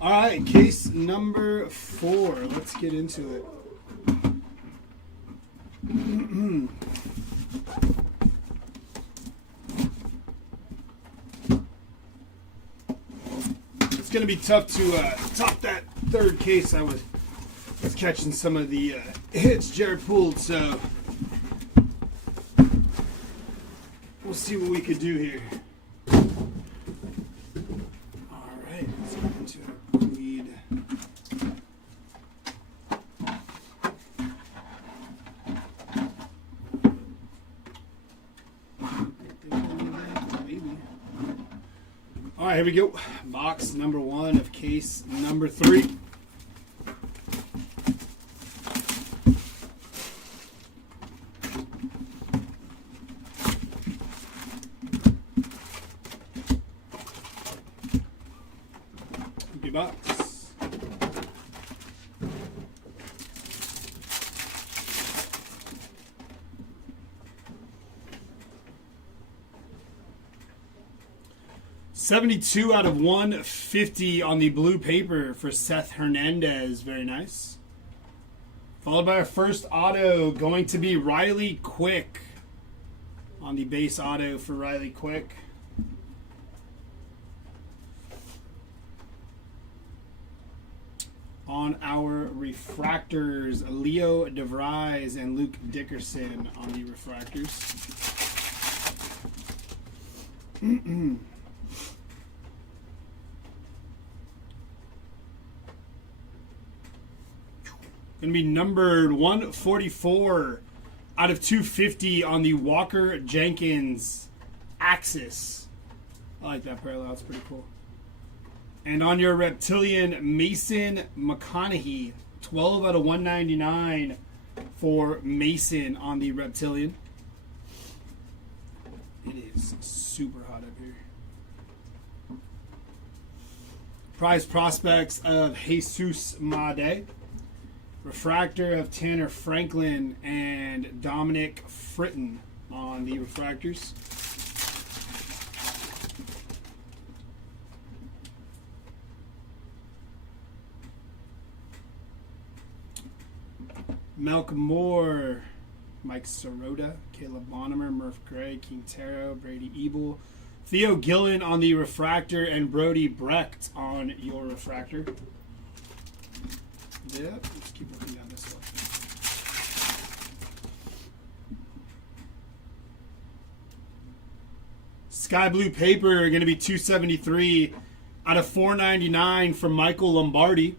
All right, case number 4. Let's get into it. It's going to be tough to top that third case. I was catching some of the hits Jared pulled, so we'll see what we could do here. All right, let's get into it. Lead. All right, here we go. Box number 1 of case number 3. Empty box. $72 out of 150 on the blue paper for Seth Hernandez. Very nice. Followed by our first auto, going to be Riley Quick on the base auto for Riley Quick. On our refractors, Leo DeVries and Luke Dickerson on the refractors. Going to be numbered 144 out of 250 on the Walker Jenkins Axis. I like that parallel. It's pretty cool. And on your Reptilian, Mason McConaughey. 12 out of 199 for Mason on the Reptilian. It is super hot up here. Prize prospects of Jesus Made. Refractor of Tanner Franklin and Dominic Fritton on the refractors. Malcolm Moore, Mike Sirota, Caleb Bonnemer, Murph Gray, King Taro, Brady Ebel, Theo Gillen on the refractor, and Brody Brecht on your refractor. Yeah, let's keep looking down this way. Sky blue paper going to be 273 out of 499 from Michael Lombardi.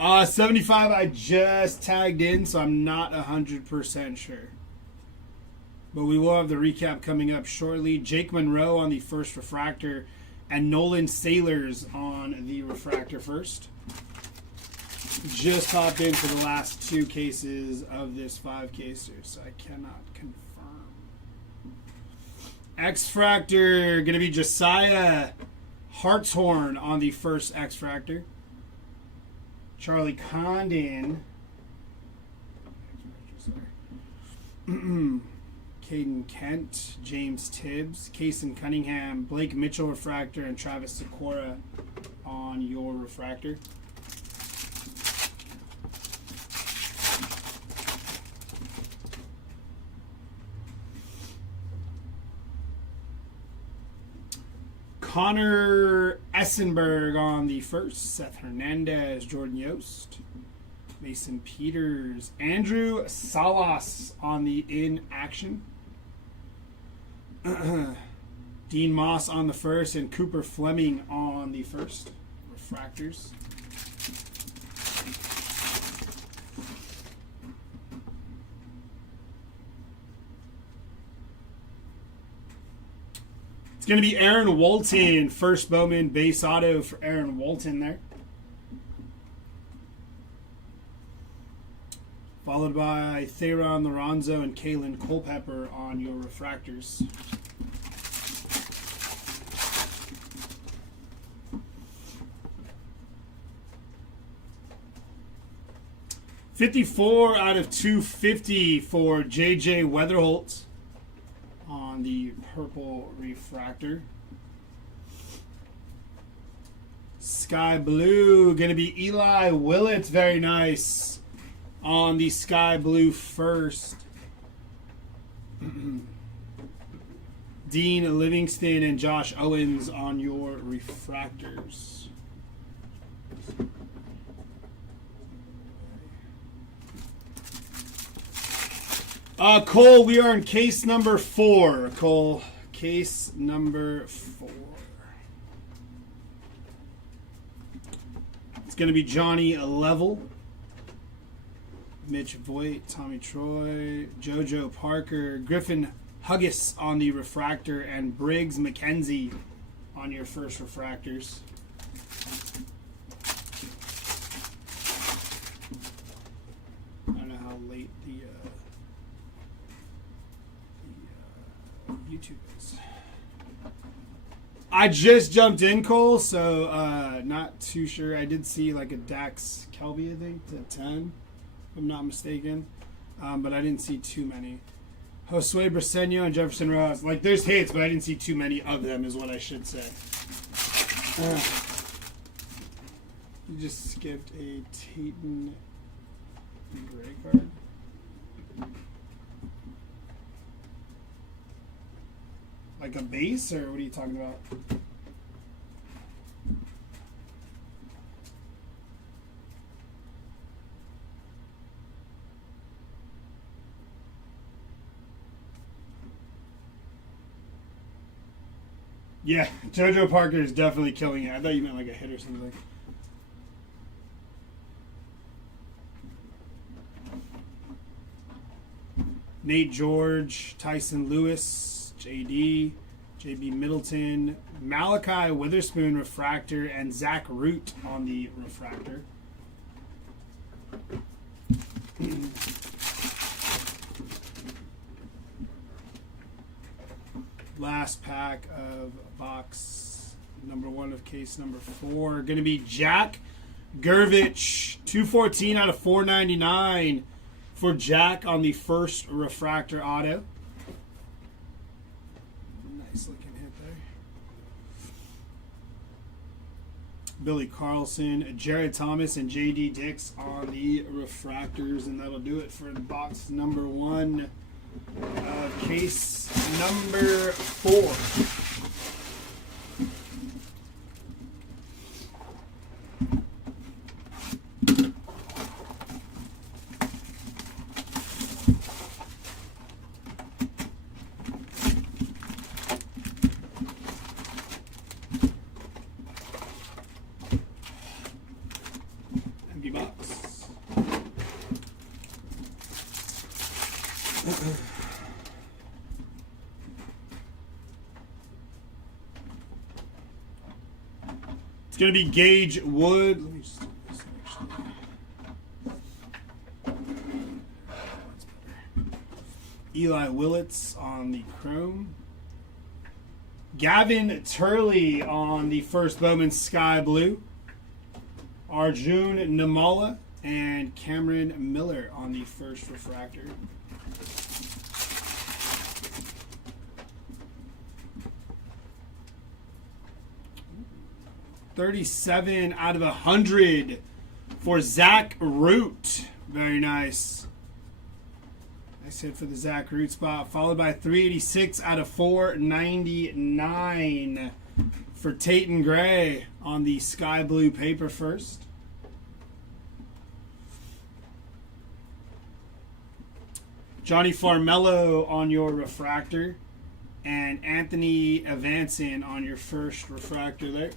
75 I just tagged in, so I'm not 100% sure. But we will have the recap coming up shortly. Jake Monroe on the first refractor and Nolan Sailors on the refractor first. Just hopped into the last 2 cases of this 5-caser, so I cannot confirm. X-Fractor, going to be Josiah Hartshorn on the first X-Fractor. Charlie Condon. Caden Kent, James Tibbs, Kason Cunningham, Blake Mitchell refractor, and Travis Sikora on your refractor. Connor Essenberg on the first, Seth Hernandez, Jordan Yost, Mason Peters, Andrew Salas on the in action, Dean Moss on the first, and Cooper Fleming on the first refractors. It's going to be Aaron Walton, first Bowman base auto for Aaron Walton there. Followed by Theron Lorenzo and Kalen Culpepper on your refractors. $54 out of 250 for JJ Weatherholt on the purple refractor. Sky blue, going to be Eli Willett. Very nice. on the sky blue first. Dean Livingston and Josh Owens on your refractors. Cole, we are in case number 4. Cole, case number 4. It's going to be Johnny Level, Mitch Voigt, Tommy Troy, JoJo Parker, Griffin Huggis on the refractor, and Briggs McKenzie on your first refractors. I don't know how late the YouTube is. I just jumped in, Cole, so not too sure. I did see like a Dax Kelby, I think, to 10, if I'm not mistaken. But I didn't see too many. Josue Briseño and Jefferson Ross. Like, there's hits, but I didn't see too many of them, is what I should say. You just skipped a Tatum Gray card. Like a base, or what are you talking about? Yeah, JoJo Parker is definitely killing it. I thought you meant like a hit or something. Nate George, Tyson Lewis, JD, JB Middleton, Malachi Witherspoon refractor, and Zach Root on the refractor. Last pack of box number 1 of case number 4. Going to be Jack Gervich, 214 out of 499 for Jack on the first refractor auto. Nice looking hit there. Billy Carlson, Jared Thomas, and J.D. Dix on the refractors, and that'll do it for box number 1 of case number 4. Empty box. It's going to be Gage Wood. Let me just do this actually. Eli Willits on the chrome. Gavin Turley on the first Bowman Sky Blue. Arjun Namala and Cameron Miller on the first refractor. $37 out of 100 for Zach Root. Very nice. Nice hit for the Zach Root spot. Followed by 386 out of 499 for Tatum Gray on the sky blue paper first. Johnny Farmello on your refractor. And Anthony Evanson on your first refractor there.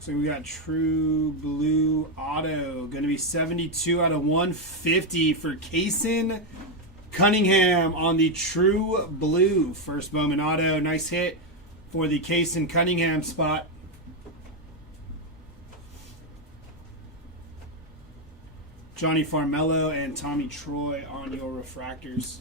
So we got True Blue Auto. Going to be 72 out of 150 for Kaysen Cunningham on the True Blue. First Bowman Auto. Nice hit for the Kaysen Cunningham spot. Johnny Farmello and Tommy Troy on your refractors.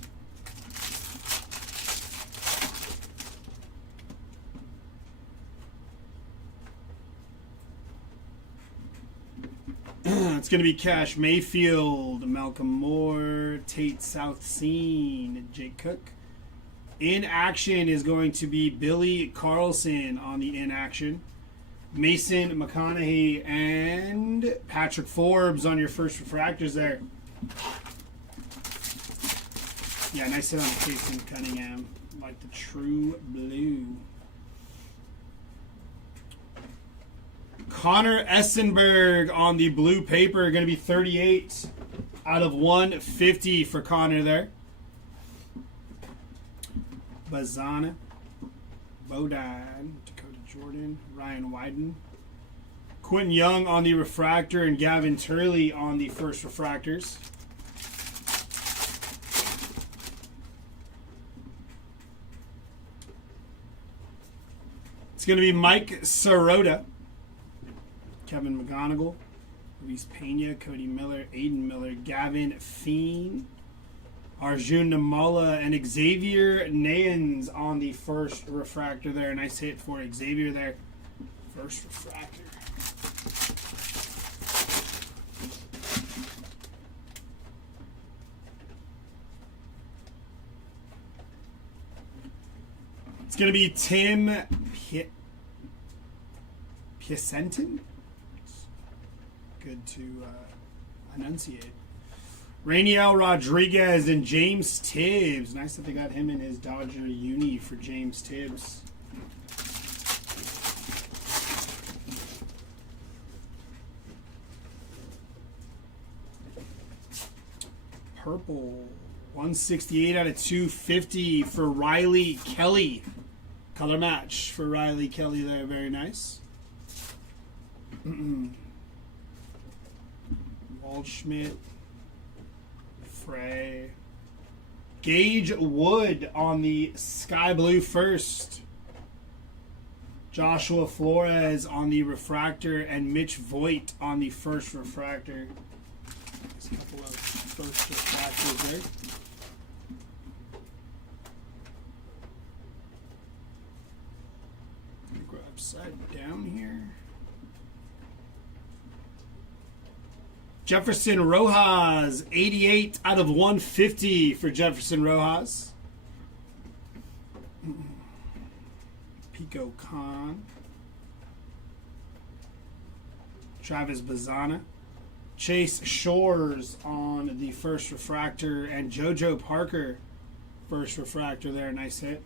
It's going to be Cash Mayfield, Malcolm Moore, Tate Southseen, Jake Cook. In action is going to be Billy Carlson on the in action. Mason McConaughey and Patrick Forbes on your first refractors there. Yeah, nice hit on Jason Cunningham. Like the true blue. Connor Essenberg on the blue paper. Going to be 38 out of 150 for Connor there. Bazana. Bodine. Dakota Jordan. Ryan Wyden. Quentin Young on the refractor and Gavin Turley on the first refractors. It's going to be Mike Sirota, Kevin McGonigal, Luis Pena, Cody Miller, Aiden Miller, Gavin Feen, Arjun Namala, and Xavier Nayans on the first refractor there. Nice hit for Xavier there. First refractor. It's going to be Tim Piacentin. Good to enunciate. Rainiel Rodriguez and James Tibbs. Nice that they got him in his Dodger uni for James Tibbs. Purple. 168 out of 250 for Riley Kelly. Color match for Riley Kelly there. Very nice. Waldschmidt. Frey. Gage Wood on the sky blue first. Joshua Flores on the refractor and Mitch Voigt on the first refractor. There's a couple of first refractors there. Go upside down here. Jefferson Rojas, 88 out of 150 for Jefferson Rojas. Pico Khan. Travis Bazana. Chase Shores on the first refractor and JoJo Parker, first refractor there. Nice hit.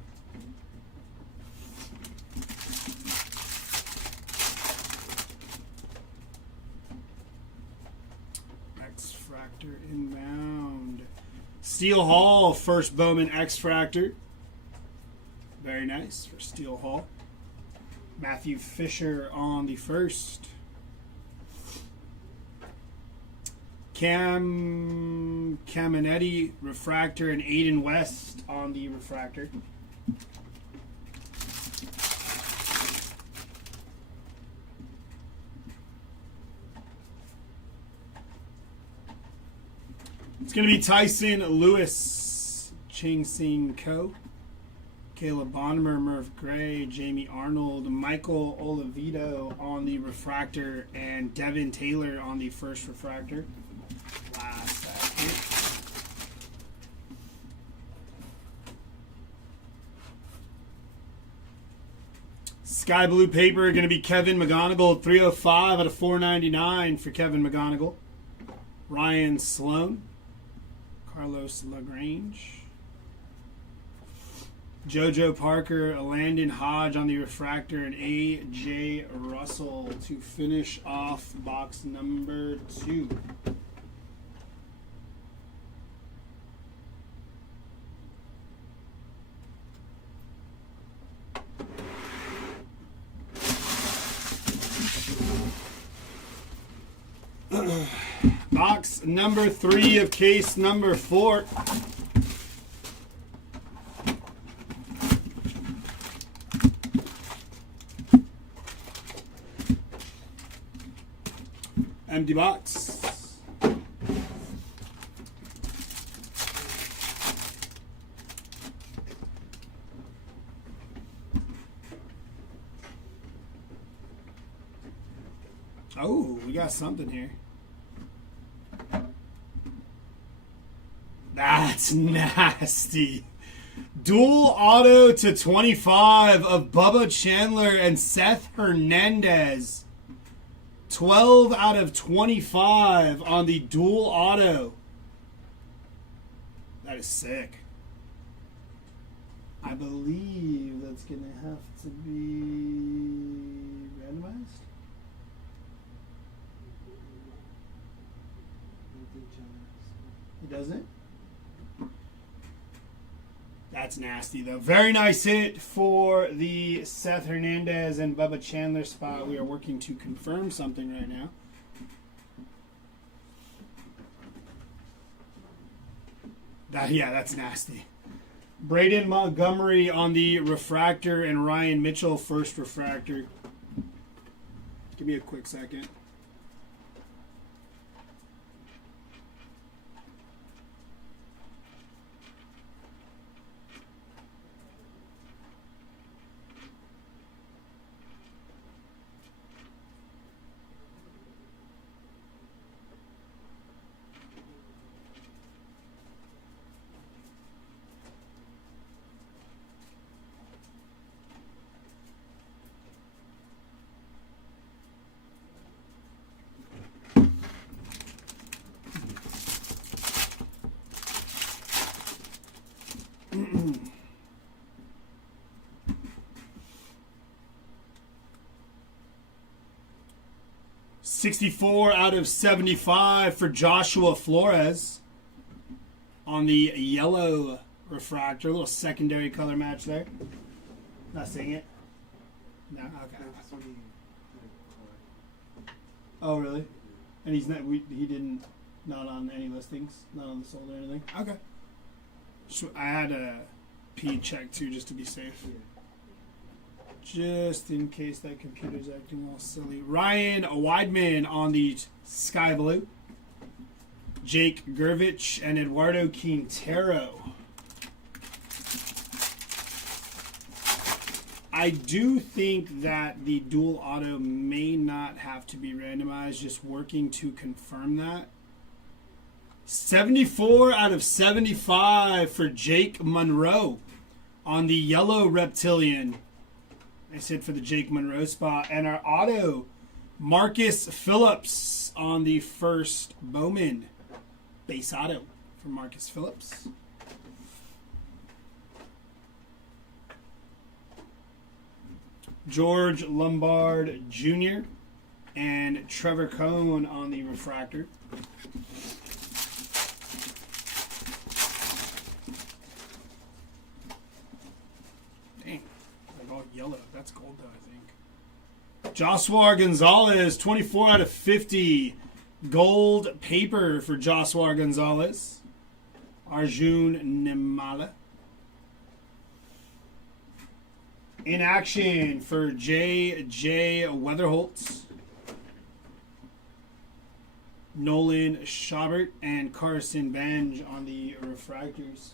X-Fractor inbound. Steel Hall, first Bowman X-Fractor. Very nice for Steel Hall. Matthew Fisher on the first. Caminetti refractor and Aiden West on the refractor. It's going to be Tyson Lewis, Ching Sing Ko, Caleb Bonner, Murph Gray, Jamie Arnold, Michael Oliveto on the refractor, and Devin Taylor on the first refractor. Last second. Sky blue paper going to be Kevin McGonigal, 305 out of 499 for Kevin McGonigal. Ryan Sloan, Carlos LaGrange, JoJo Parker, Landon Hodge on the refractor, and A.J. Russell to finish off box number 2. Box number 3 of case number 4. Empty box. Oh, we got something here. That's nasty. Dual auto to 25 of Bubba Chandler and Seth Hernandez. 12 out of 25 on the dual auto. That is sick. I believe that's going to have to be randomized. It doesn't? That's nasty, though. Very nice hit for the Seth Hernandez and Bubba Chandler spot. We are working to confirm something right now. Yeah, that's nasty. Braden Montgomery on the refractor and Ryan Mitchell first refractor. Give me a quick second. $64 out of 75 for Joshua Flores on the yellow refractor. A little secondary color match there. Not seeing it? No, okay. Oh, really? And he's not. Not on any listings, not on the sold or anything. Okay. So I had a P check too, just to be safe. Just in case that computer's acting all silly. Ryan Weidman on the sky blue. Jake Gervich and Eduardo Quintero. I do think that the dual auto may not have to be randomized, just working to confirm that. 74 out of 75 for Jake Monroe on the yellow reptilian. Nice hit for the Jake Monroe spot. And our auto, Marcus Phillips on the first Bowman. Base auto for Marcus Phillips. George Lombard Jr. and Trevor Cohn on the refractor. Dang, they're all yellow. That's gold though, I think. Joshua Gonzalez, 24 out of 50. Gold paper for Joshua Gonzalez. Arjun Nimala. In action for J.J. Weatherholtz, Nolan Schaubert, and Carson Benj on the refractors.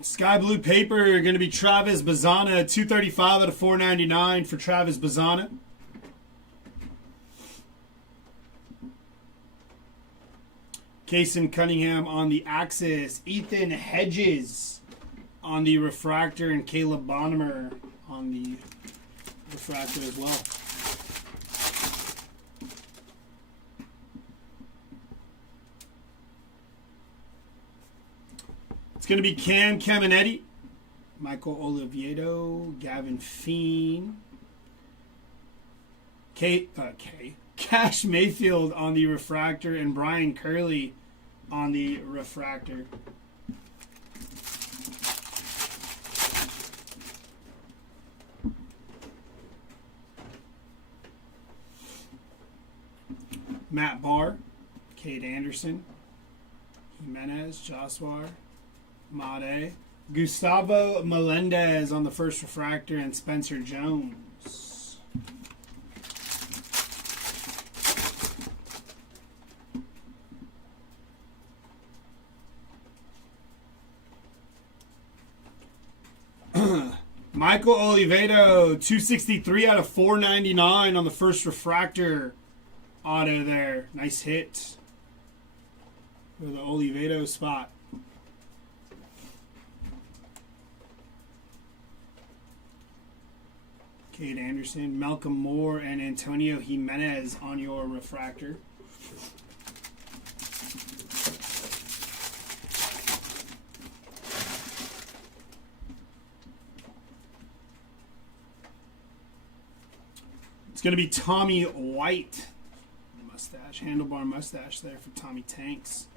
Sky blue paper going to be Travis Bazzana, 235 out of 499 for Travis Bazzana. Kason Cunningham on the axis. Ethan Hedges on the refractor. And Caleb Bonnemer on the refractor as well. It's going to be Cam Caminetti, Michael Olivedo, Gavin Feen, Cash Mayfield on the refractor, and Brian Curley on the refractor. Matt Barr, Cade Anderson, Jimenez, Joshua, Made, Gustavo Melendez on the first refractor, and Spencer Jones. Michael Oliveto, 263 out of 499 on the first refractor auto there. Nice hit for the Oliveto spot. Cade Anderson, Malcolm Moore, and Antonio Jimenez on your refractor. It's going to be Tommy White. Mustache, handlebar mustache there for Tommy Tanks.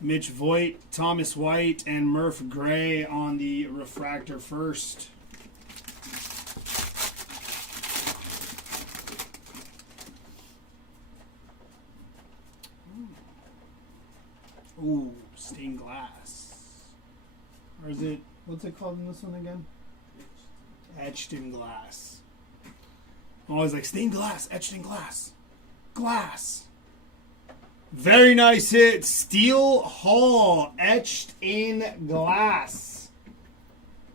Mitch Voigt, Thomas White, and Murph Gray on the refractor first. Ooh, stained glass. Or is it, what's it called in this one again? Etched in glass. I'm always like, stained glass, etched in glass. Glass. Very nice hit. Steel Hall, etched in glass.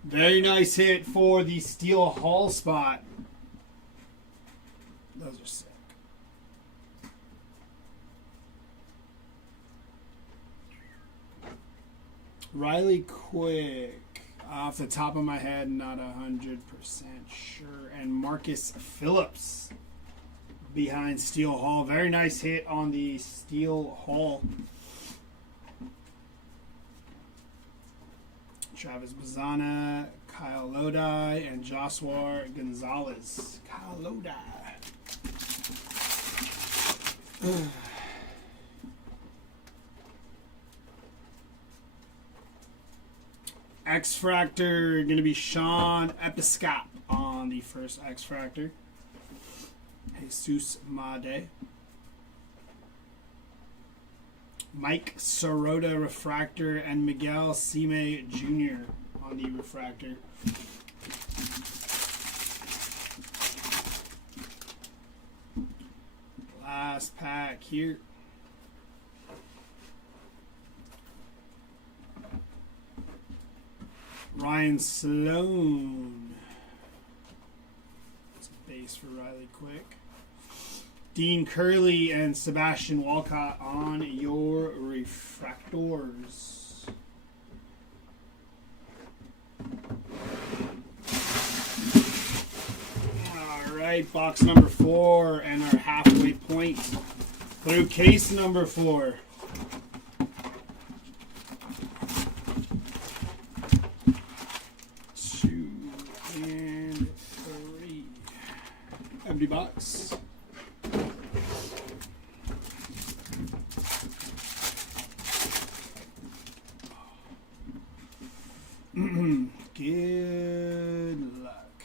Very nice hit for the Steel Hall spot. Those are sick. Riley Quick. Off the top of my head, not 100% sure. And Marcus Phillips behind Steel Hall. Very nice hit on the Steel Hall. Travis Bazana, Kyle Lodi, and Joshua Gonzalez. Kyle Lodi. X-Fractor, going to be Sean Episcop on the first X-Fractor. Jesus Made. Mike Sirota refractor and Miguel Sime Jr. on the refractor. Last pack here. Ryan Sloan. That's a base for Riley Quick. Dean Curley and Sebastian Walcott on your refractors. All right, box number 4 and our halfway point through case number 4. Empty box. Good luck.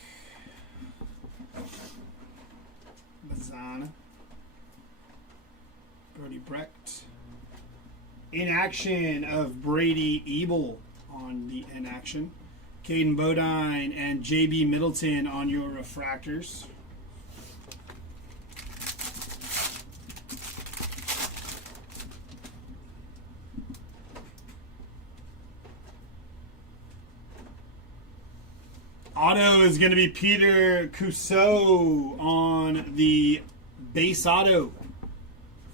Bazana. Brody Brecht. Inaction of Brady Ebel on the inaction. Caden Bodine and JB Middleton on your refractors. Auto is going to be Peter Cousseau on the base auto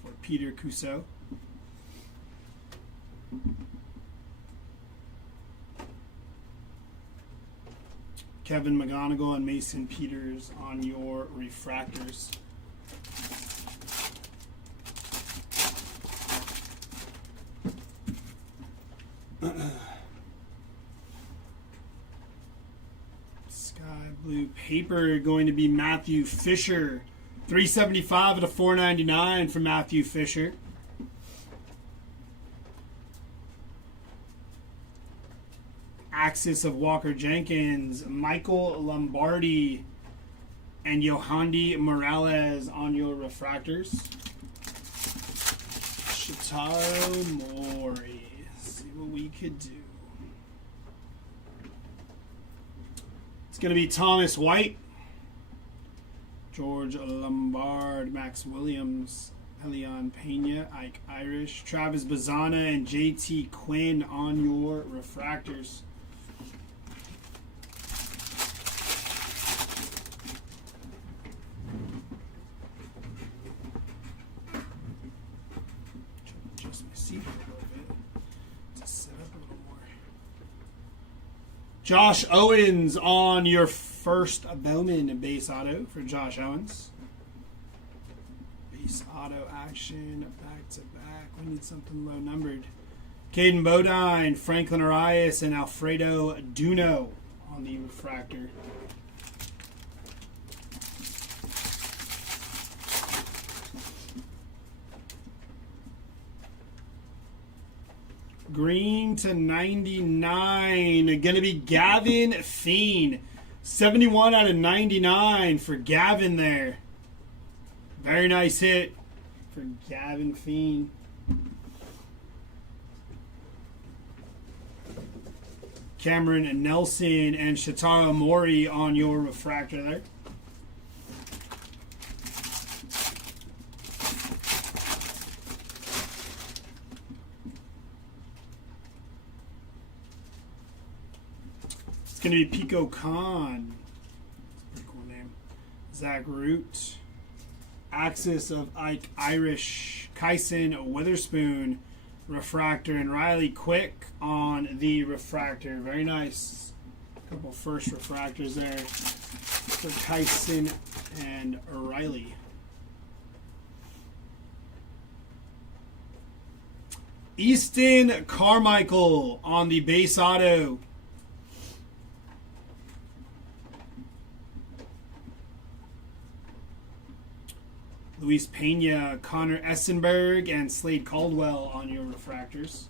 for Peter Cousseau. Kevin McGonigal and Mason Peters on your refractors. Blue paper going to be Matthew Fisher. 375 out of 499 for Matthew Fisher. Axis of Walker Jenkins, Michael Lombardi, and Yohandi Morales on your refractors. Shitaro Mori. See what we could do. It's going to be Thomas White, George Lombard, Max Williams, Elion Pena, Ike Irish, Travis Bazana, and JT Quinn on your refractors. Josh Owens on your first Bowman base auto for Josh Owens. Base auto action back to back. We need something low numbered. Caden Bodine, Franklin Arias, and Alfredo Duno on the refractor. Green to 99. Going to be Gavin Fiend. 71 out of 99 for Gavin there. Very nice hit for Gavin Fiend. Cameron Nelson and Shotaro Mori on your refractor there. It's going to be Pico Khan. Pretty cool name. Zach Root. Axis of Ike Irish. Kyson Witherspoon. Refractor. And Riley Quick on the refractor. Very nice. Couple first refractors there for Kyson and Riley. Easton Carmichael on the base auto. Luis Pena, Connor Essenberg, and Slade Caldwell on your refractors.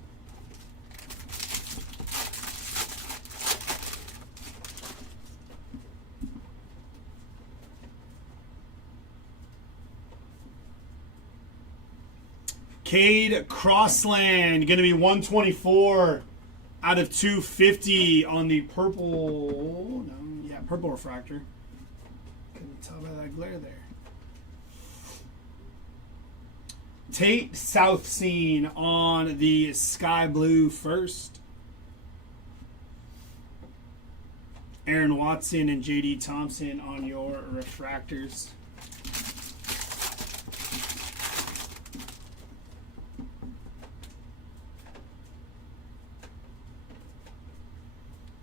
Cade Crossland, going to be 124 out of 250 on the purple, purple refractor. Couldn't tell by that glare there. Tate Southseen on the sky blue first. Aaron Watson and J.D. Thompson on your refractors.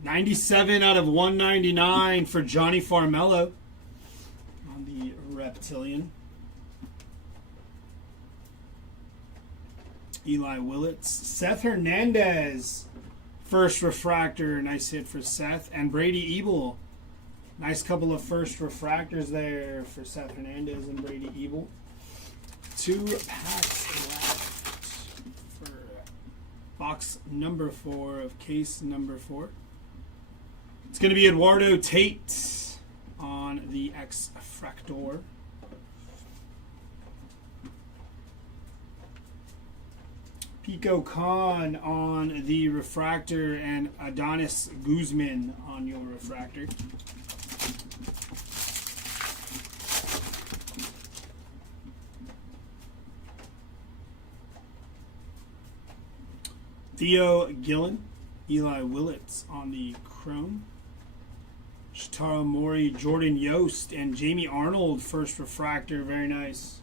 $97 out of 199 for Johnny Farmello on the Reptilian. Eli Willits. Seth Hernandez, first refractor. Nice hit for Seth. And Brady Ebel. Nice couple of first refractors there for Seth Hernandez and Brady Ebel. 2 packs left for box number 4 of case number 4. It's going to be Eduardo Tate on the X-Fractor. Pico Khan on the refractor and Adonis Guzman on your refractor. Theo Gillen, Eli Willits on the chrome. Shotaro Mori, Jordan Yost, and Jamie Arnold, first refractor. Very nice.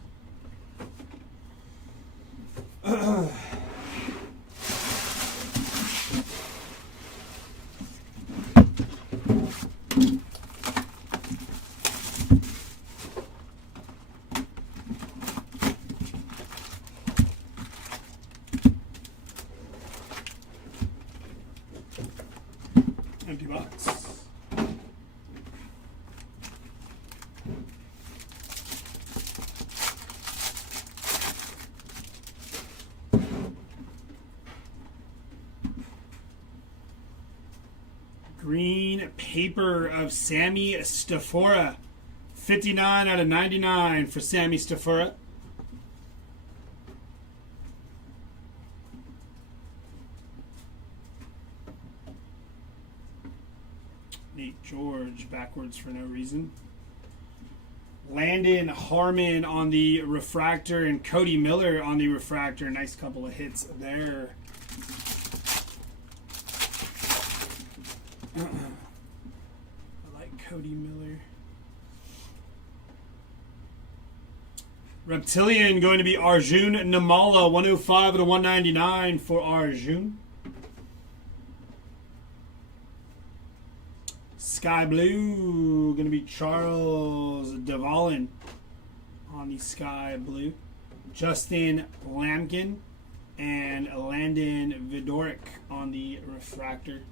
Empty box. Green paper of Sammy Stafora. 59 out of 99 for Sammy Stafora. Nate George, backwards for no reason. Landon Harmon on the refractor and Cody Miller on the refractor. Nice couple of hits there. I like Cody Miller. Reptilian going to be Arjun Namala, 105 out of 199 for Arjun. Sky Blue, going to be Charles DeValin on the Sky Blue. Justin Lampkin and Landon Vidoric on the refractor.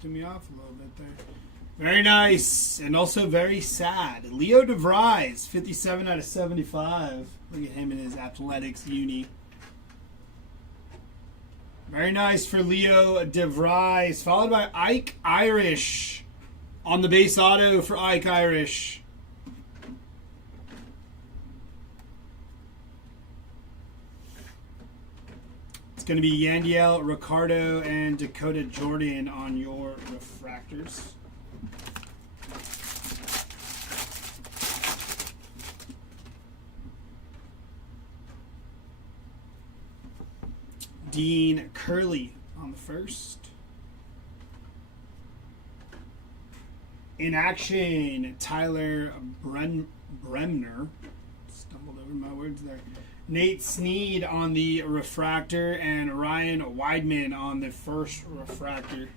Threw me off a little bit there. Very nice, and also very sad. Leo DeVries, 57 out of 75. Look at him in his athletics uni. Very nice for Leo DeVries, followed by Ike Irish on the base auto for Ike Irish. It's going to be Yandiel Ricardo and Dakota Jordan on your refractors. Dean Curley on the first. In action, Tyler Bremner. Stumbled over my words there. Nate Snead on the refractor and Ryan Weidman on the first refractor.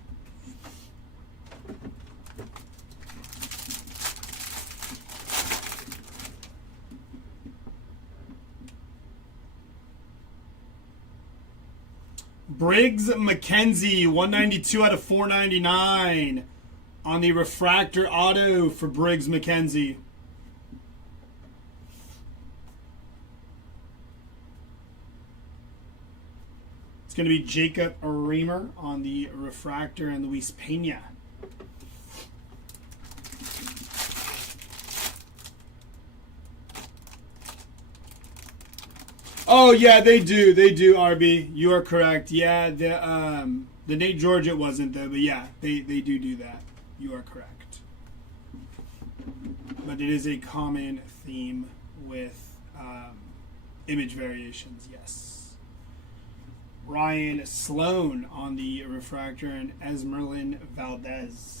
Briggs McKenzie, 192 out of 499 on the refractor auto for Briggs McKenzie. It's going to be Jacob Reamer on the refractor and Luis Pena. Oh yeah, they do, RB. You are correct. Yeah, the Nate George it wasn't though, but yeah, they do that. You are correct. But it is a common theme with image variations, yes. Ryan Sloan on the refractor and Esmeralyn Valdez.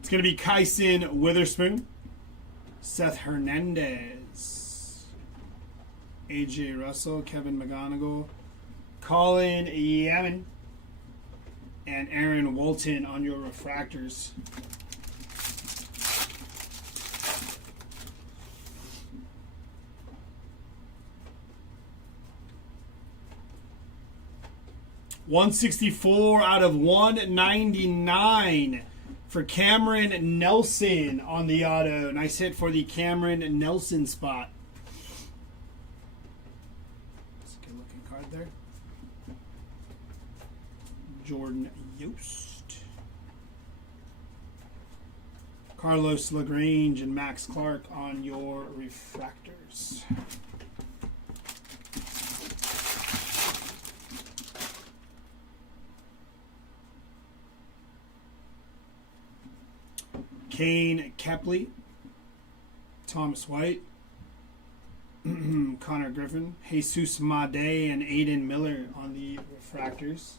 It's going to be Kyson Witherspoon, Seth Hernandez, AJ Russell, Kevin McGonigal, Colin Yemen, and Aaron Walton on your refractors. $164 out of 199 for Cameron Nelson on the auto. Nice hit for the Cameron Nelson spot. That's a good looking card there. Jordan Yost, Carlos LaGrange, and Max Clark on your refractors. Kane Kepley, Thomas White, Connor Griffin, Jesus Made, and Aiden Miller on the refractors.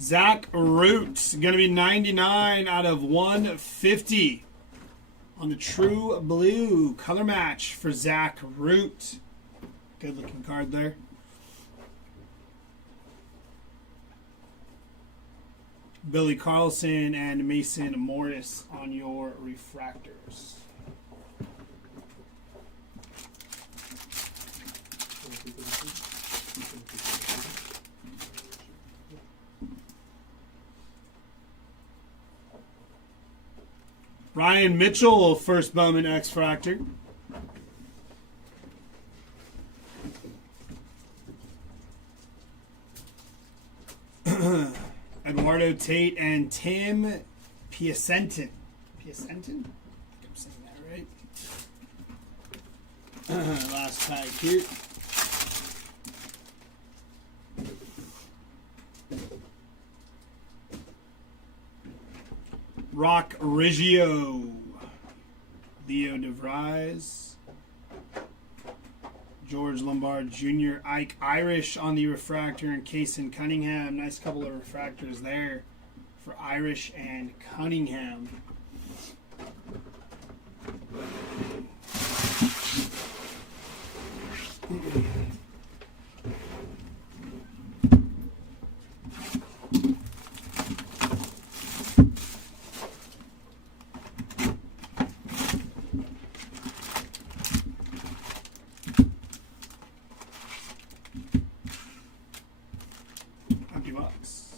Zach Root, going to be 99 out of 150 on the True Blue color match for Zach Root. Good looking card there. Billy Carlson and Mason Morris on your refractors. Ryan Mitchell, first Bowman X-Fractor. Eduardo Tate and Tim Piacentin. Piacentin? I think I'm saying that right. Last tag here. Rock Riggio. Leo DeVries. George Lombard Jr. Ike Irish on the refractor, and Kason Cunningham. Nice couple of refractors there for Irish and Cunningham. Empty box.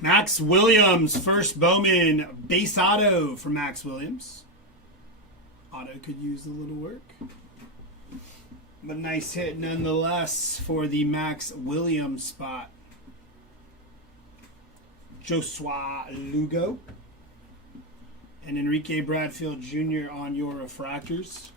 Max Williams, first Bowman, base auto for Max Williams. Auto could use a little work. But nice hit nonetheless for the Max Williams spot. Joshua Lugo. And Enrique Bradfield Jr. on your refractors.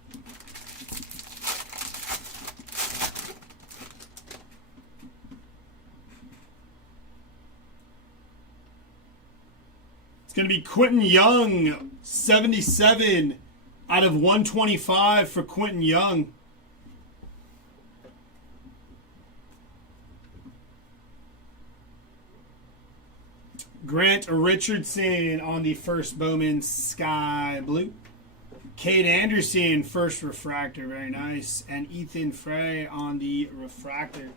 It's going to be Quentin Young, 77 out of 125 for Quentin Young. Grant Richardson on the first Bowman Sky Blue. Cade Anderson, first refractor, very nice. And Ethan Frey on the refractor.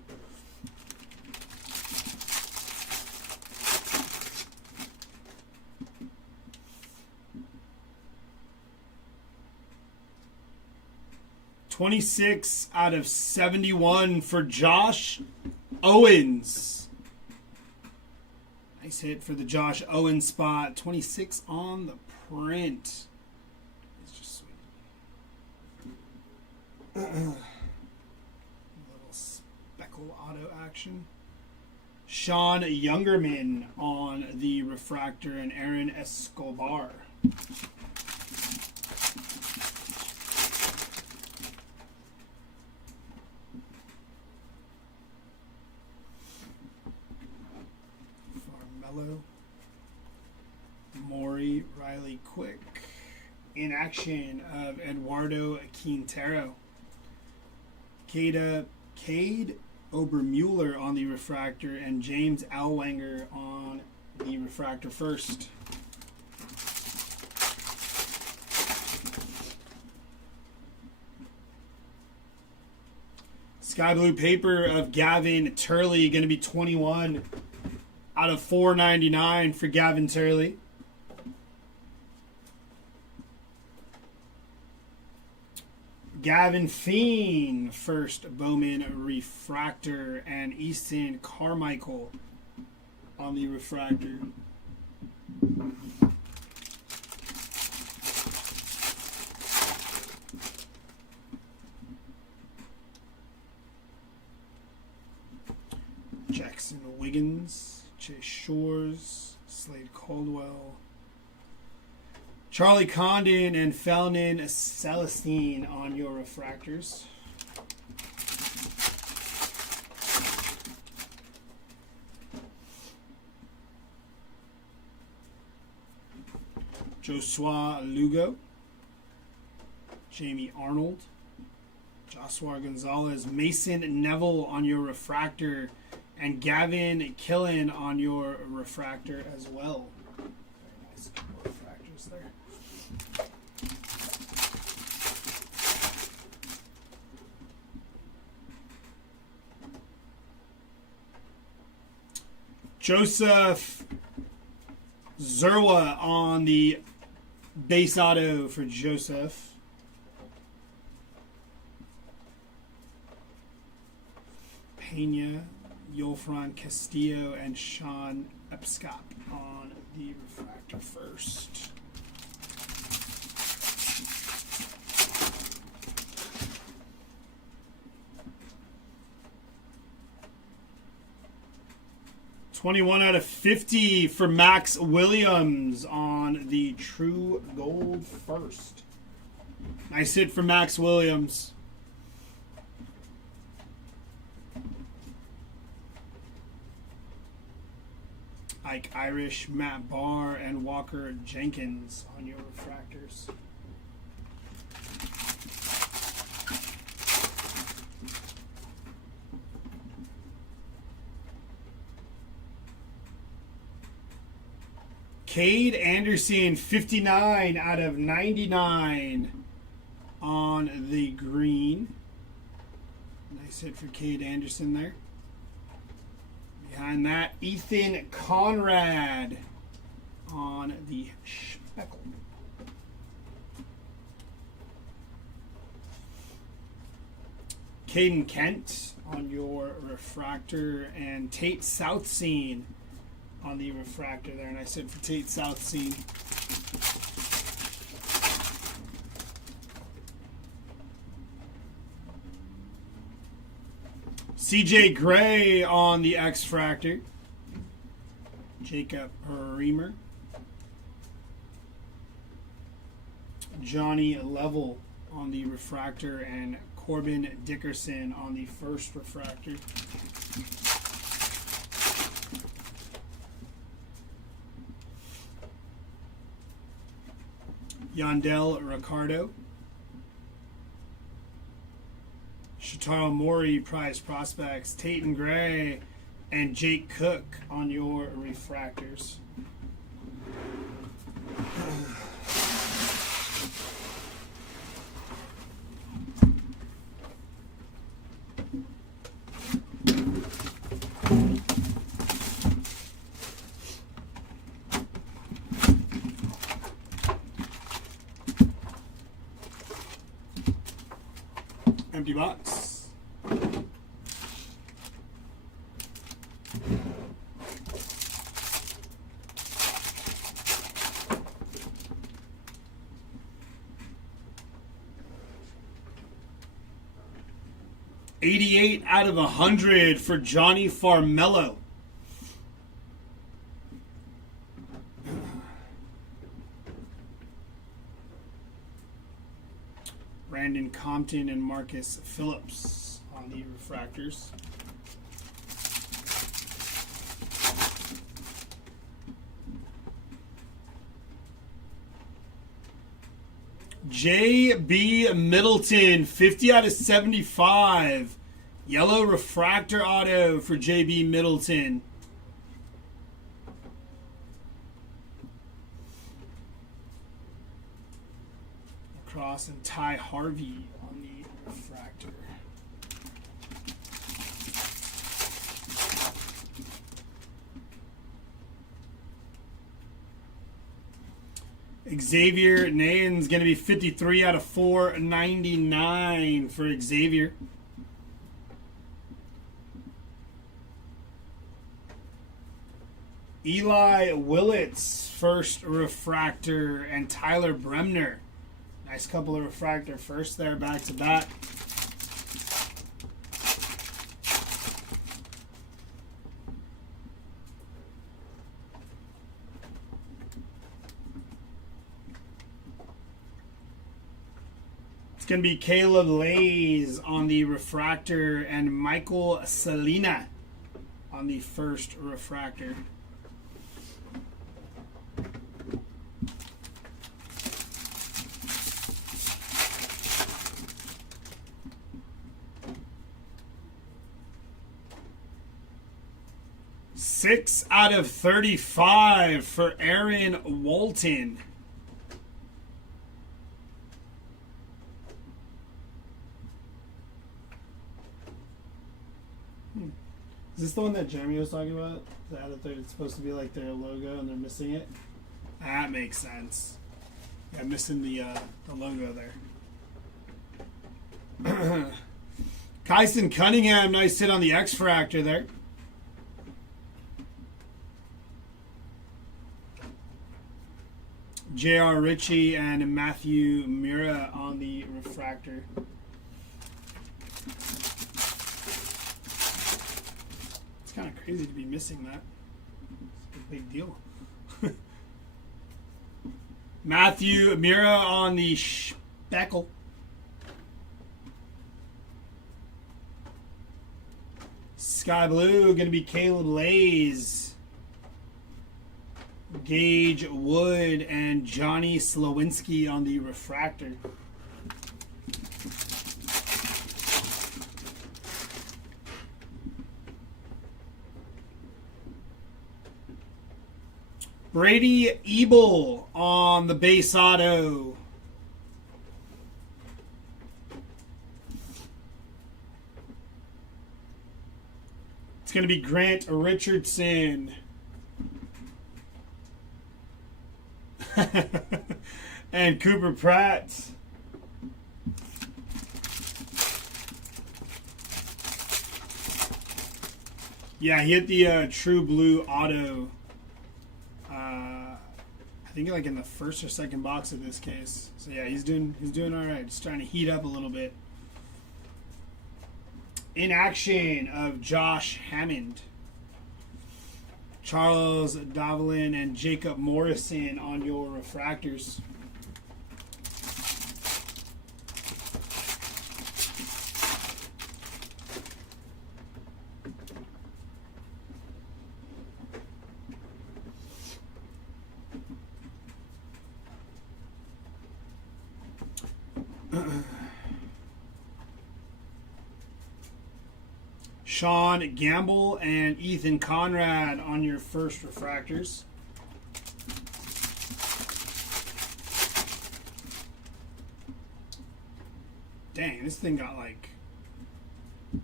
.26 out of 71 for Josh Owens. Nice hit for the Josh Owens spot. 26 on the print. It's just sweet. Little speckle auto action. Sean Youngerman on the refractor and Aaron Escobar. Maury Riley Quick. In action of Eduardo Quintero. Cade Obermueller on the refractor and James Allwanger on the refractor first. Sky blue paper of Gavin Turley, going to be 21 out of 499 for Gavin Turley. Gavin Feen, first Bowman refractor, and Easton Carmichael on the refractor. Jackson Wiggins, Chase Shores, Slade Caldwell, Charlie Condon, and Felnin Celestine on your refractors. Joshua Lugo, Jamie Arnold, Joshua Gonzalez, Mason Neville on your refractor, and Gavin Killen on your refractor as well. Very nice refractors there. Joseph Zerwa on the base auto for Joseph. Pena, Yolfran Castillo, and Sean Epscop on the refractor first. .21 out of 50 for Max Williams on the True Gold first. Nice hit for Max Williams. Ike Irish, Matt Barr, and Walker Jenkins on your refractors. Cade Anderson, 59 out of 99 on the green. Nice hit for Cade Anderson there. Behind that, Ethan Conrad on the speckle. Caden Kent on your refractor, and Tate Southseen on the refractor there. And I said for Tate Southseen. CJ Gray on the X-Fractor. Jacob Reamer. Johnny Level on the refractor, and Corbin Dickerson on the first refractor. Yandel Ricardo. Shataro Mori, prize prospects. Tatum Gray and Jake Cook on your refractors. Empty box. $88 out of 100 for Johnny Farmello. Brandon Compton and Marcus Phillips on the refractors. J.B. Middleton, 50 out of 75. Yellow refractor auto for J.B. Middleton. Cross and Ty Harvey on the refractor. Xavier Nain's going to be 53 out of 499 for Xavier. Eli Willits, first refractor, and Tyler Bremner. Nice couple of refractor first there, back to back. It's going to be Caleb Lays on the refractor and Michael Salina on the first refractor. Six out of 35 for Aaron Walton. Is this the one that Jeremy was talking about? That it's supposed to be like their logo and they're missing it? That makes sense. Yeah, missing the logo there. Kyson Cunningham, nice hit on the X-Fractor there. J.R. Ritchie and Matthew Mira on the refractor. It's kind of crazy to be missing that. It's a big deal. Matthew Mira on the speckle. Sky Blue, going to be Caleb Lays, Gage Wood, and Johnny Slowinski on the refractor. Brady Ebel on the base auto. It's going to be Grant Richardson. And Cooper Pratt. Yeah, he hit the True Blue auto. I think like in the first or second box of this case. So yeah, he's doing all right. Just trying to heat up a little bit. In action of Josh Hammond, Charles Davelin, and Jacob Morrison on your refractors. Sean Gamble and Ethan Conrad on your first refractors. Dang, this thing got like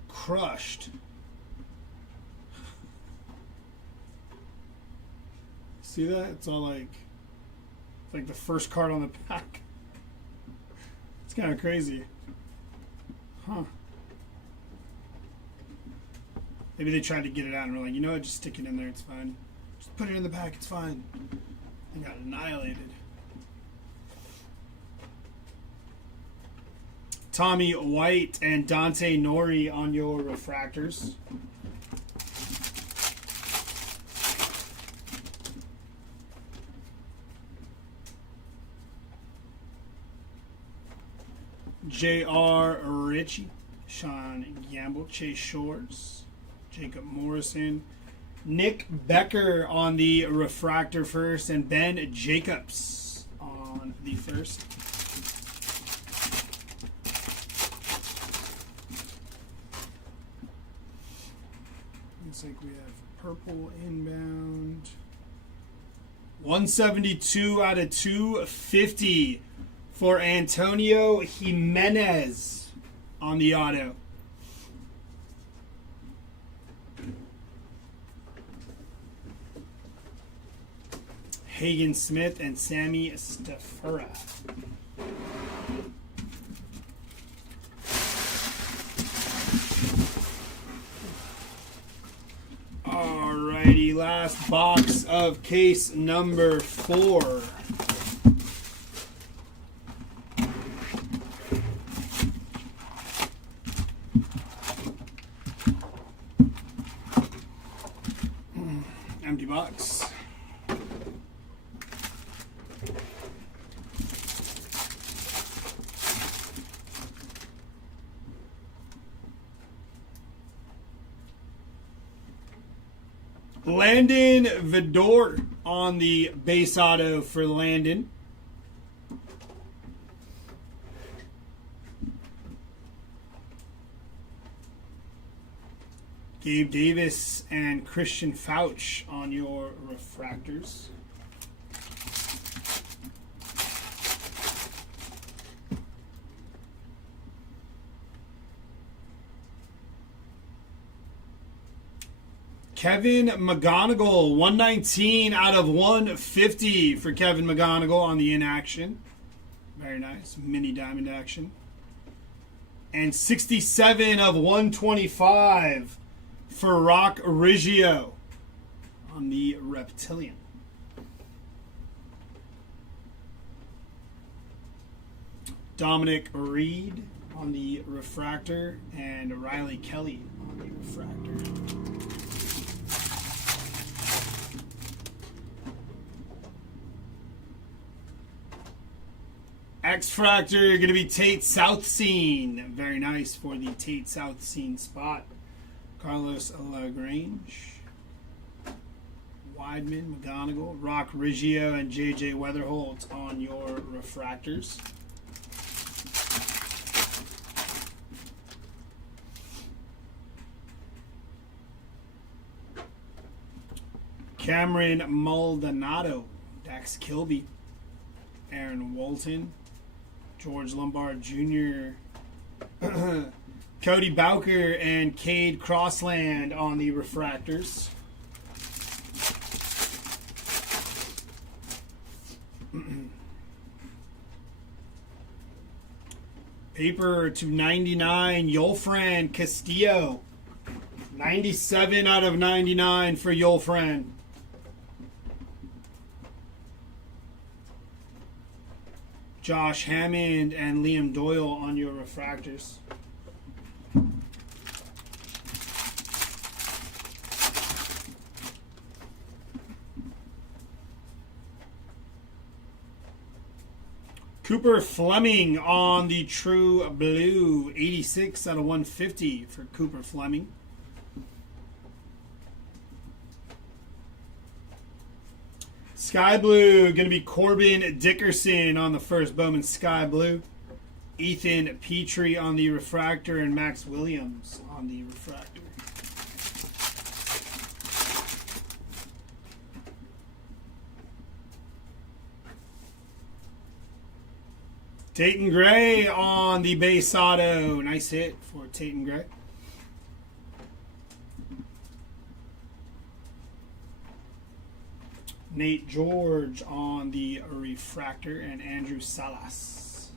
crushed. See that? It's all like the first card on the pack. It's kind of crazy. Huh. Maybe they tried to get it out and were like, you know what, just stick it in there, it's fine. Just put it in the pack, it's fine. They got annihilated. Tommy White and Dante Nori on your refractors. J.R. Ritchie, Sean Gamble, Chase Shores, Jacob Morrison, Nick Becker on the refractor first, and Ben Jacobs on the first. Looks like we have purple inbound. 172 out of 250 for Antonio Jimenez on the auto. Hagen Smith and Sammy Stafura. Alrighty, last box of case number 4. Empty box. Landon Vidor on the base auto for Landon. Gabe Davis and Christian Fouch on your refractors. Kevin McGonigal, 119 out of 150 for Kevin McGonigal on the in-action. Very nice. Mini diamond action. And 67 of 125 for Rock Riggio on the Reptilian. Dominic Reed on the refractor and Riley Kelly on the refractor. X-Fractor going to be Tate South Scene. Very nice for the Tate South Scene spot. Carlos Lagrange, Weidman, McGonigal, Rock Riggio, and J.J. Weatherholt on your refractors. Cameron Maldonado, Dax Kilby, Aaron Walton, George Lombard Jr., Cody Bowker, and Cade Crossland on the refractors. Paper to 99, Yolfran Castillo. 97 out of 99 for Yolfran. Josh Hammond and Liam Doyle on your refractors. Cooper Fleming on the True Blue. 86 out of 150 for Cooper Fleming. Sky Blue, going to be Corbin Dickerson on the first Bowman Sky Blue. Ethan Petrie on the refractor, and Max Williams on the refractor. Tatum Gray on the base auto. Nice hit for Tatum Gray. Nate George on the refractor, and Andrew Salas.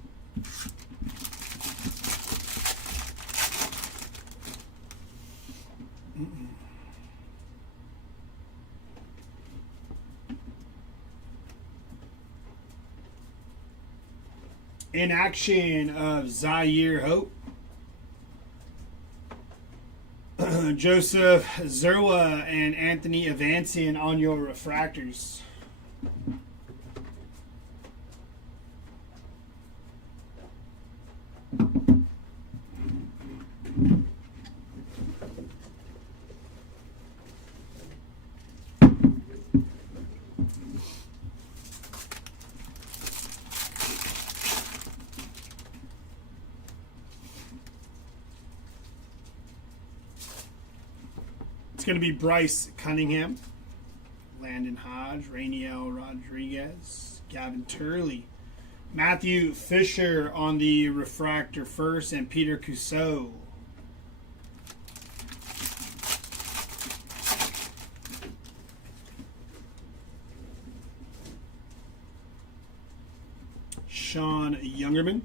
In action of Zaire Hope. Joseph Zerwa and Anthony Evanson on your refractors. Going to be Bryce Cunningham, Landon Hodge, Rainiel Rodriguez, Gavin Turley, Matthew Fisher on the refractor first, and Peter Cousseau. Sean Youngerman,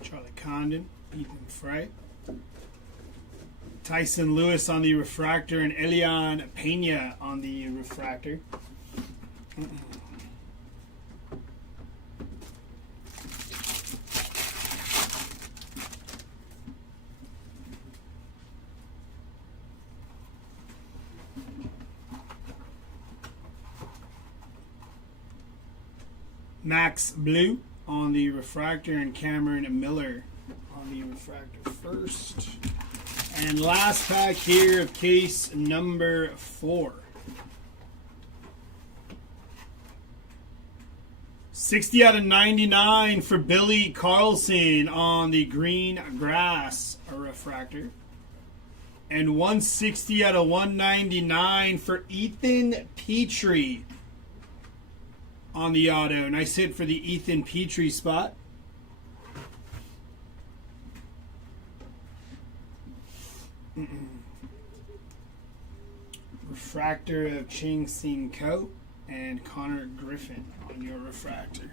Charlie Condon, Ethan Frey, Tyson Lewis on the refractor, and Elian Pena on the refractor. Max Blue on the refractor, and Cameron Miller on the refractor first. And last pack here of case number 4. 60 out of 99 for Billy Carlson on the green grass refractor. And 160 out of 199 for Ethan Petrie on the auto. Nice hit for the Ethan Petrie spot. Refractor of Ching Sing Ko and Connor Griffin on your refractor.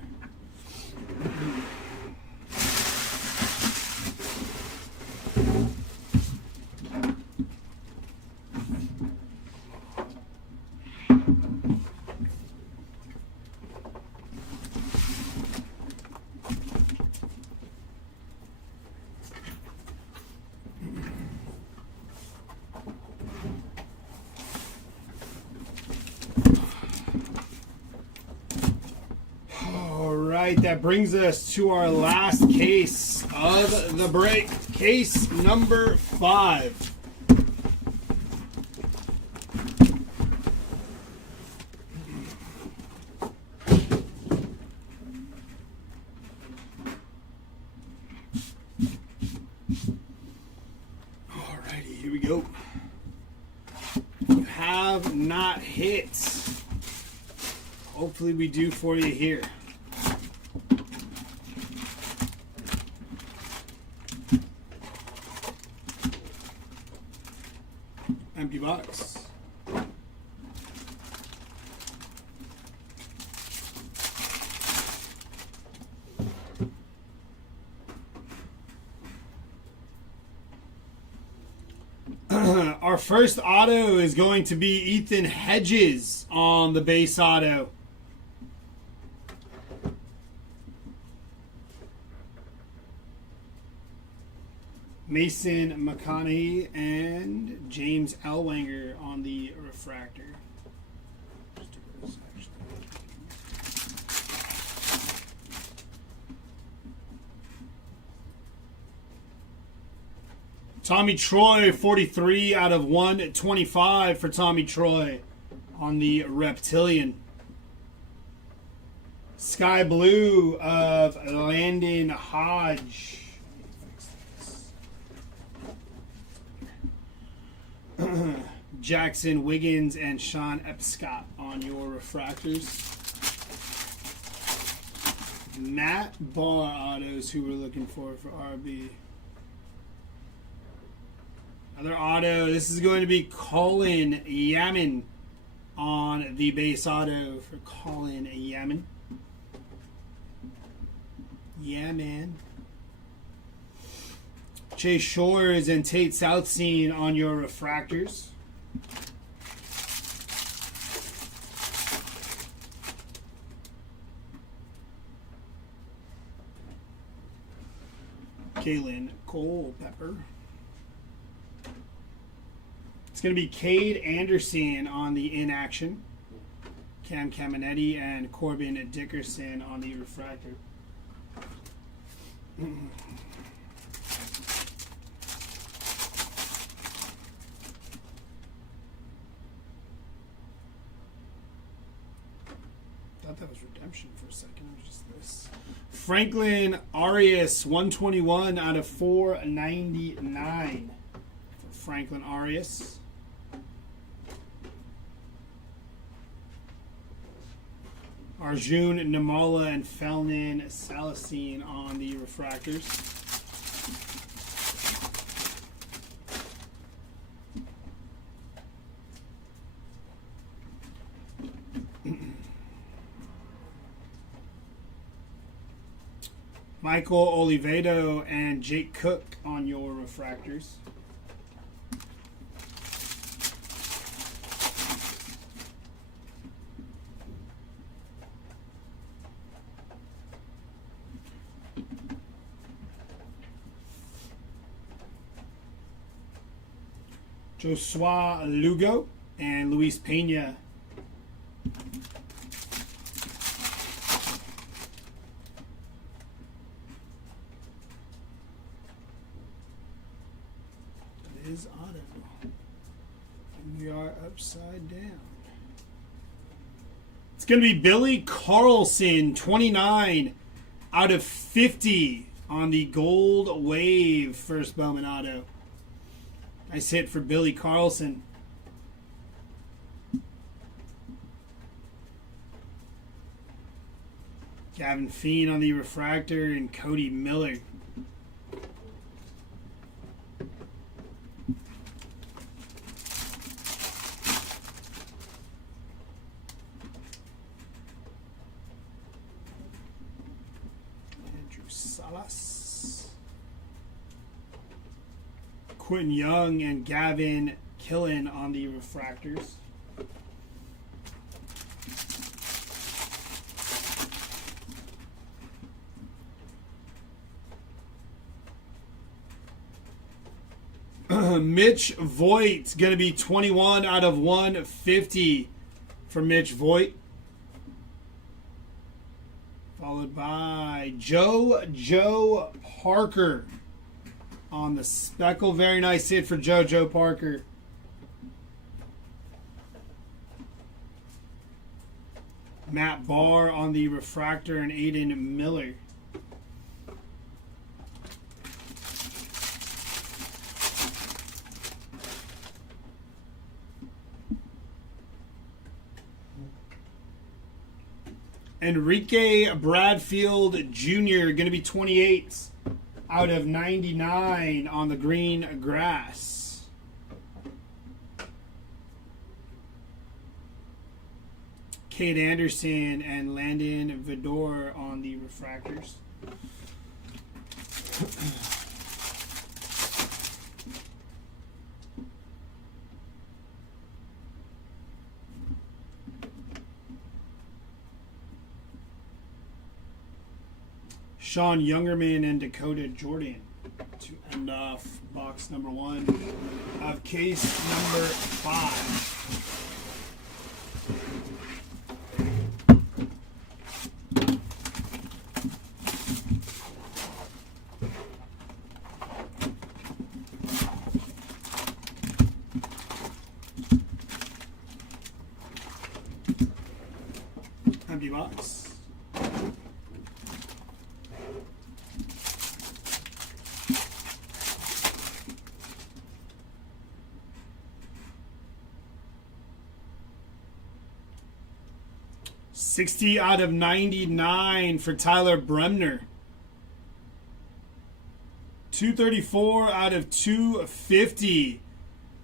That brings us to our last case of the break. Case number 5. If you have not hit, hopefully we do for you here. Empty box. Our first auto is going to be Ethan Hedges on the base auto. Mason McConaughey and James Ellwanger on the refractor. Tommy Troy, 43 out of 125 for Tommy Troy on the Reptilian. Sky Blue of Landon Hodge. Jackson Wiggins and Sean Epscott on your refractors. Matt Barr autos who we're looking for RB. Another auto. This is going to be Colin Yaman on the base auto for Colin Yaman. Yeah, man. Chase Shores and Tate Southseen on your refractors. Kalen Culpepper. It's going to be Cade Anderson on the inaction. Cam Caminetti and Corbin Dickerson on the refractor. Thought that was redemption for a second. It was just this. Franklin Arias, 121 out of 499 for Franklin Arias. Arjun Namala and Felnin Salasine on the refractors. Michael Olivedo and Jake Cook on your refractors. Josua Lugo and Luis Pena. That is auto. And we are upside down. It's going to be Billy Carlson, 29 out of 50 on the Gold Wave first Bowman auto. Nice hit for Billy Carlson. Gavin Feen on the refractor and Cody Miller. Andrew Salas. Quentin Young and Gavin Killen on the refractors. Mitch Voigt, going to be 21 out of 150 for Mitch Voigt. Followed by Joe Parker on the speckle. Very nice hit for Joe Parker. Matt Barr on the refractor and Aiden Miller. Enrique Bradfield Jr. going to be 28 out of 99 on the green grass. Cade Anderson and Landon Vidor on the refractors. Sean Youngerman and Dakota Jordan to end off box number 1 of case number 5. Empty box. $60 out of 99 for Tyler Bremner. 234 out of 250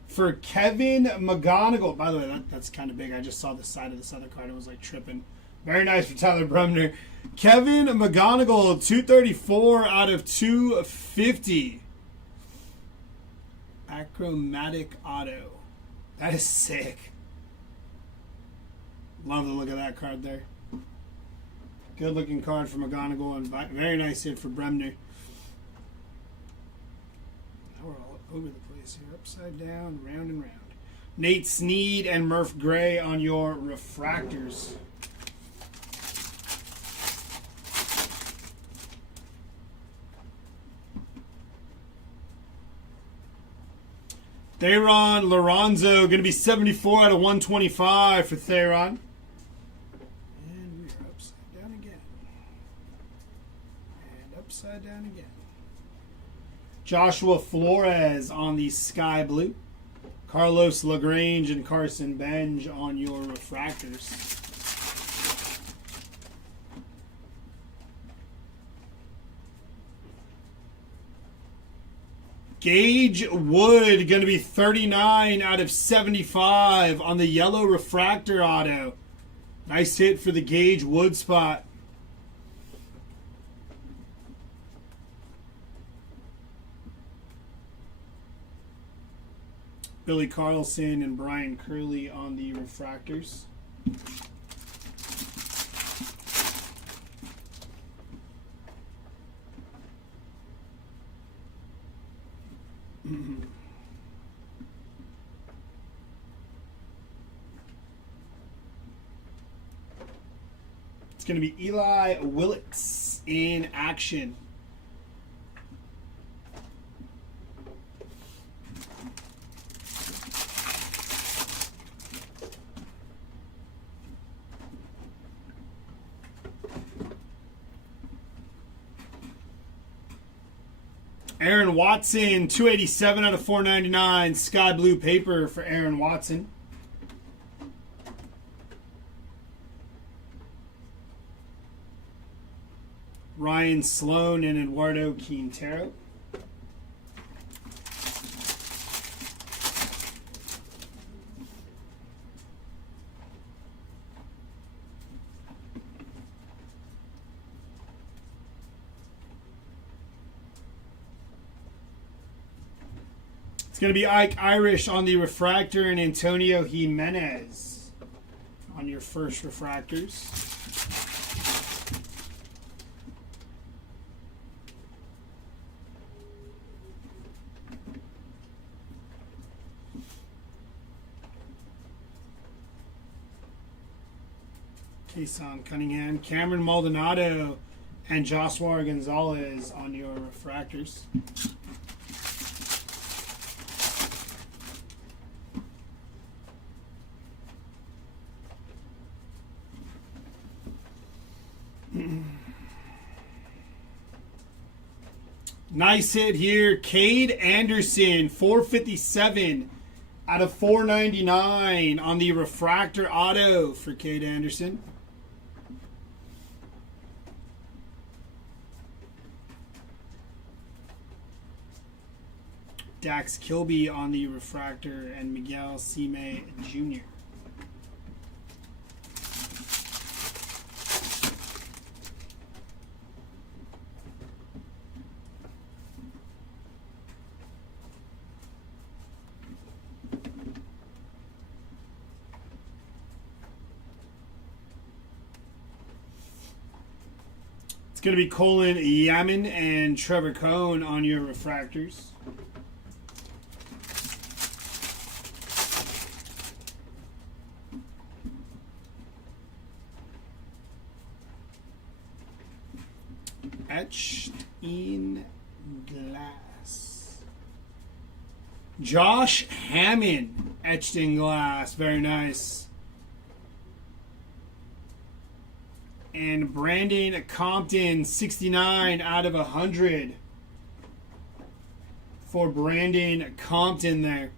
for Kevin McGonigal. By the way, that's kind of big. I just saw the side of this other card. It was like tripping. Very nice for Tyler Bremner. Kevin McGonigal, 234 out of 250. Achromatic auto. That is sick. Love the look of that card there. Good looking card for McGonigal and very nice hit for Bremner. Now we're all over the place here. Upside down, round and round. Nate Snead and Murph Gray on your refractors. Theron Lorenzo, going to be 74 out of 125 for Theron. And we are upside down again. And upside down again. Joshua Flores on the sky blue. Carlos LaGrange and Carson Benj on your refractors. Gage Wood, going to be 39 out of 75 on the yellow refractor auto. Nice hit for the Gage Wood spot. Billy Carlson and Brian Curley on the refractors. It's going to be Eli Willits in action. Aaron Watson, 287 out of 499. Sky blue paper for Aaron Watson. Ryan Sloan and Eduardo Quintero. It's going to be Ike Irish on the refractor and Antonio Jimenez on your first refractors. Kason Cunningham, Cameron Maldonado, and Joshua Gonzalez on your refractors. Nice hit here. Cade Anderson, 457 out of 499 on the refractor auto for Cade Anderson. Dax Kilby on the refractor, and Miguel Sime Jr. It's going to be Colin Yamin and Trevor Cohn on your refractors. Etched in glass. Josh Hammond, etched in glass. Very nice. And Brandon Compton, 69 out of 100. For Brandon Compton there.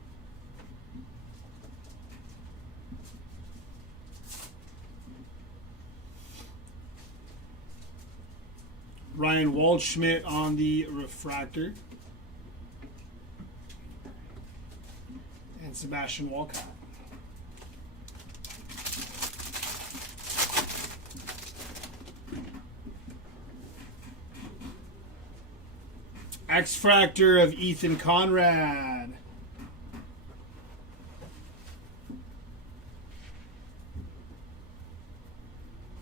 Ryan Waldschmidt on the refractor. And Sebastian Walcott. X-Fractor of Ethan Conrad.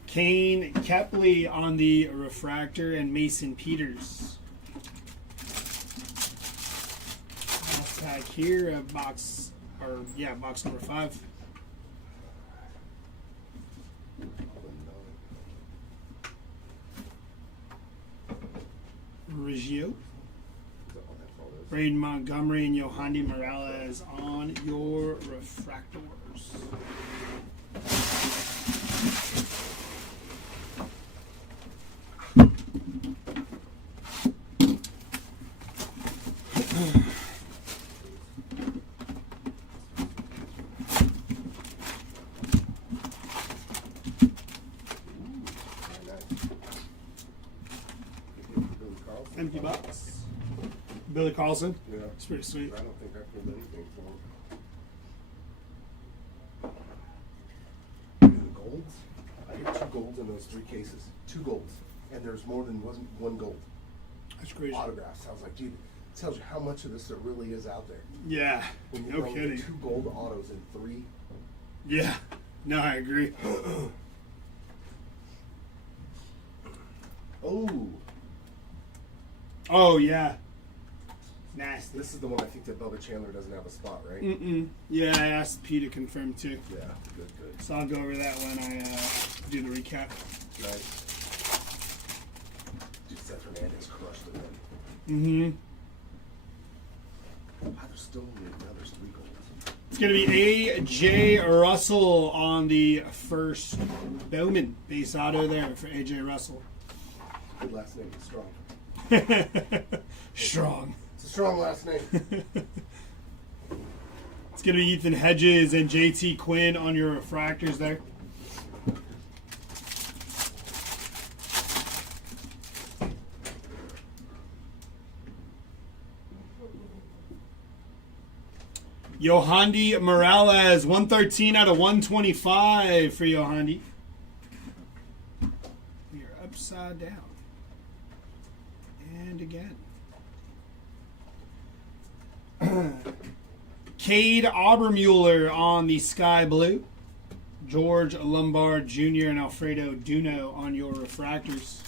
Kane Kepley on the refractor, and Mason Peters. Last tag here of box number 5. Reggio. Braden Montgomery and Yohandy Morales on your refractors. Empty box. Billy Carlson? Yeah. It's pretty sweet. I don't think I pulled anything for him. The golds? I get 2 golds in those 3 cases. 2 golds. And there's more than one gold. That's crazy. Autographs. I was like, dude, it tells you how much of this there really is out there. Yeah. When you No kidding. 2 gold autos in 3. Yeah. No, I agree. Oh. Oh, yeah. Nasty. This is the one I think that Bubba Chandler doesn't have a spot, right? Mm-mm. Yeah, I asked P to confirm too. Yeah, good. So I'll go over that when I do the recap. Nice. Dude, Seth Hernandez crushed it Mm-hmm. then. Wow, there's still only another 3 golds. It's going to be A.J. Russell on the first Bowman base auto there for A.J. Russell. Good last name. Strong. Strong. It's a strong last name. It's going to be Ethan Hedges and JT Quinn on your refractors there. Yohandy Morales, 113 out of 125 for Yohandy. We are upside down. And again. Cade Aubermuller on the sky blue. George Lombard Jr. and Alfredo Duno on your refractors.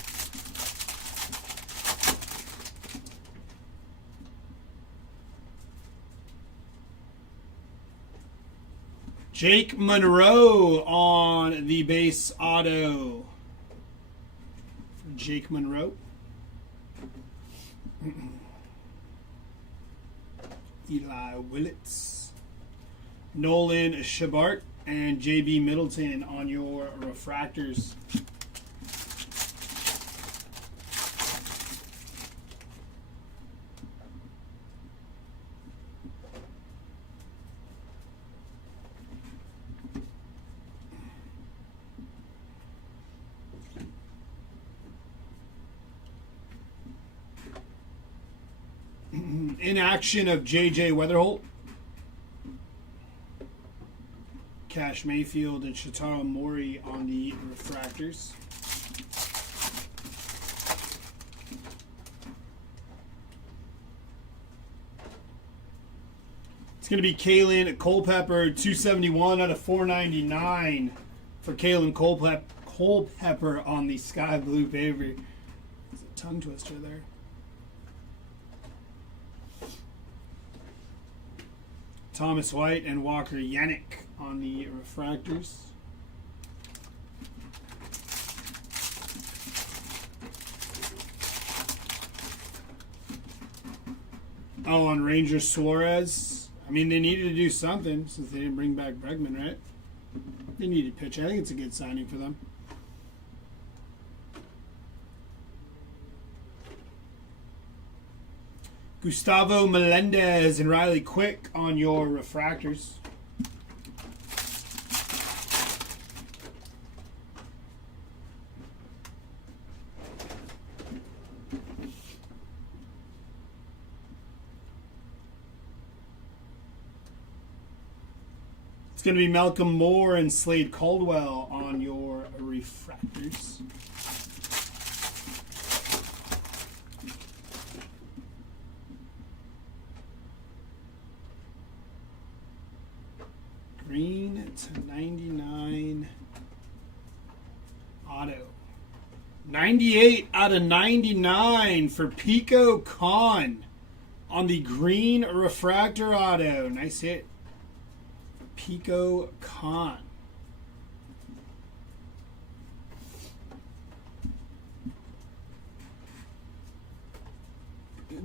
Jake Monroe on the base auto. Jake Monroe. Eli Willits. Nolan Shabart and JB Middleton on your refractors. in action of J.J. Weatherholt, Cash Mayfield, and Shotaro Mori on the refractors. It's going to be Kalen Culpepper, 271 out of 499 for Kalen Culpepper on the Sky Blue paper. There's a tongue twister there. Thomas White and Walker Yannick on the refractors. Oh, on Ranger Suarez. I mean, they needed to do something since they didn't bring back Bregman, right? They needed pitch. I think it's a good signing for them. Gustavo Melendez and Riley Quick on your refractors. It's going to be Malcolm Moore and Slade Caldwell on your refractors. Green to 99 auto. 98 out of 99 for Pico Khan on the green refractor auto. Nice hit. Pico Khan.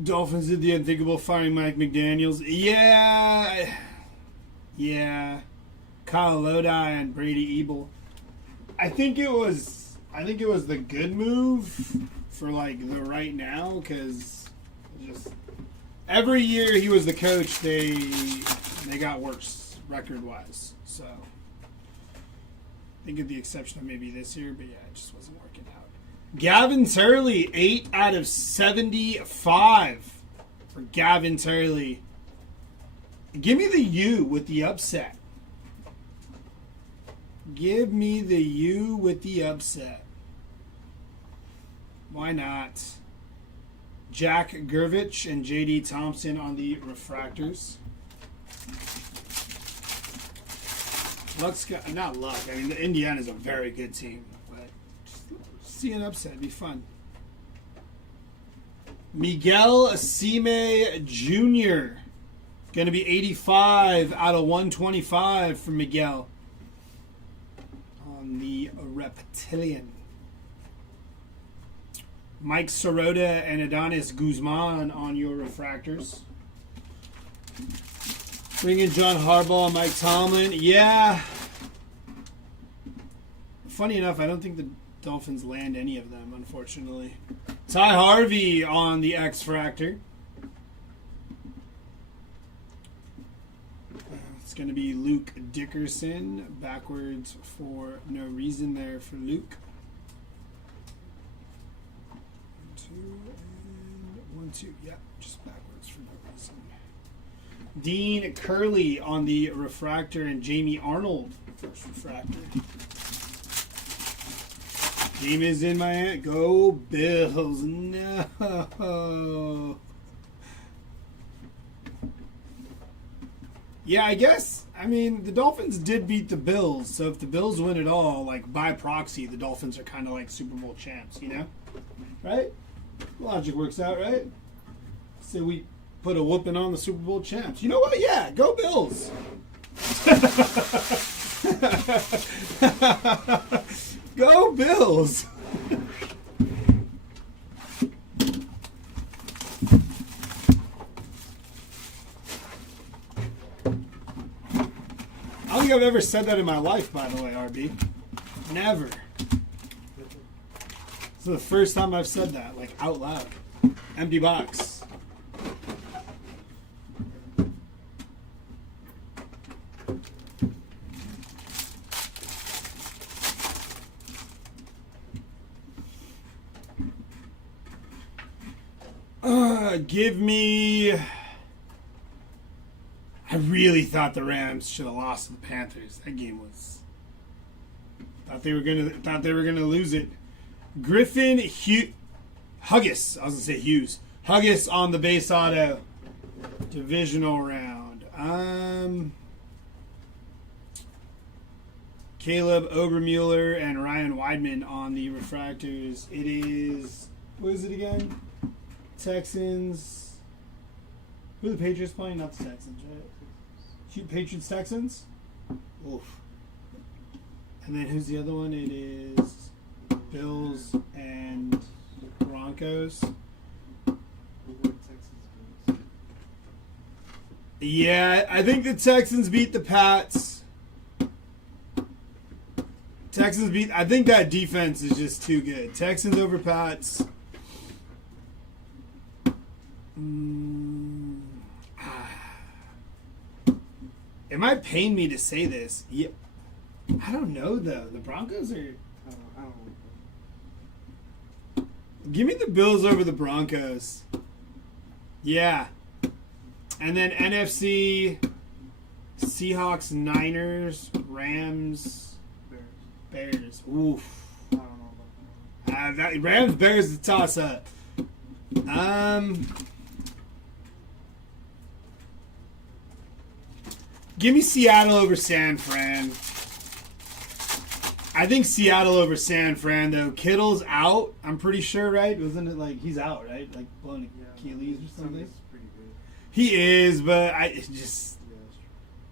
Dolphins did the unthinkable, firing Mike McDaniels. Yeah. Kyle Lodi and Brady Ebel. I think it was the good move for like the right now, because just every year he was the coach, they got worse record wise. So I think with the exception of maybe this year, but yeah, it just wasn't working out. Gavin Turley, 8 out of 75 for Gavin Turley. Give me the U with the upset. Give me the U with the upset. Why not? Jack Gervich and J.D. Thompson on the refractors. Not luck. I mean, Indiana's a very good team, but see an upset. It'd be fun. Miguel Asime Jr. Going to be 85 out of 125 for Miguel on the Reptilian. Mike Sirota and Adonis Guzman on your refractors. Bring in John Harbaugh, Mike Tomlin. Yeah. Funny enough, I don't think the Dolphins land any of them, unfortunately. Ty Harvey on the X-Fractor. It's going to be Luke Dickerson. Backwards for no reason there for Luke. 1, 2. Yeah, just backwards for no reason. Dean Curley on the refractor and Jamie Arnold first refractor. Game is in my hand. Go Bills. No. Yeah, I guess. I mean, the Dolphins did beat the Bills, so if the Bills win it all, like by proxy, the Dolphins are kind of like Super Bowl champs, you know? Right? Logic works out, right? So we put a whooping on the Super Bowl champs. You know what? Yeah, go Bills. Go Bills. I don't think I've ever said that in my life, by the way, RB. Never. This is the first time I've said that, like, out loud. Empty box. Give me really thought the Rams should have lost to the Panthers. That game was. Thought they were gonna lose it. Griffin Huggis. I was gonna say Hughes. Huggis on the base auto. Divisional round. Caleb Obermueller and Ryan Weidman on the refractors. It is, what is it again? Texans. Who are the Patriots playing? Not the Texans, right? Patriots Texans. Oof. And then who's the other one? It is Bills and Broncos. Yeah, I think the Texans beat the Pats. I think that defense is just too good. Texans over Pats. It might pain me to say this. Yeah, I don't know though. The Broncos are. I don't. Give me the Bills over the Broncos. Yeah. And then NFC, Seahawks, Niners, Rams, Bears. Oof. I don't know about That Rams Bears is a toss up. Give me Seattle over San Fran. I think Seattle over San Fran though. Kittle's out. I'm pretty sure, right? Wasn't it like he's out, right? Like blowing Achilles or something. pretty good. He is, but I just. Yeah, that's true.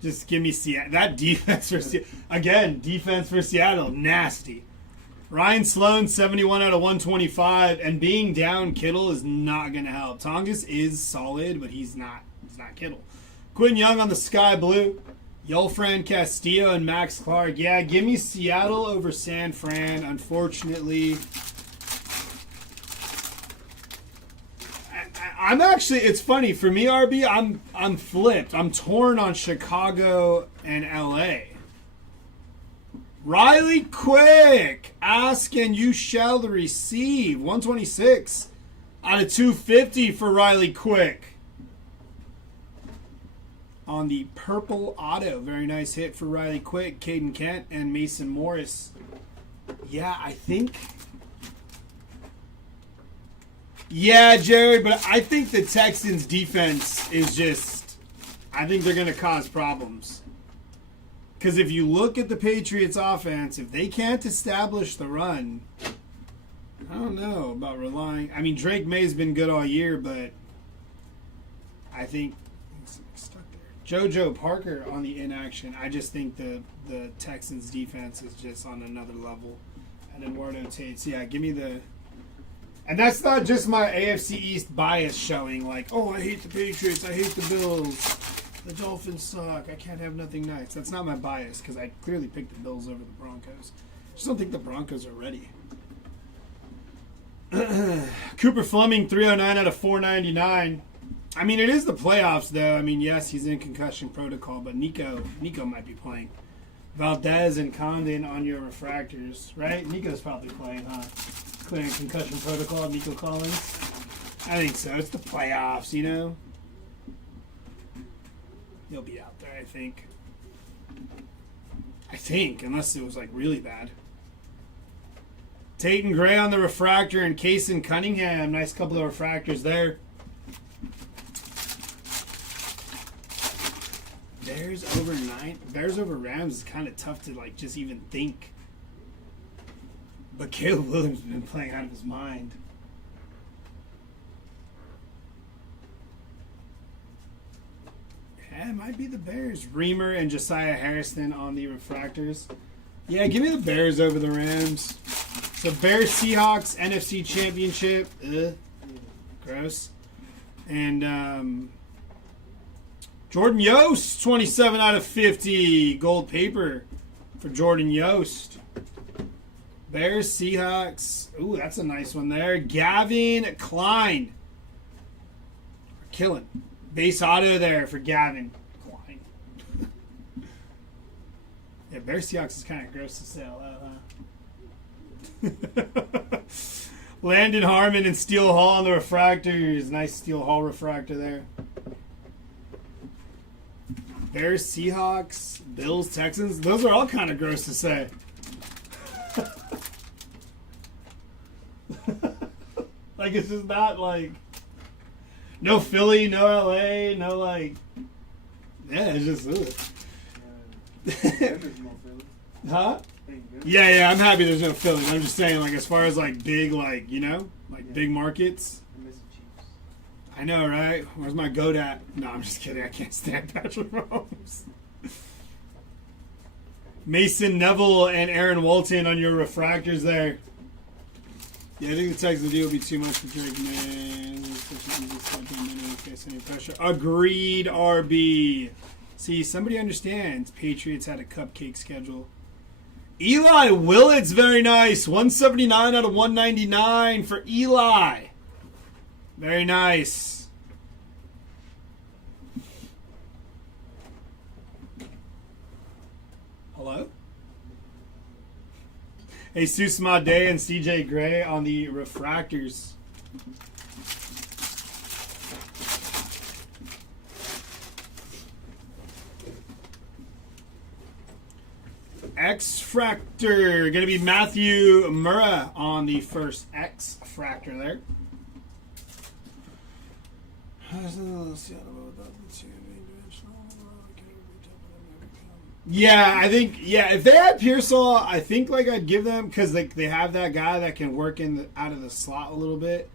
Just give me Seattle. That defense for Seattle. Again, defense for Seattle. Nasty. Ryan Sloan, 71 out of 125. And being down Kittle is not going to help. Tongas is solid, but he's not Kittle. Quinn Young on the sky blue. Yolfran Castillo and Max Clark. Yeah, give me Seattle over San Fran. Unfortunately, I'm actually. It's funny for me, RB. I'm flipped. I'm torn on Chicago and LA. Riley Quick, ask and you shall receive. 126 out of 250 for Riley Quick. On the purple auto. Very nice hit for Riley Quick, Caden Kent, and Mason Morris. Yeah, I think. Yeah, Jared, but I think the Texans' defense is just. I think they're going to cause problems. Because if you look at the Patriots' offense, if they can't establish the run, I don't know about relying. I mean, Drake May's been good all year, but I think. JoJo Parker on the inaction. I just think the Texans defense is just on another level. And Eduardo Tate. So yeah, give me the. And that's not just my AFC East bias showing. Like, oh, I hate the Patriots. I hate the Bills. The Dolphins suck. I can't have nothing nice. That's not my bias because I clearly picked the Bills over the Broncos. I just don't think the Broncos are ready. Cooper Fleming, 309 out of 499. I mean, it is the playoffs, though. I mean, yes, he's in concussion protocol, but Nico might be playing. Valdez and Condon on your refractors, right? Nico's probably playing, huh? Clearing concussion protocol, Nico Collins. I think so. It's the playoffs, you know? He'll be out there, I think. Unless it was, like, really bad. Tate and Gray on the refractor and Case and Cunningham. Nice couple of refractors there. Bears over Rams is kind of tough to like just even think. But Caleb Williams has been playing out of his mind. Yeah, it might be the Bears. Reamer and Josiah Harrison on the refractors. Yeah, give me the Bears over the Rams. So Bears Seahawks NFC Championship. Ugh. Gross. And Jordan Yost, 27 out of 50. Gold paper for Jordan Yost. Bears, Seahawks. Ooh, that's a nice one there. Gavin Klein. Killing. Base auto there for Gavin Klein. Yeah, Bears, Seahawks is kind of gross to say out loud, huh? Landon Harmon and Steel Hall on the refractors. Nice Steel Hall refractor there. Bears, Seahawks, Bills, Texans. Those are all kind of gross to say. Like, it's just not like... No Philly, no LA, no like... Yeah, it's just... There's no Philly. Huh? Ain't good. Yeah, I'm happy there's no Philly. I'm just saying, like, as far as, like, big, like, you know? Like, big markets. I miss the Chiefs. I know, right? Where's my goat at? No, I'm just kidding. I can't stand Patrick Mahomes. Mason Neville and Aaron Walton on your refractors there. Yeah, I think the Texans deal will be too much for Drake, man. Such an easy step in, they don't face any pressure. Agreed, RB. See, somebody understands. Patriots had a cupcake schedule. Eli Willett's very nice. 179 out of 199 for Eli. Very nice. Hello? Jesus Made and CJ Gray on the refractors. X-Fractor. Going to be Matthew Murrah on the first X-Fractor there. Yeah, I think, if they had Pearsall, I think, like, I'd give them, because, like, they have that guy that can work out of the slot a little bit.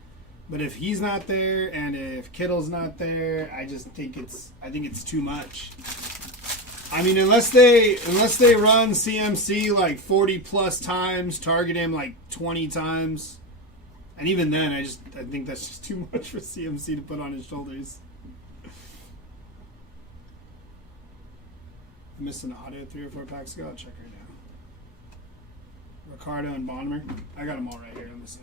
But if he's not there, and if Kittle's not there, I think it's too much. I mean, unless they run CMC, like, 40-plus times, target him, like, 20 times, and even then, I think that's just too much for CMC to put on his shoulders. I missed an audio 3 or 4 packs ago. I'll check right now. Ricardo and Bonner. I got them all right here. Let me see.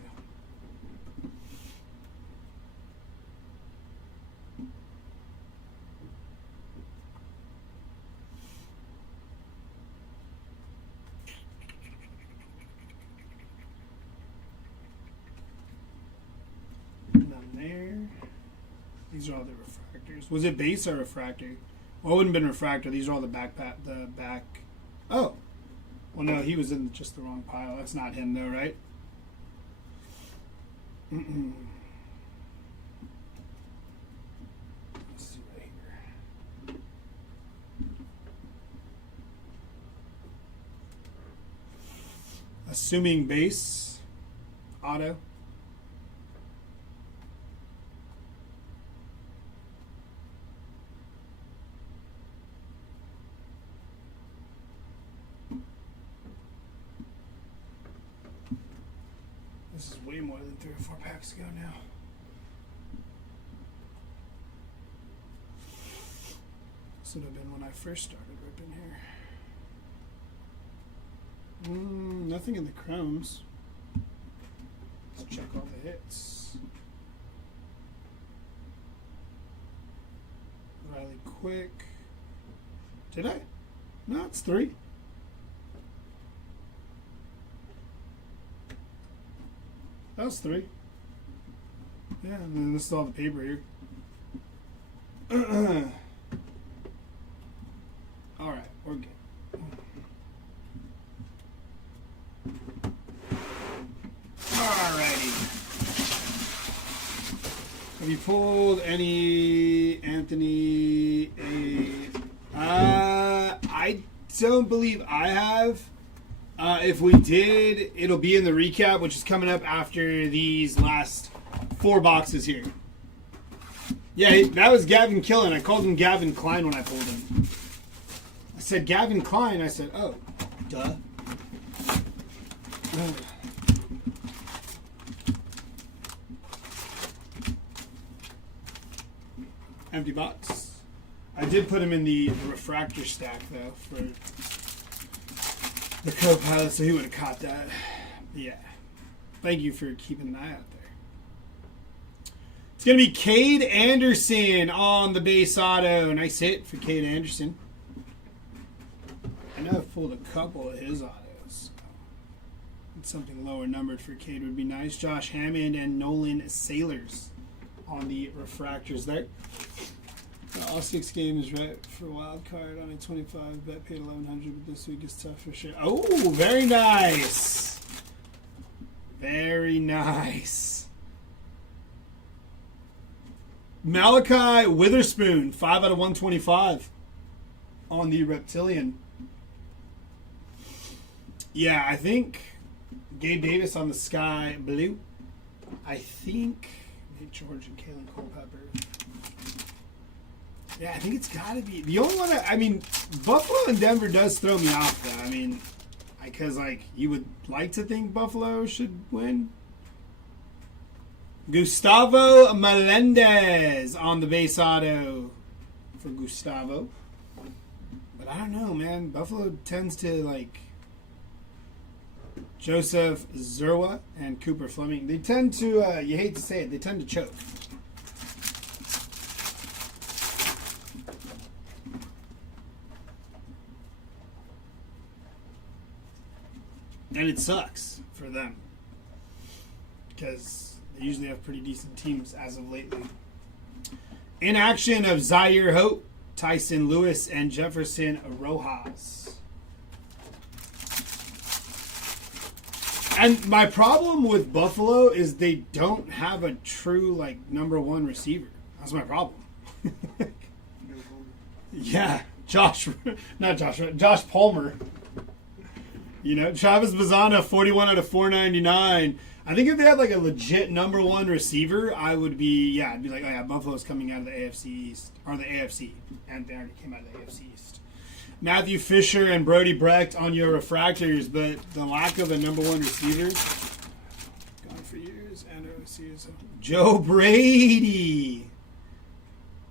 None there. These are all the refractors. Was it base or refractor? Well, it wouldn't have been refractor. These are all the back. Oh. Well, no, he was in just the wrong pile. That's not him, though, right? Let's see right here. Assuming base. Auto. This is way more than 3 or 4 packs ago now. This would have been when I first started ripping here. Nothing in the chromes. Let's check all the hits. Riley Quick. Did I? No, it's 3. That was 3. Yeah, and then this is all the paper here. Alright, we're good. Alrighty. Have you pulled any Anthony I don't believe I have. If we did, it'll be in the recap, which is coming up after these last 4 boxes here. Yeah, that was Gavin Killen. I called him Gavin Klein when I pulled him. I said Gavin Klein. I said, oh, duh. Empty box. I did put him in the refractor stack, though, for the co-pilot, so he would have caught that. Yeah. Thank you for keeping an eye out there. It's going to be Cade Anderson on the base auto. Nice hit for Cade Anderson. I know I've pulled a couple of his autos. So something lower numbered for Cade would be nice. Josh Hammond and Nolan Sailors on the refractors there. All 6 games right for wild card on a 25 bet paid 1100, but this week is tough for sure. Oh, very nice. Very nice. Malachi Witherspoon, 5 out of 125 on the Reptilian. Yeah, I think Gabe Davis on the Sky Blue. I think Nate George and Kalen Culpepper. Yeah, I think it's got to be. The only one, I mean, Buffalo and Denver does throw me off, though. I mean, because, like, you would like to think Buffalo should win. Gustavo Melendez on the base auto for Gustavo. But I don't know, man. Buffalo tends to, like, Joseph Zerwa and Cooper Fleming. They tend to, you hate to say it, they tend to choke. And it sucks for them because they usually have pretty decent teams as of lately. In action of Zaire Hope, Tyson Lewis, and Jefferson Rojas. And my problem with Buffalo is they don't have a true, like, number 1 receiver. That's my problem. Yeah, Josh Palmer. You know, Travis Bazana, 41 out of 499. I think if they had, like, a legit number 1 receiver, I'd be like, oh, yeah, Buffalo's coming out of the AFC East. Or the AFC. And they already came out of the AFC East. Matthew Fisher and Brody Brecht on your refractors, but the lack of a number 1 receiver. Gone for years. And OCs. Joe Brady.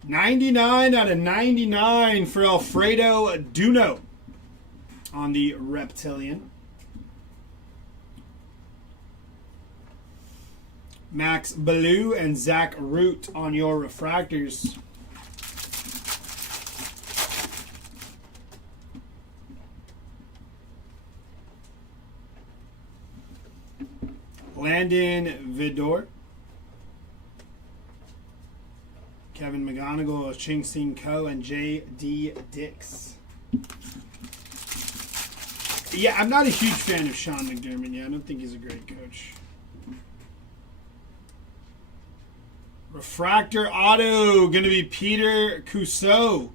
99 out of 99 for Alfredo Duno on the Reptilian. Max Ballou and Zach Root on your refractors. Landon Vidor. Kevin McGonigal, Ching Sing Ko, and J.D. Dix. Yeah, I'm not a huge fan of Sean McDermott. Yeah, I don't think he's a great coach. Refractor auto, going to be Peter Cousseau.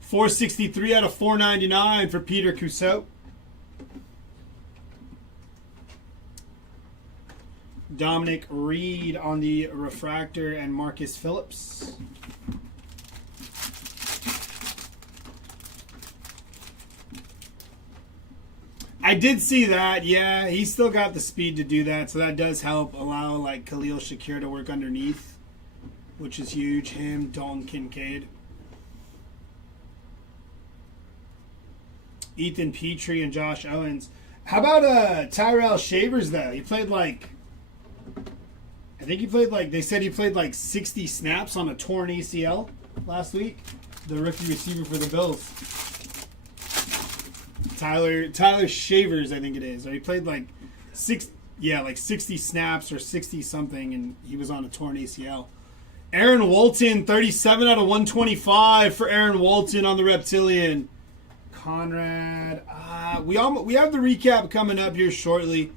463 out of 499 for Peter Cousseau. Dominic Reed on the refractor and Marcus Phillips. I did see that. Yeah, he's still got the speed to do that, so that does help allow, like, Khalil Shakir to work underneath, which is huge. Him, Dalton Kincaid. Ethan Petrie and Josh Owens. How about Tyrell Shavers, though? He played, like, I think he played, like, they said he played, like, 60 snaps on a torn ACL last week. The rookie receiver for the Bills. Tyler Shavers, I think it is. Or he played like 60 snaps or 60 something, and he was on a torn ACL. Aaron Walton, 37 out of 125 for Aaron Walton on the Reptilian. Conrad, we have the recap coming up here shortly.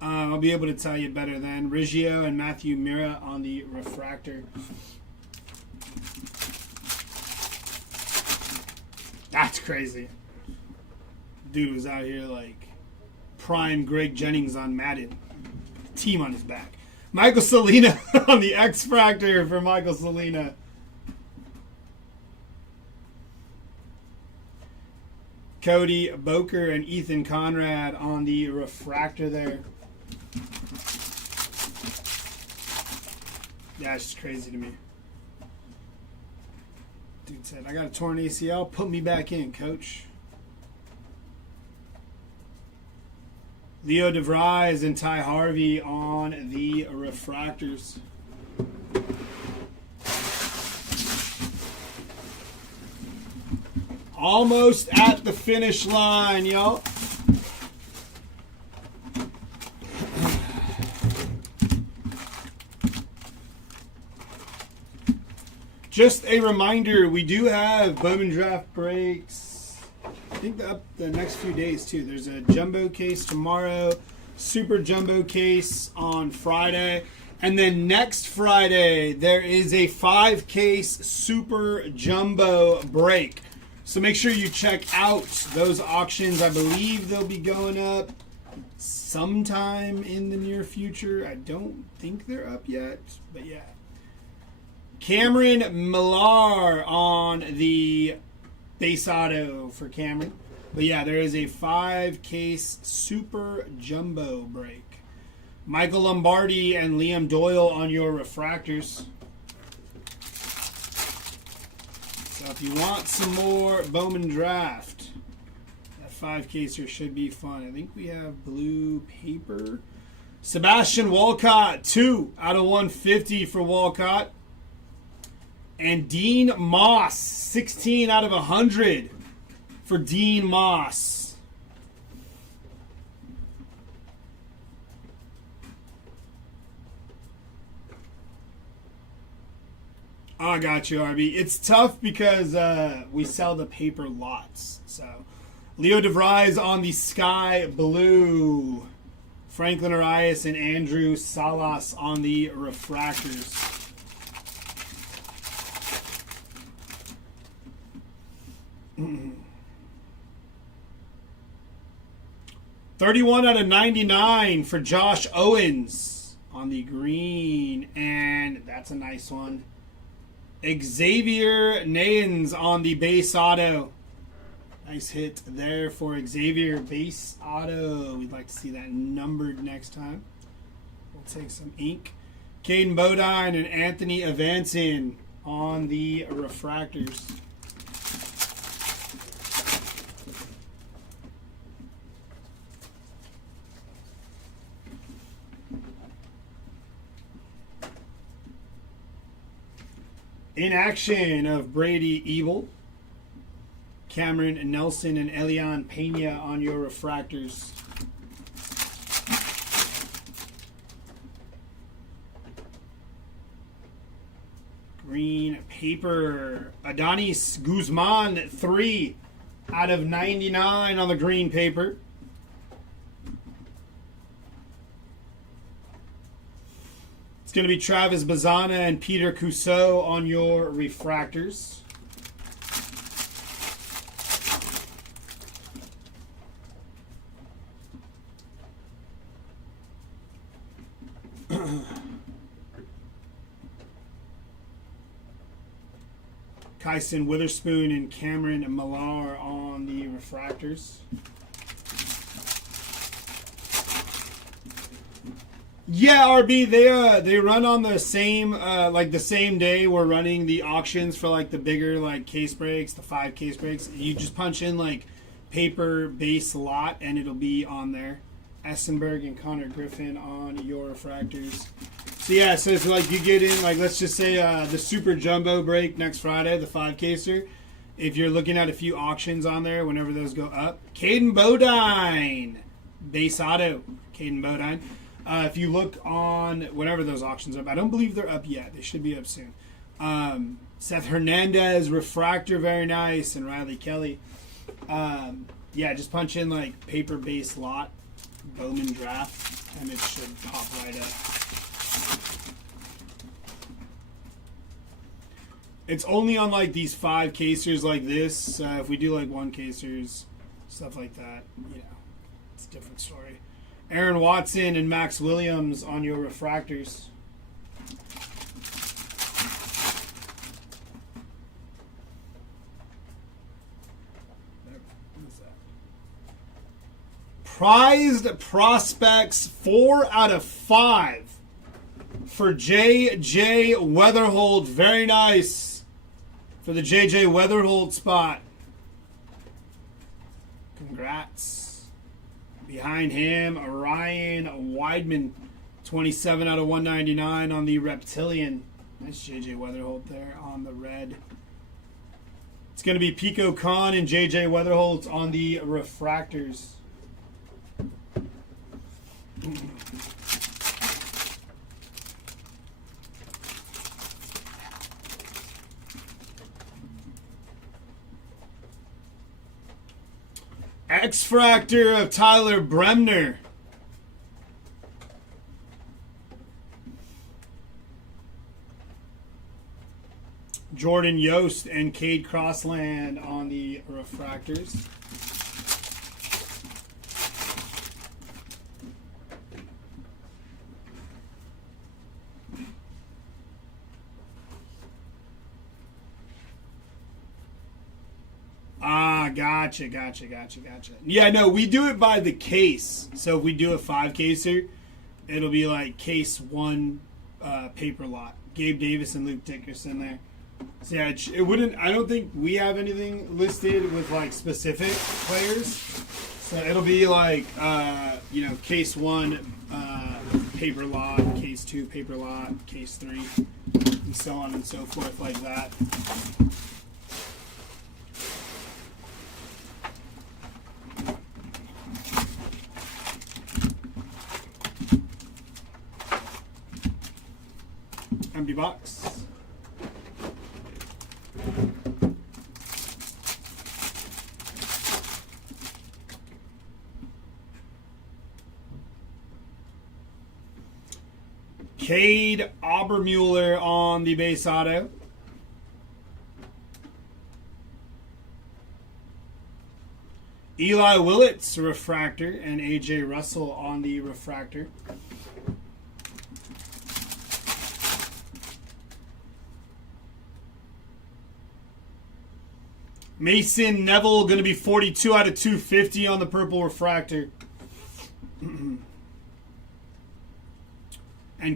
I'll be able to tell you better then. Riggio and Matthew Mira on the refractor. That's crazy. Dude was out here like prime Greg Jennings on Madden. Team on his back. Michael Salina on the X-Fractor for Michael Salina. Cody Boker and Ethan Conrad on the refractor there. Yeah, it's just crazy to me. Dude said, I got a torn ACL. Put me back in, coach. Leo DeVries and Ty Harvey on the refractors. Almost at the finish line, y'all. Just a reminder, we do have Bowman draft breaks. I think the next few days too. There's a jumbo case tomorrow, super jumbo case on Friday, and then next Friday there is a 5-case super jumbo break. So make sure you check out those auctions. I believe they'll be going up sometime in the near future. I don't think they're up yet, but yeah. Cameron Millar on the base auto for Cameron. But yeah, there is a 5-case super jumbo break. Michael Lombardi and Liam Doyle on your refractors. So if you want some more Bowman draft, that 5-caser should be fun. I think we have blue paper. Sebastian Walcott, 2 out of 150 for Walcott. And Dean Moss, 16 out of 100 for Dean Moss. Oh, I got you, RB. It's tough because we sell the paper lots. So, Leo DeVries on the sky blue. Franklin Arias and Andrew Salas on the refractors. Mm. 31 out of 99 for Josh Owens on the green, and that's a nice one. Xavier Nayens on the base auto. Nice hit there for Xavier. Base auto. We'd like to see that numbered next time. We'll take some ink. Caden Bodine and Anthony Evanson on the refractors. In action of Brady Ebel, Cameron Nelson, and Elian Pena on your refractors. Green paper, Adonis Guzman, 3 out of 99 on the green paper. It's going to be Travis Bazana and Peter Cousseau on your refractors. Kyson Witherspoon and Cameron Millar on the refractors. Yeah, RB, they run on the same the same day we're running the auctions for like the bigger like case breaks, the 5 case breaks. You just punch in like paper base lot and it'll be on there. Essenberg and Connor Griffin on your refractors. So yeah, so if like you get in like let's just say the super jumbo break next Friday, the 5 caser. If you're looking at a few auctions on there, whenever those go up, Caden Bodine, base auto, Caden Bodine. If you look on whenever those auctions are up, I don't believe they're up yet. They should be up soon. Seth Hernandez, refractor, very nice, and Riley Kelly. Yeah, just punch in like paper base lot, Bowman draft, and it should pop right up. It's only on like these 5 casers like this. If we do like 1 casers, stuff like that, you know, it's a different story. Aaron Watson and Max Williams on your refractors. Prized prospects, 4 out of 5 for J.J. Weatherholt. Very nice for the J.J. Weatherholt spot. Congrats. Behind him, Ryan Weidman, 27 out of 199 on the Reptilian. Nice J.J. Weatherholt there on the red. It's going to be Pico Khan and J.J. Weatherholt on the refractors. X-Fractor of Tyler Bremner. Jordan Yost and Cade Crossland on the refractors. Ah, gotcha. Yeah, no, we do it by the case. So if we do a 5-caser, it'll be like case 1 paper lot. Gabe Davis and Luke Dickerson there. So yeah, it wouldn't. I don't think we have anything listed with like specific players. So it'll be like case 1 paper lot, case 2 paper lot, case 3, and so on and so forth like that. Empty box. Cade Obermuller on the base auto. Eli Willits refractor and AJ Russell on the refractor. Mason Neville going to be 42 out of 250 on the purple refractor. And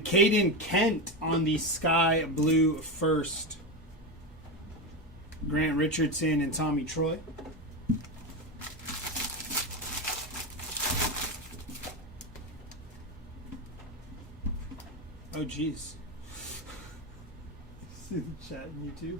Caden Kent on the sky blue first. Grant Richardson and Tommy Troy. Oh, jeez. See the chat on YouTube?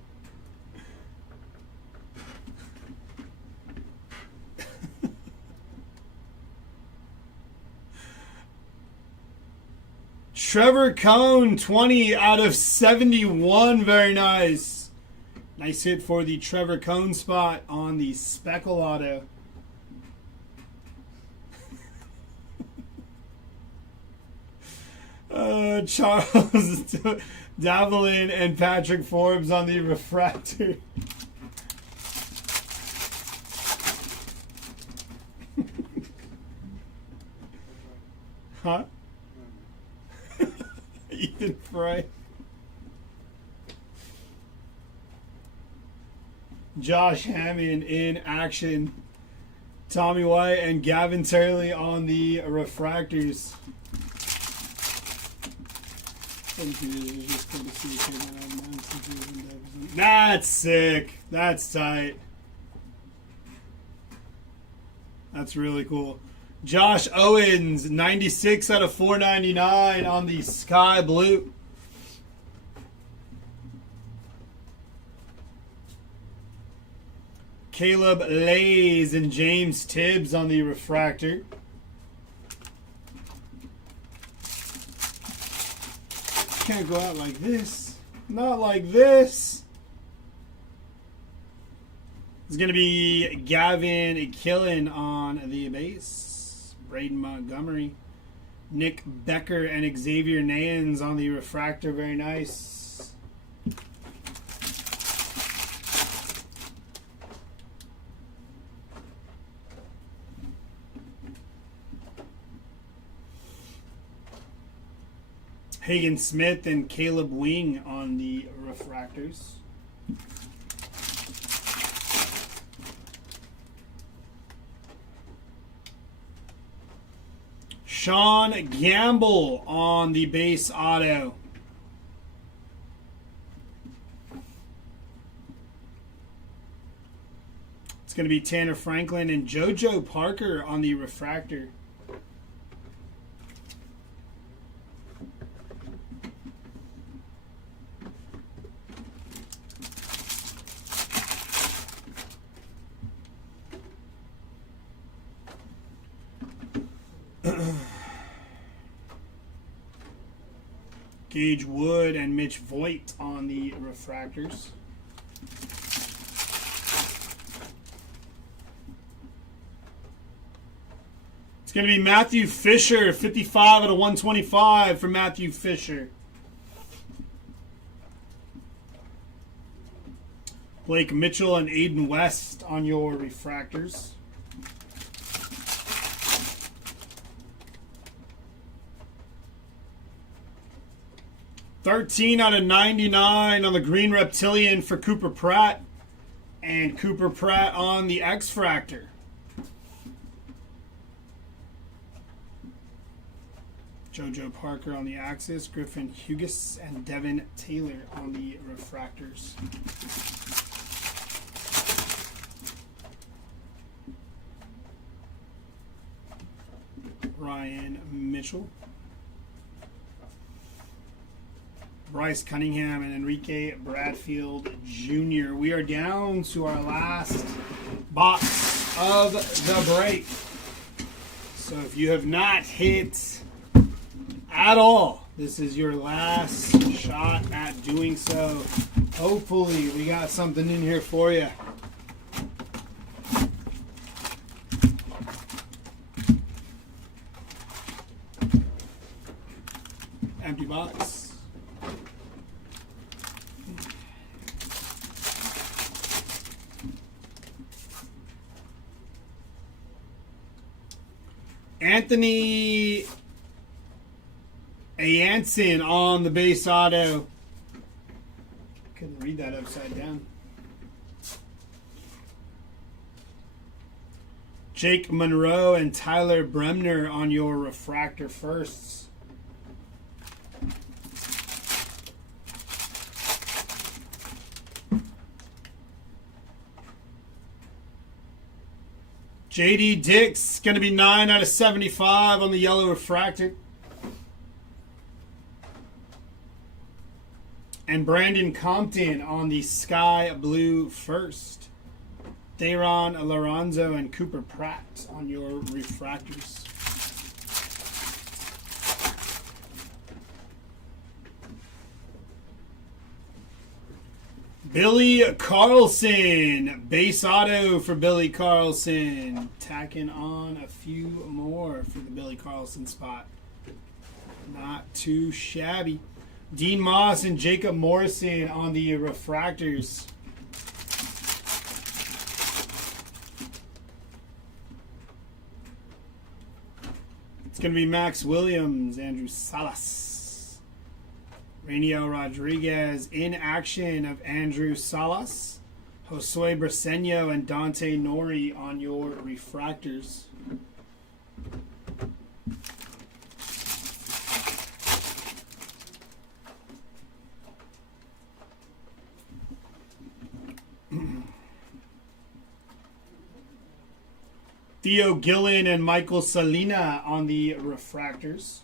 Trevor Cone, 20 out of 71. Very nice. Nice hit for the Trevor Cone spot on the Speckle auto. Charles Davelin and Patrick Forbes on the refractor. Huh? Ethan Fry. Josh Hammond in action. Tommy White and Gavin Turley on the refractors. That's sick. That's tight. That's really cool. Josh Owens, 96 out of 499 on the sky blue. Caleb Lays and James Tibbs on the refractor. Can't go out like this. Not like this. It's going to be Gavin Killen on the base. Braden Montgomery. Nick Becker and Xavier Nans on the refractor. Very nice. Hagen Smith and Caleb Wing on the refractors. Sean Gamble on the base auto. It's going to be Tanner Franklin and JoJo Parker on the refractor. Gage Wood and Mitch Voigt on the refractors. It's going to be Matthew Fisher, 55 out of 125 for Matthew Fisher. Blake Mitchell and Aiden West on your refractors. $13 out of 99 on the Green Reptilian for Cooper Pratt. And Cooper Pratt on the X-Fractor. JoJo Parker on the Axis, Griffin Hughes, and Devin Taylor on the refractors. Ryan Mitchell. Bryce Cunningham and Enrique Bradfield Jr. We are down to our last box of the break. So if you have not hit at all, this is your last shot at doing so. Hopefully we got something in here for you. Empty box. Anthony Jansen on the base auto. Couldn't read that upside down. Jake Monroe and Tyler Bremner on your refractor firsts. JD Dix, going to be 9 out of 75 on the yellow refractor. And Brandon Compton on the sky blue first. Dayron Lorenzo and Cooper Pratt on your refractors. Billy Carlson, base auto for Billy Carlson. Tacking on a few more for the Billy Carlson spot. Not too shabby. Dean Moss and Jacob Morrison on the refractors. It's going to be Max Williams, Andrew Salas. Rainiel Rodriguez in action of Andrew Salas. Josue Briseño and Dante Nori on your refractors. Theo Gillen and Michael Salina on the refractors.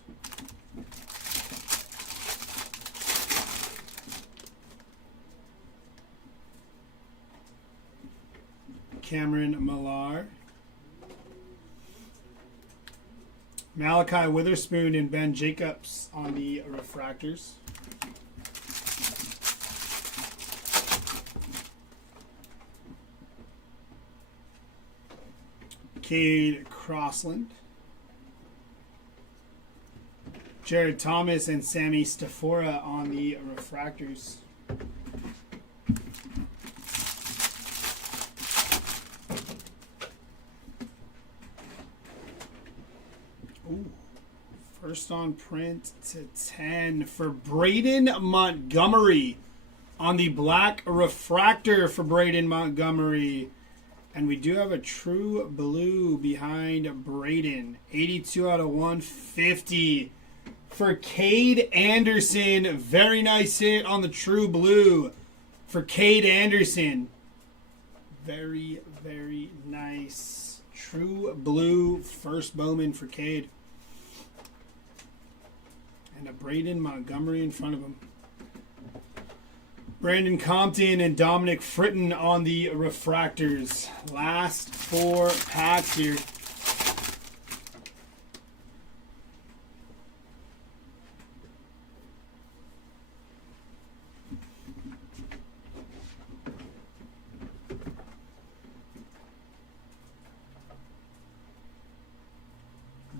Cameron Millar. Malachi Witherspoon and Ben Jacobs on the refractors. Cade Crossland. Jared Thomas and Sammy Stafora on the refractors. Ooh. First on print to 10 for Braden Montgomery on the black refractor for Braden Montgomery. And we do have a true blue behind Braden. 82 out of 150 for Cade Anderson. Very nice hit on the true blue for Cade Anderson. Very, very nice. True blue first Bowman for Cade. And a Braden Montgomery in front of him. Brandon Compton and Dominic Fritton on the refractors. Last 4 packs here.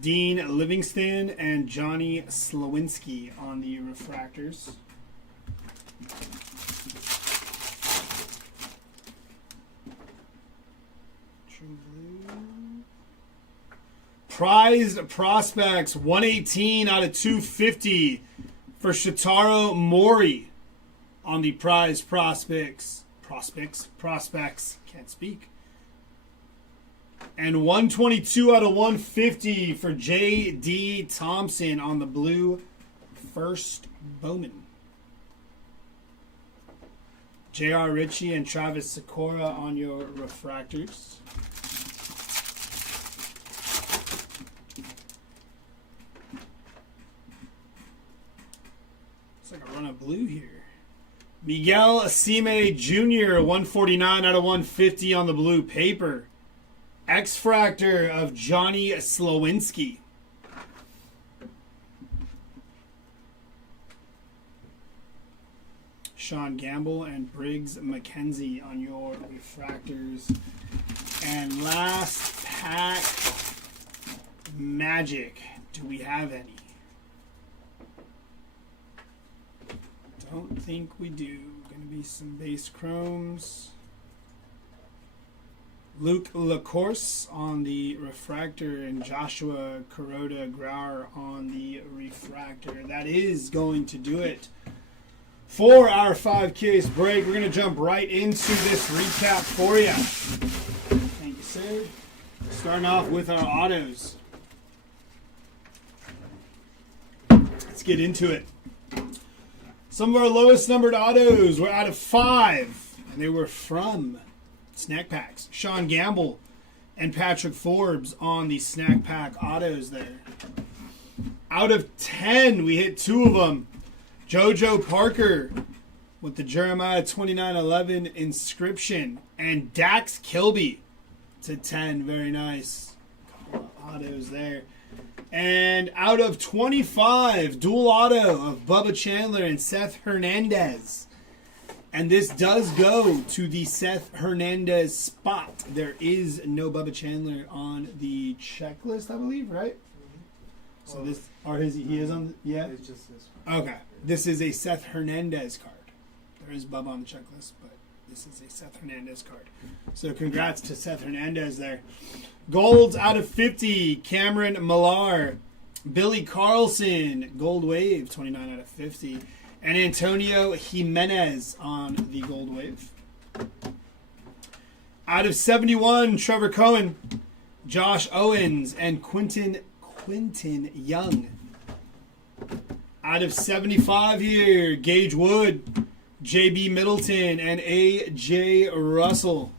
Dean Livingston and Johnny Slowinski on the refractors. True blue. Prized Prospects 118 out of 250 for Shotaro Mori on the Prized Prospects. Can't speak. And 122 out of 150 for J.D. Thompson on the blue first Bowman. J.R. Ritchie and Travis Sikora on your refractors. It's like a run of blue here. Miguel Acime Jr., 149 out of 150 on the blue paper. X-Fractor of Johnny Slowinski. Sean Gamble and Briggs McKenzie on your refractors. And last pack, Magic. Do we have any? Don't think we do. Going to be some base chromes. Luke LaCourse on the refractor and Joshua Kuroda Grauer on the refractor. That is going to do it for our 5-case break. We're going to jump right into this recap for you. Thank you, sir. Starting off with our autos. Let's get into it. Some of our lowest numbered autos were out of 5, and they were from Snack Packs. Sean Gamble and Patrick Forbes on the Snack Pack autos there. Out of 10, we hit 2 of them. JoJo Parker with the Jeremiah 2911 inscription. And Dax Kilby to 10. Very nice. Couple of autos there. And out of 25, dual auto of Bubba Chandler and Seth Hernandez. And this does go to the Seth Hernandez spot. There is no Bubba Chandler on the checklist, I believe, right? So Well, this, or he is on, yeah? It's just this one. Okay. This is a Seth Hernandez card. There is Bubba on the checklist, but this is a Seth Hernandez card. So congrats to Seth Hernandez there. Golds out of 50, Cameron Millar. Billy Carlson, Gold Wave, 29 out of 50. And Antonio Jimenez on the Gold Wave. Out of 71, Trevor Cohen, Josh Owens, and Quentin Young. Out of 75 here, Gage Wood, J.B. Middleton, and A.J. Russell.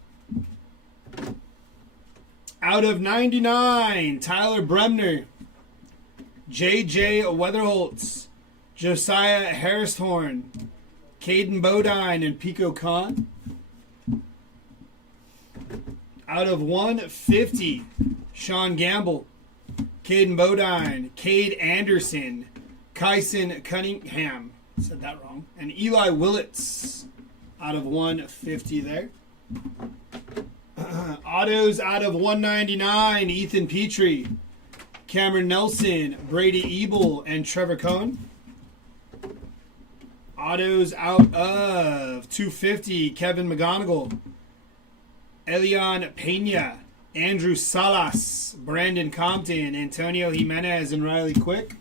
Out of 99, Tyler Bremner, J.J. Weatherholtz, Josiah Harrishorn, Caden Bodine, and Pico Khan. Out of 150, Sean Gamble, Caden Bodine, Cade Anderson, Kyson Cunningham, said that wrong, and Eli Willits. Out of 150 there. Autos out of 199, Ethan Petrie, Cameron Nelson, Brady Ebel, and Trevor Cohen. Autos out of 250, Kevin McGonigal, Elian Pena, Andrew Salas, Brandon Compton, Antonio Jimenez, and Riley Quick.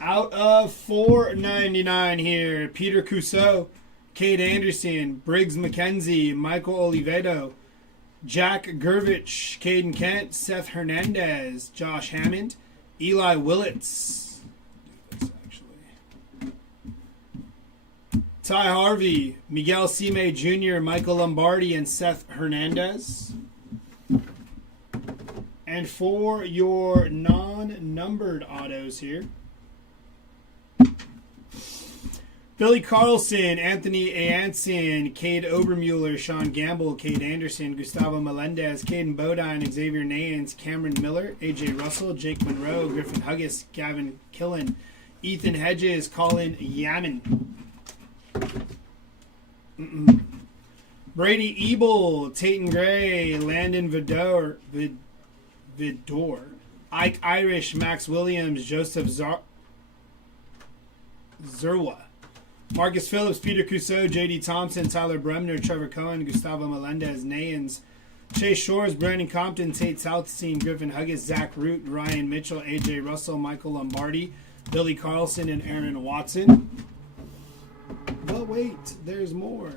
Out of 499 here, Peter Cousseau, Cade Anderson, Briggs McKenzie, Michael Olivedo, Jack Gervich, Caden Kent, Seth Hernandez, Josh Hammond, Eli Willits. Ty Harvey, Miguel Cime Jr., Michael Lombardi, and Seth Hernandez. And for your non-numbered autos here, Billy Carlson, Anthony Anson, Cade Obermuller, Sean Gamble, Cade Anderson, Gustavo Melendez, Caden Bodine, Xavier Nayans, Cameron Miller, AJ Russell, Jake Monroe, Griffin Huggis, Gavin Killen, Ethan Hedges, Colin Yaman. Brady Ebel, Tayton Gray, Landon Vidor. Ike Irish, Max Williams, Joseph Zerwa. Marcus Phillips, Peter Cusseau, J.D. Thompson, Tyler Bremner, Trevor Cohen, Gustavo Melendez, Nayans, Chase Shores, Brandon Compton, Tate Southstein, Griffin Huggis, Zach Root, Ryan Mitchell, A.J. Russell, Michael Lombardi, Billy Carlson, and Aaron Watson. But wait, there's more.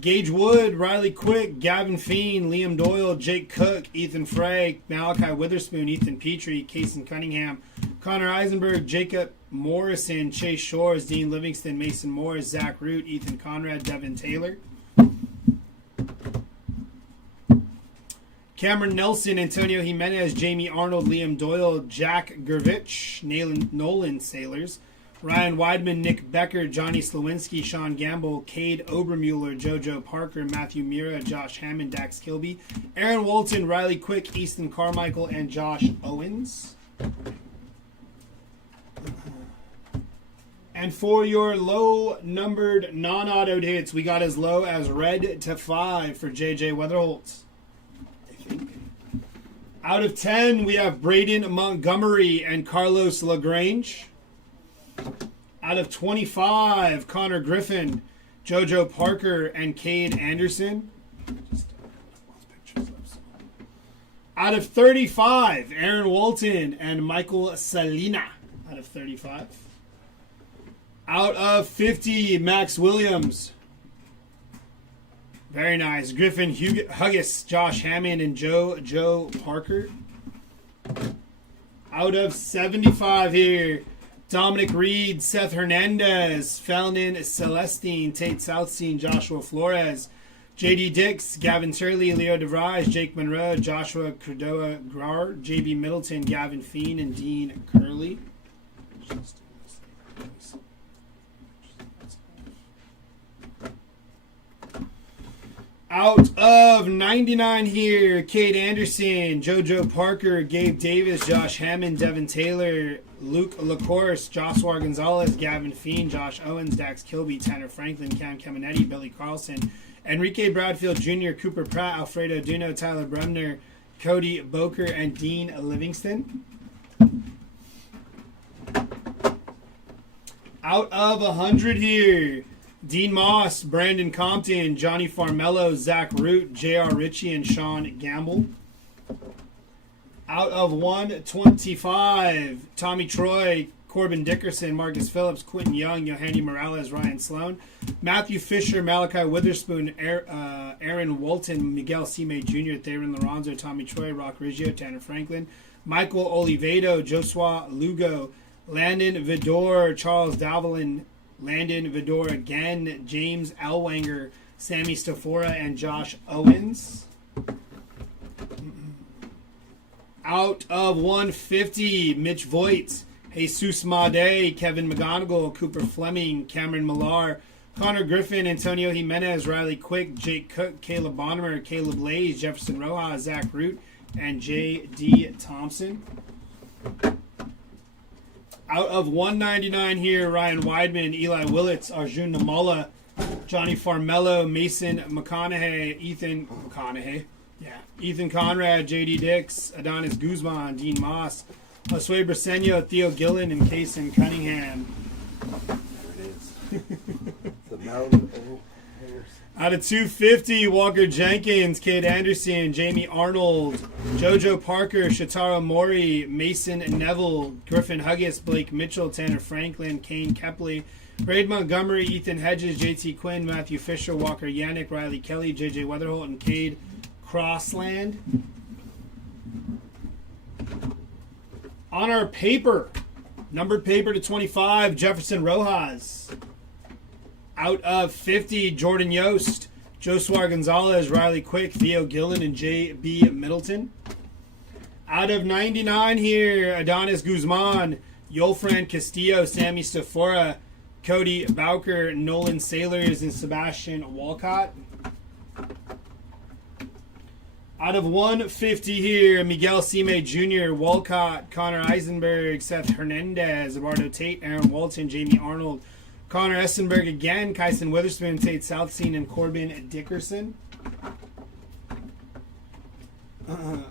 Gage Wood, Riley Quick, Gavin Fiend, Liam Doyle, Jake Cook, Ethan Frey, Malachi Witherspoon, Ethan Petrie, Kason Cunningham, Connor Eisenberg, Jacob Morrison, Chase Shores, Dean Livingston, Mason Morris, Zach Root, Ethan Conrad, Devin Taylor. Cameron Nelson, Antonio Jimenez, Jamie Arnold, Liam Doyle, Jack Gervich, Nolan Sailors, Ryan Weidman, Nick Becker, Johnny Slowinski, Sean Gamble, Cade Obermuller, JoJo Parker, Matthew Mira, Josh Hammond, Dax Kilby, Aaron Walton, Riley Quick, Easton Carmichael, and Josh Owens. And for your low-numbered non-autoed hits, we got as low as red to 5 for J.J. Weatherholt. I think. Out of 10, we have Braden Montgomery and Carlos LaGrange. Out of 25, Connor Griffin, JoJo Parker, and Cade Anderson. Out of 35, Aaron Walton and Michael Salina. Out of 35. Out of 50, Max Williams. Very nice. Griffin Huggis, Josh Hammond, and Joe Parker. Out of 75 here, Dominic Reed, Seth Hernandez, Felnin Celestine, Tate Southstein, Joshua Flores, J.D. Dix, Gavin Turley, Leo DeVries, Jake Monroe, Joshua Cordoa Grar, J.B. Middleton, Gavin Fiend, and Dean Curley. Out of 99 here, Cade Anderson, JoJo Parker, Gabe Davis, Josh Hammond, Devin Taylor, Luke LaCourse, Joshua Gonzalez, Gavin Fiend, Josh Owens, Dax Kilby, Tanner Franklin, Cam Caminetti, Billy Carlson, Enrique Bradfield Jr., Cooper Pratt, Alfredo Duno, Tyler Bremner, Cody Boker, and Dean Livingston. Out of 100 here, Dean Moss, Brandon Compton, Johnny Farmello, Zach Root, J.R. Ritchie, and Sean Gamble. Out of 125, Tommy Troy, Corbin Dickerson, Marcus Phillips, Quentin Young, Yohani Morales, Ryan Sloan, Matthew Fisher, Malachi Witherspoon, Aaron Walton, Miguel Cime Jr., Theron Lorenzo, Tommy Troy, Rock Riggio, Tanner Franklin, Michael Olivedo, Joshua Lugo, Landon Vidor, Charles Davalin, Landon Vidor again, James Elwanger, Sammy Stafora, and Josh Owens. Out of 150, Mitch Voigt, Jesus Made, Kevin McGonigal, Cooper Fleming, Cameron Millar, Connor Griffin, Antonio Jimenez, Riley Quick, Jake Cook, Caleb Bonnemer, Caleb Lays, Jefferson Rojas, Zach Root, and J.D. Thompson. Out of 199 here, Ryan Weidman, Eli Willits, Arjun Namala, Johnny Farmello, Mason McConaughey, Ethan Conrad, J.D. Dix, Adonis Guzman, Dean Moss, Josue Briseño, Theo Gillen, and Kason Cunningham. There it is. The mountain of hairs. Out of 250, Walker Jenkins, Cade Anderson, Jamie Arnold, JoJo Parker, Shataro Mori, Mason Neville, Griffin Huggis, Blake Mitchell, Tanner Franklin, Kane Kepley, Braid Montgomery, Ethan Hedges, JT Quinn, Matthew Fisher, Walker Yannick, Riley Kelly, JJ Weatherholt, and Cade Crossland. On our paper, numbered paper to 25, Jefferson Rojas. Out of 50, Jordan Yost, Joshua Gonzalez, Riley Quick, Theo Gillen, and J.B. Middleton. Out of 99 here, Adonis Guzman, Yolfran Castillo, Sammy Stafora, Cody Bowker, Nolan Sailors, and Sebastian Walcott. Out of 150 here, Miguel Cime Jr., Walcott, Connor Eisenberg, Seth Hernandez, Eduardo Tate, Aaron Walton, Jamie Arnold, Connor Essenberg again, Kyson Witherspoon, Tate Southstein, and Corbin Dickerson.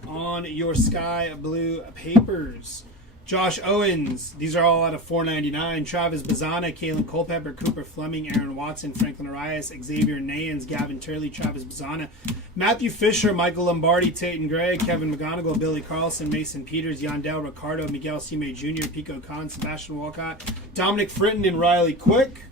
On on your sky blue papers. Josh Owens, these are all out of $4.99. Travis Bazzana, Kalen Culpepper, Cooper Fleming, Aaron Watson, Franklin Arias, Xavier Nayans, Gavin Turley, Travis Bazzana, Matthew Fisher, Michael Lombardi, Tatum Gray, Kevin McGonigal, Billy Carlson, Mason Peters, Yandel Ricardo, Miguel Cime Jr., Pico Khan, Sebastian Walcott, Dominic Fritton, and Riley Quick.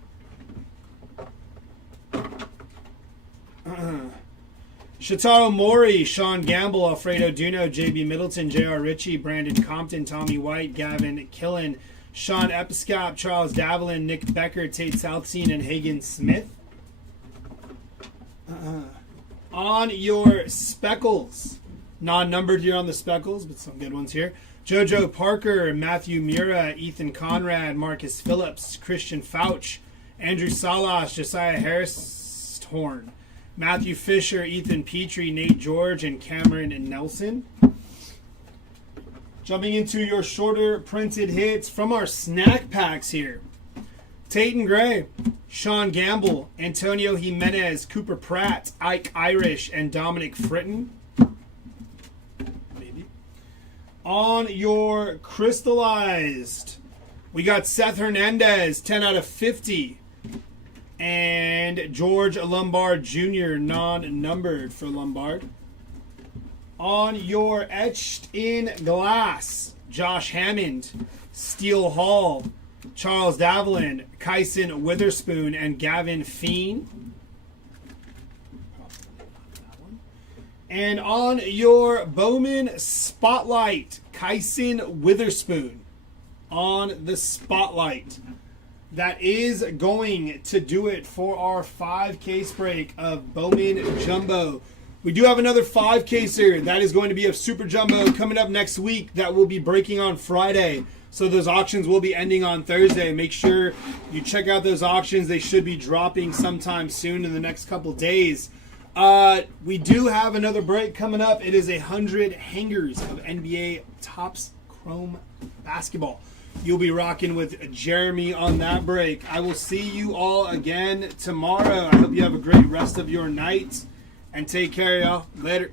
Shotaro Mori, Sean Gamble, Alfredo Duno, JB Middleton, JR Ritchie, Brandon Compton, Tommy White, Gavin Killen, Sean Episcop, Charles Davelin, Nick Becker, Tate Southseen, and Hagen Smith. On your speckles, non-numbered here on the speckles, but some good ones here. Jojo Parker, Matthew Mura, Ethan Conrad, Marcus Phillips, Christian Fauch, Andrew Salas, Josiah Harris-Horn, Matthew Fisher, Ethan Petrie, Nate George, and Cameron Nelson. Jumping into your shorter printed hits from our snack packs here. Tatum Gray, Sean Gamble, Antonio Jimenez, Cooper Pratt, Ike Irish, and Dominic Fritton. Maybe. On your crystallized, we got Seth Hernandez, 10 out of 50. And George Lombard Jr., non-numbered for Lombard. On your etched in glass, Josh Hammond, Steele Hall, Charles Davelin, Kyson Witherspoon, and Gavin Feen. And on your Bowman Spotlight, Kyson Witherspoon on the Spotlight. That is going to do it for our 5-case break of Bowman Jumbo. We do have another 5-caser that is going to be of Super Jumbo coming up next week that will be breaking on Friday. So those auctions will be ending on Thursday. Make sure you check out those auctions. They should be dropping sometime soon in the next couple days. We do have another break coming up. It is 100 hangers of NBA Topps Chrome Basketball. You'll be rocking with Jeremy on that break. I will see you all again tomorrow. I hope you have a great rest of your night. And take care, y'all. Later.